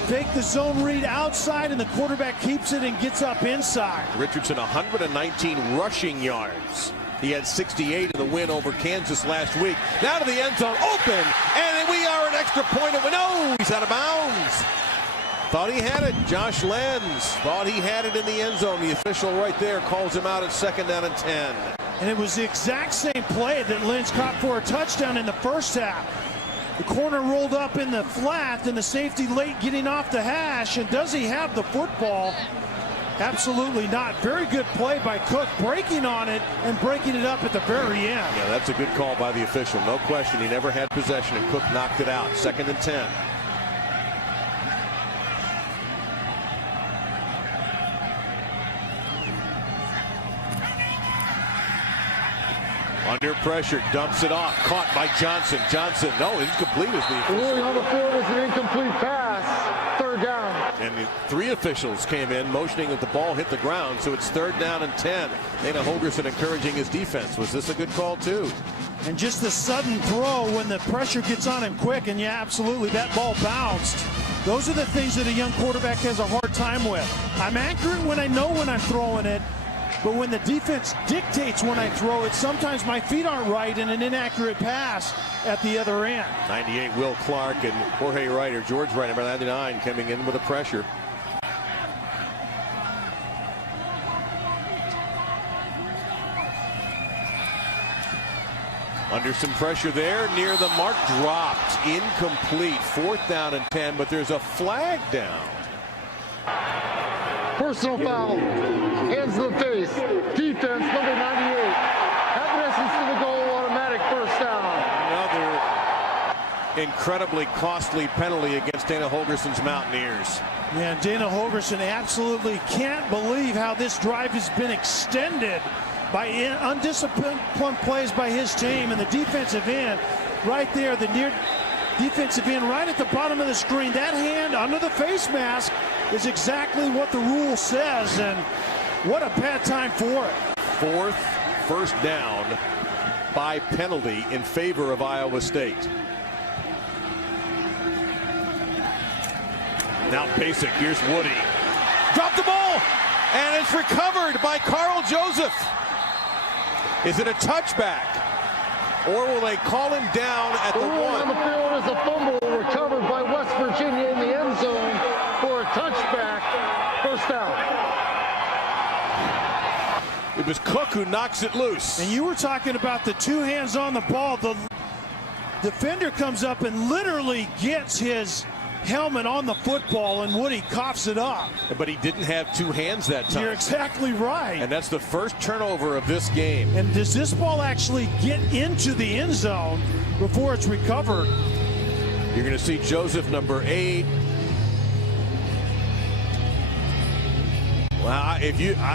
Take the zone read outside, and the quarterback keeps it and gets up inside. Richardson, 119 rushing yards. He had 68 in the win over Kansas last week. Now to the end zone, open, and we are an extra point away. No, he's out of bounds. Thought he had it. Josh Lenz thought he had it in the end zone. The official right there calls him out at 2nd down and 10. And it was the exact same play that Lenz caught for a touchdown in the first half. The corner rolled up in the flat, and the safety late getting off the hash. And does he have the football? Absolutely not. Very good play by Cook, breaking on it and breaking it up at the very end. Yeah, that's a good call by the official. No question. He never had possession, and Cook knocked it out. 2nd and 10. Under pressure, dumps it off, caught by Johnson. Johnson, no, incomplete is the official. Ruling on the field is an incomplete pass. 3rd down. And the 3 officials came in motioning that the ball hit the ground, so it's 3rd down and 10. Dana Holgorsen encouraging his defense. Was this a good call too? And just the sudden throw when the pressure gets on him quick, and yeah, absolutely, that ball bounced. Those are the things that a young quarterback has a hard time with. I'm accurate when I know when I'm throwing it, but when the defense dictates when I throw it, sometimes my feet aren't right and an inaccurate pass at the other end. 98 Will Clark and Jorge Wright, or George Wright, number 99, coming in with the pressure. Under some pressure there, near the mark, dropped, incomplete, 4th down and 10, but there's a flag down. Personal foul, hands to the face, defense, number 98. Advances to the goal, automatic first down. Another incredibly costly penalty against Dana Holgorsen's Mountaineers. Yeah, Dana Holgorsen absolutely can't believe how this drive has been extended by undisciplined plays by his team, and the defensive end right there, the near defensive end right at the bottom of the screen. That hand under the face mask is exactly what the rule says, and what a bad time for it. 4th first down by penalty in favor of Iowa State. Now Basic, here's Woody. Dropped the ball, and it's recovered by Carl Joseph. Is it a touchback, or will they call him down at the 1? On the field is a fumble recovered by West Virginia in the end zone for a touchback, first down. It was Cook who knocks it loose. And you were talking about the 2 hands on the ball. The defender comes up and literally gets his helmet on the football, and Woody coughs it up. But he didn't have 2 hands that time. You're exactly right. And that's the first turnover of this game. And does this ball actually get into the end zone before it's recovered? You're going to see Joseph, number 8. Well, I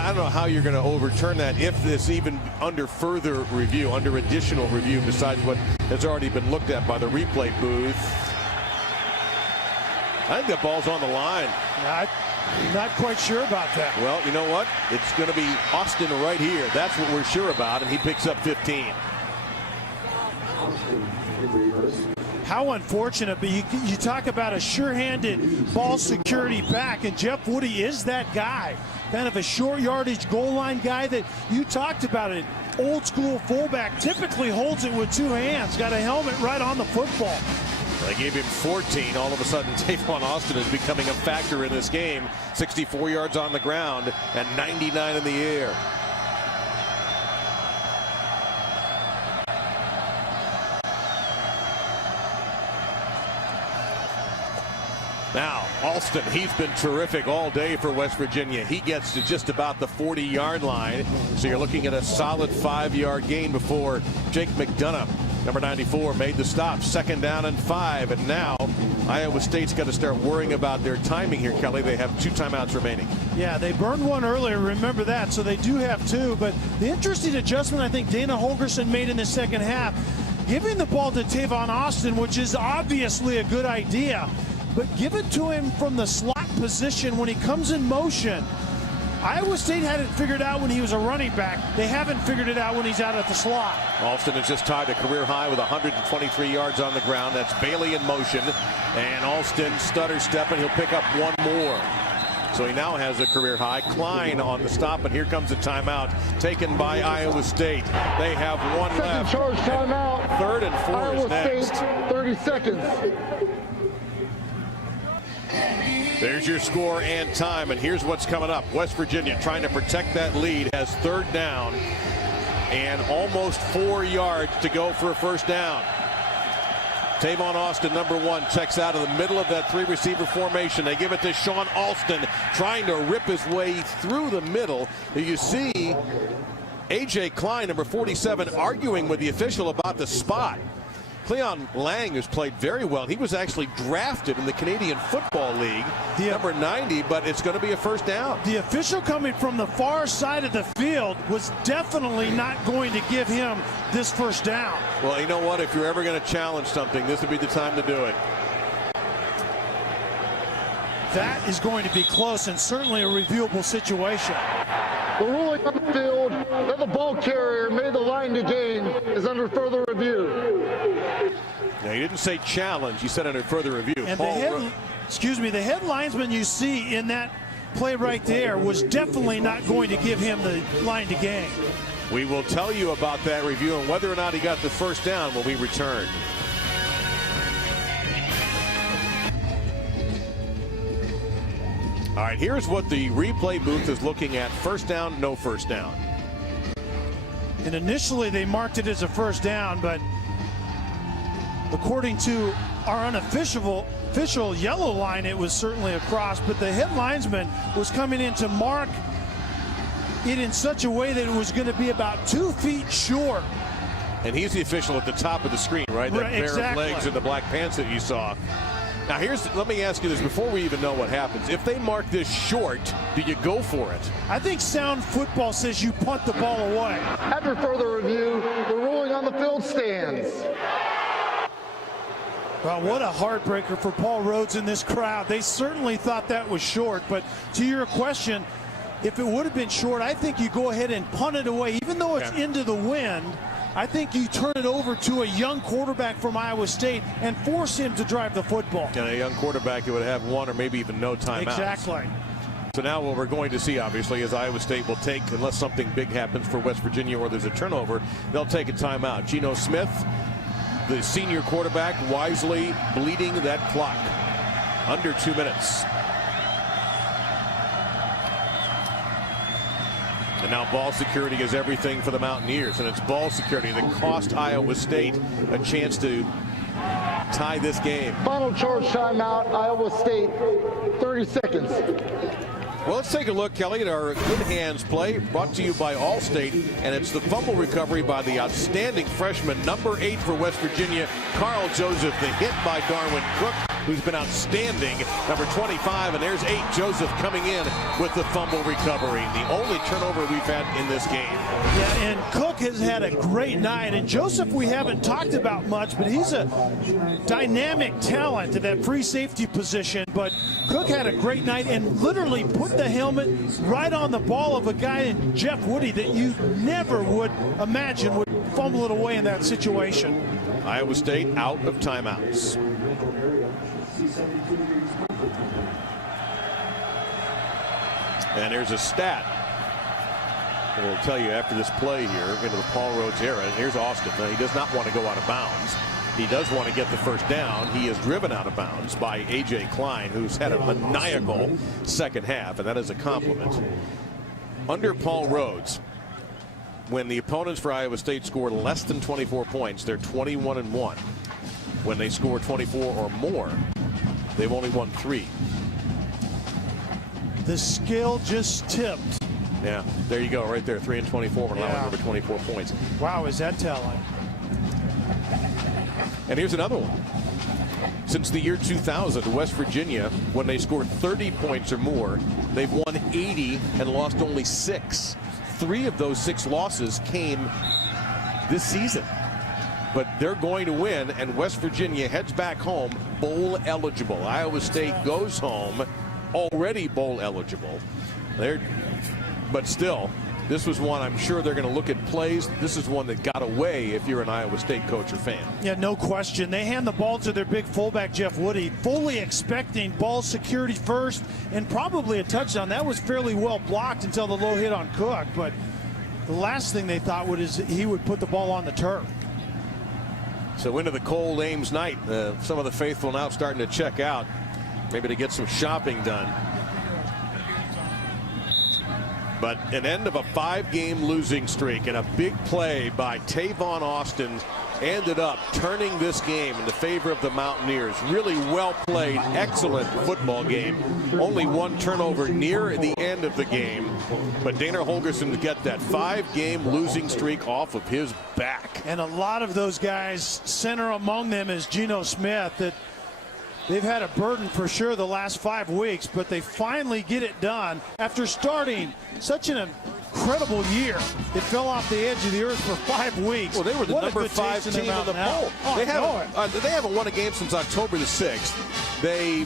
don't know how you're going to overturn that if this even under further review, under additional review, besides what has already been looked at by the replay booth. I think that ball's on the line. I'm not quite sure about that. Well, you know what? It's going to be Austin right here. That's what we're sure about, and he picks up 15. How unfortunate, but you talk about a sure-handed ball security back, and Jeff Woody is that guy. Kind of a short yardage goal line guy that you talked about. It old school fullback typically holds it with 2 hands, got a helmet right on the football. They gave him 14. All of a sudden, Tavon Austin is becoming a factor in this game. 64 yards on the ground and 99 in the air. Now, Alston, he's been terrific all day for West Virginia. He gets to just about the 40-yard line. So you're looking at a solid 5-yard gain before Jake McDonough, number 94, made the stop. 2nd down and 5. And now Iowa State's got to start worrying about their timing here, Kelly. They have 2 timeouts remaining. Yeah, they burned 1 earlier, remember that, so they do have 2. But the interesting adjustment I think Dana Holgorsen made in the second half, giving the ball to Tavon Austin, which is obviously a good idea, but give it to him from the slot position when he comes in motion. Iowa State had it figured out when he was a running back. They haven't figured it out when he's out at the slot. Alston has just tied a career high with 123 yards on the ground. That's Bailey in motion. And Alston stutter step, and he'll pick up 1 more. So he now has a career high. Klein on the stop, and here comes a timeout taken by Iowa State. They have 1 Second left. charge timeout. 3rd and 4 Iowa is next. State, 30 seconds. There's your score and time, and here's what's coming up. West Virginia trying to protect that lead, has 3rd down and almost 4 yards to go for a first down. Tavon Austin, number 1, checks out of the middle of that 3-receiver formation. They give it to Sean Alston, trying to rip his way through the middle. You see A.J. Klein, number 47, arguing with the official about the spot. Cleon Lang has played very well. He was actually drafted in the Canadian Football League, number 90, but it's going to be a first down. The official coming from the far side of the field was definitely not going to give him this first down. Well, you know what? If you're ever going to challenge something, this would be the time to do it. that is going to be close and certainly a reviewable situation. The ruling on the field that the ball carrier made the line to gain is under further review. Now, he didn't say challenge. He said under further review. And the head linesman you see in that play right there was definitely not going to give him the line to gain. We will tell you about that review and whether or not he got the first down when we return. All right, here's what the replay booth is looking at. First down, no first down. And initially they marked it as a first down, but according to our unofficial yellow line, it was certainly a cross. But the head linesman was coming in to mark it in such a way that it was going to be about 2 feet short. And he's the official at the top of the screen, right? That pair exactly. of legs and the black pants that you saw. Now, let me ask you this before we even know what happens. If they mark this short, do you go for it? I think sound football says you punt the ball away. After further review, the ruling on the field stands. Well, what a heartbreaker for Paul Rhodes in this crowd. They certainly thought that was short, but to your question, if it would have been short, I think you go ahead and punt it away. Even though it's into the wind, I think you turn it over to a young quarterback from Iowa State and force him to drive the football. And a young quarterback who would have one or maybe even no timeouts. Exactly. So now what we're going to see, obviously, is Iowa State will take, unless something big happens for West Virginia or there's a turnover, they'll take a timeout. Geno Smith, the senior quarterback, wisely bleeding that clock. Under 2 minutes. And now ball security is everything for the Mountaineers, and it's ball security that cost Iowa State a chance to tie this game. Final charge timeout, Iowa State, 30 seconds. Well, let's take a look, Kelly, at our Good Hands play, brought to you by Allstate, and it's the fumble recovery by the outstanding freshman, number 8 for West Virginia, Carl Joseph, the hit by Darwin Cook, who's been outstanding, number 25, and there's 8, Joseph coming in with the fumble recovery, the only turnover we've had in this game. Yeah, and Cook has had a great night, and Joseph we haven't talked about much, but he's a dynamic talent at that free safety position, but Cook had a great night and literally put the helmet right on the ball of a guy in Jeff Woody that you never would imagine would fumble it away in that situation. Iowa State out of timeouts. And there's a stat that will tell you after this play here into the Paul Rhodes era. And here's Austin. Now, he does not want to go out of bounds. He does want to get the first down. He is driven out of bounds by A.J. Klein, who's had a maniacal second half, and that is a compliment. Under Paul Rhodes, when the opponents for Iowa State score less than 24 points, they're 21-1. When they score 24 or more, they've only won 3. The scale just tipped. Yeah, there you go, right there. 3-24 when allowing over 24 points. Wow, is that telling? And here's another one. Since the year 2000, West Virginia, when they scored 30 points or more, they've won 80 and lost only 6. 3 of those 6 losses came this season. But they're going to win, and West Virginia heads back home bowl eligible. Iowa State goes home already bowl eligible. But still, this was one I'm sure they're going to look at plays. This is one that got away if you're an Iowa State coach or fan. Yeah, no question. They hand the ball to their big fullback, Jeff Woody, fully expecting ball security first and probably a touchdown. That was fairly well blocked until the low hit on Cook. But the last thing they thought is he would put the ball on the turf. So into the Cole Ames night, some of the faithful now starting to check out, maybe to get some shopping done. But an end of a 5-game losing streak, and a big play by Tavon Austin ended up turning this game in the favor of the Mountaineers. Really well played, excellent football game. Only 1 turnover near the end of the game. But Dana Holgorsen to get that 5-game losing streak off of his back. And a lot of those guys, center among them is Geno Smith, that they've had a burden for sure the last 5 weeks, but they finally get it done after starting such an incredible year. It fell off the edge of the earth for 5 weeks. Well, they were the number 5 team in the poll. They haven't won a game since October the 6th. They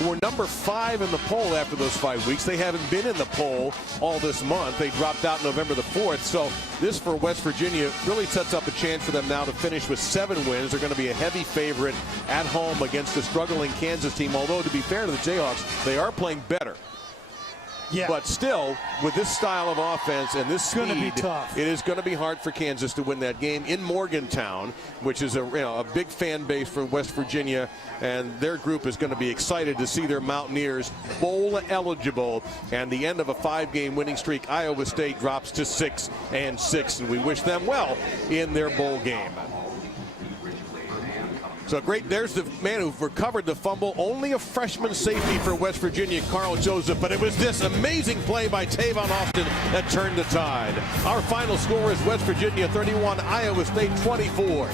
who were number 5 in the poll after those 5 weeks. They haven't been in the poll all this month. They dropped out November the 4th. So this for West Virginia really sets up a chance for them now to finish with 7 wins. They're going to be a heavy favorite at home against a struggling Kansas team. Although, to be fair to the Jayhawks, they are playing better. Yeah. But still, with this style of offense and this speed, be tough. it is going to be hard for Kansas to win that game in Morgantown, which is a big fan base for West Virginia, and their group is going to be excited to see their Mountaineers bowl eligible. And the end of a 5-game winning streak, Iowa State drops to 6-6, and we wish them well in their bowl game. So great, there's the man who recovered the fumble. Only a freshman safety for West Virginia, Carl Joseph, but it was this amazing play by Tavon Austin that turned the tide. Our final score is West Virginia 31, Iowa State 24.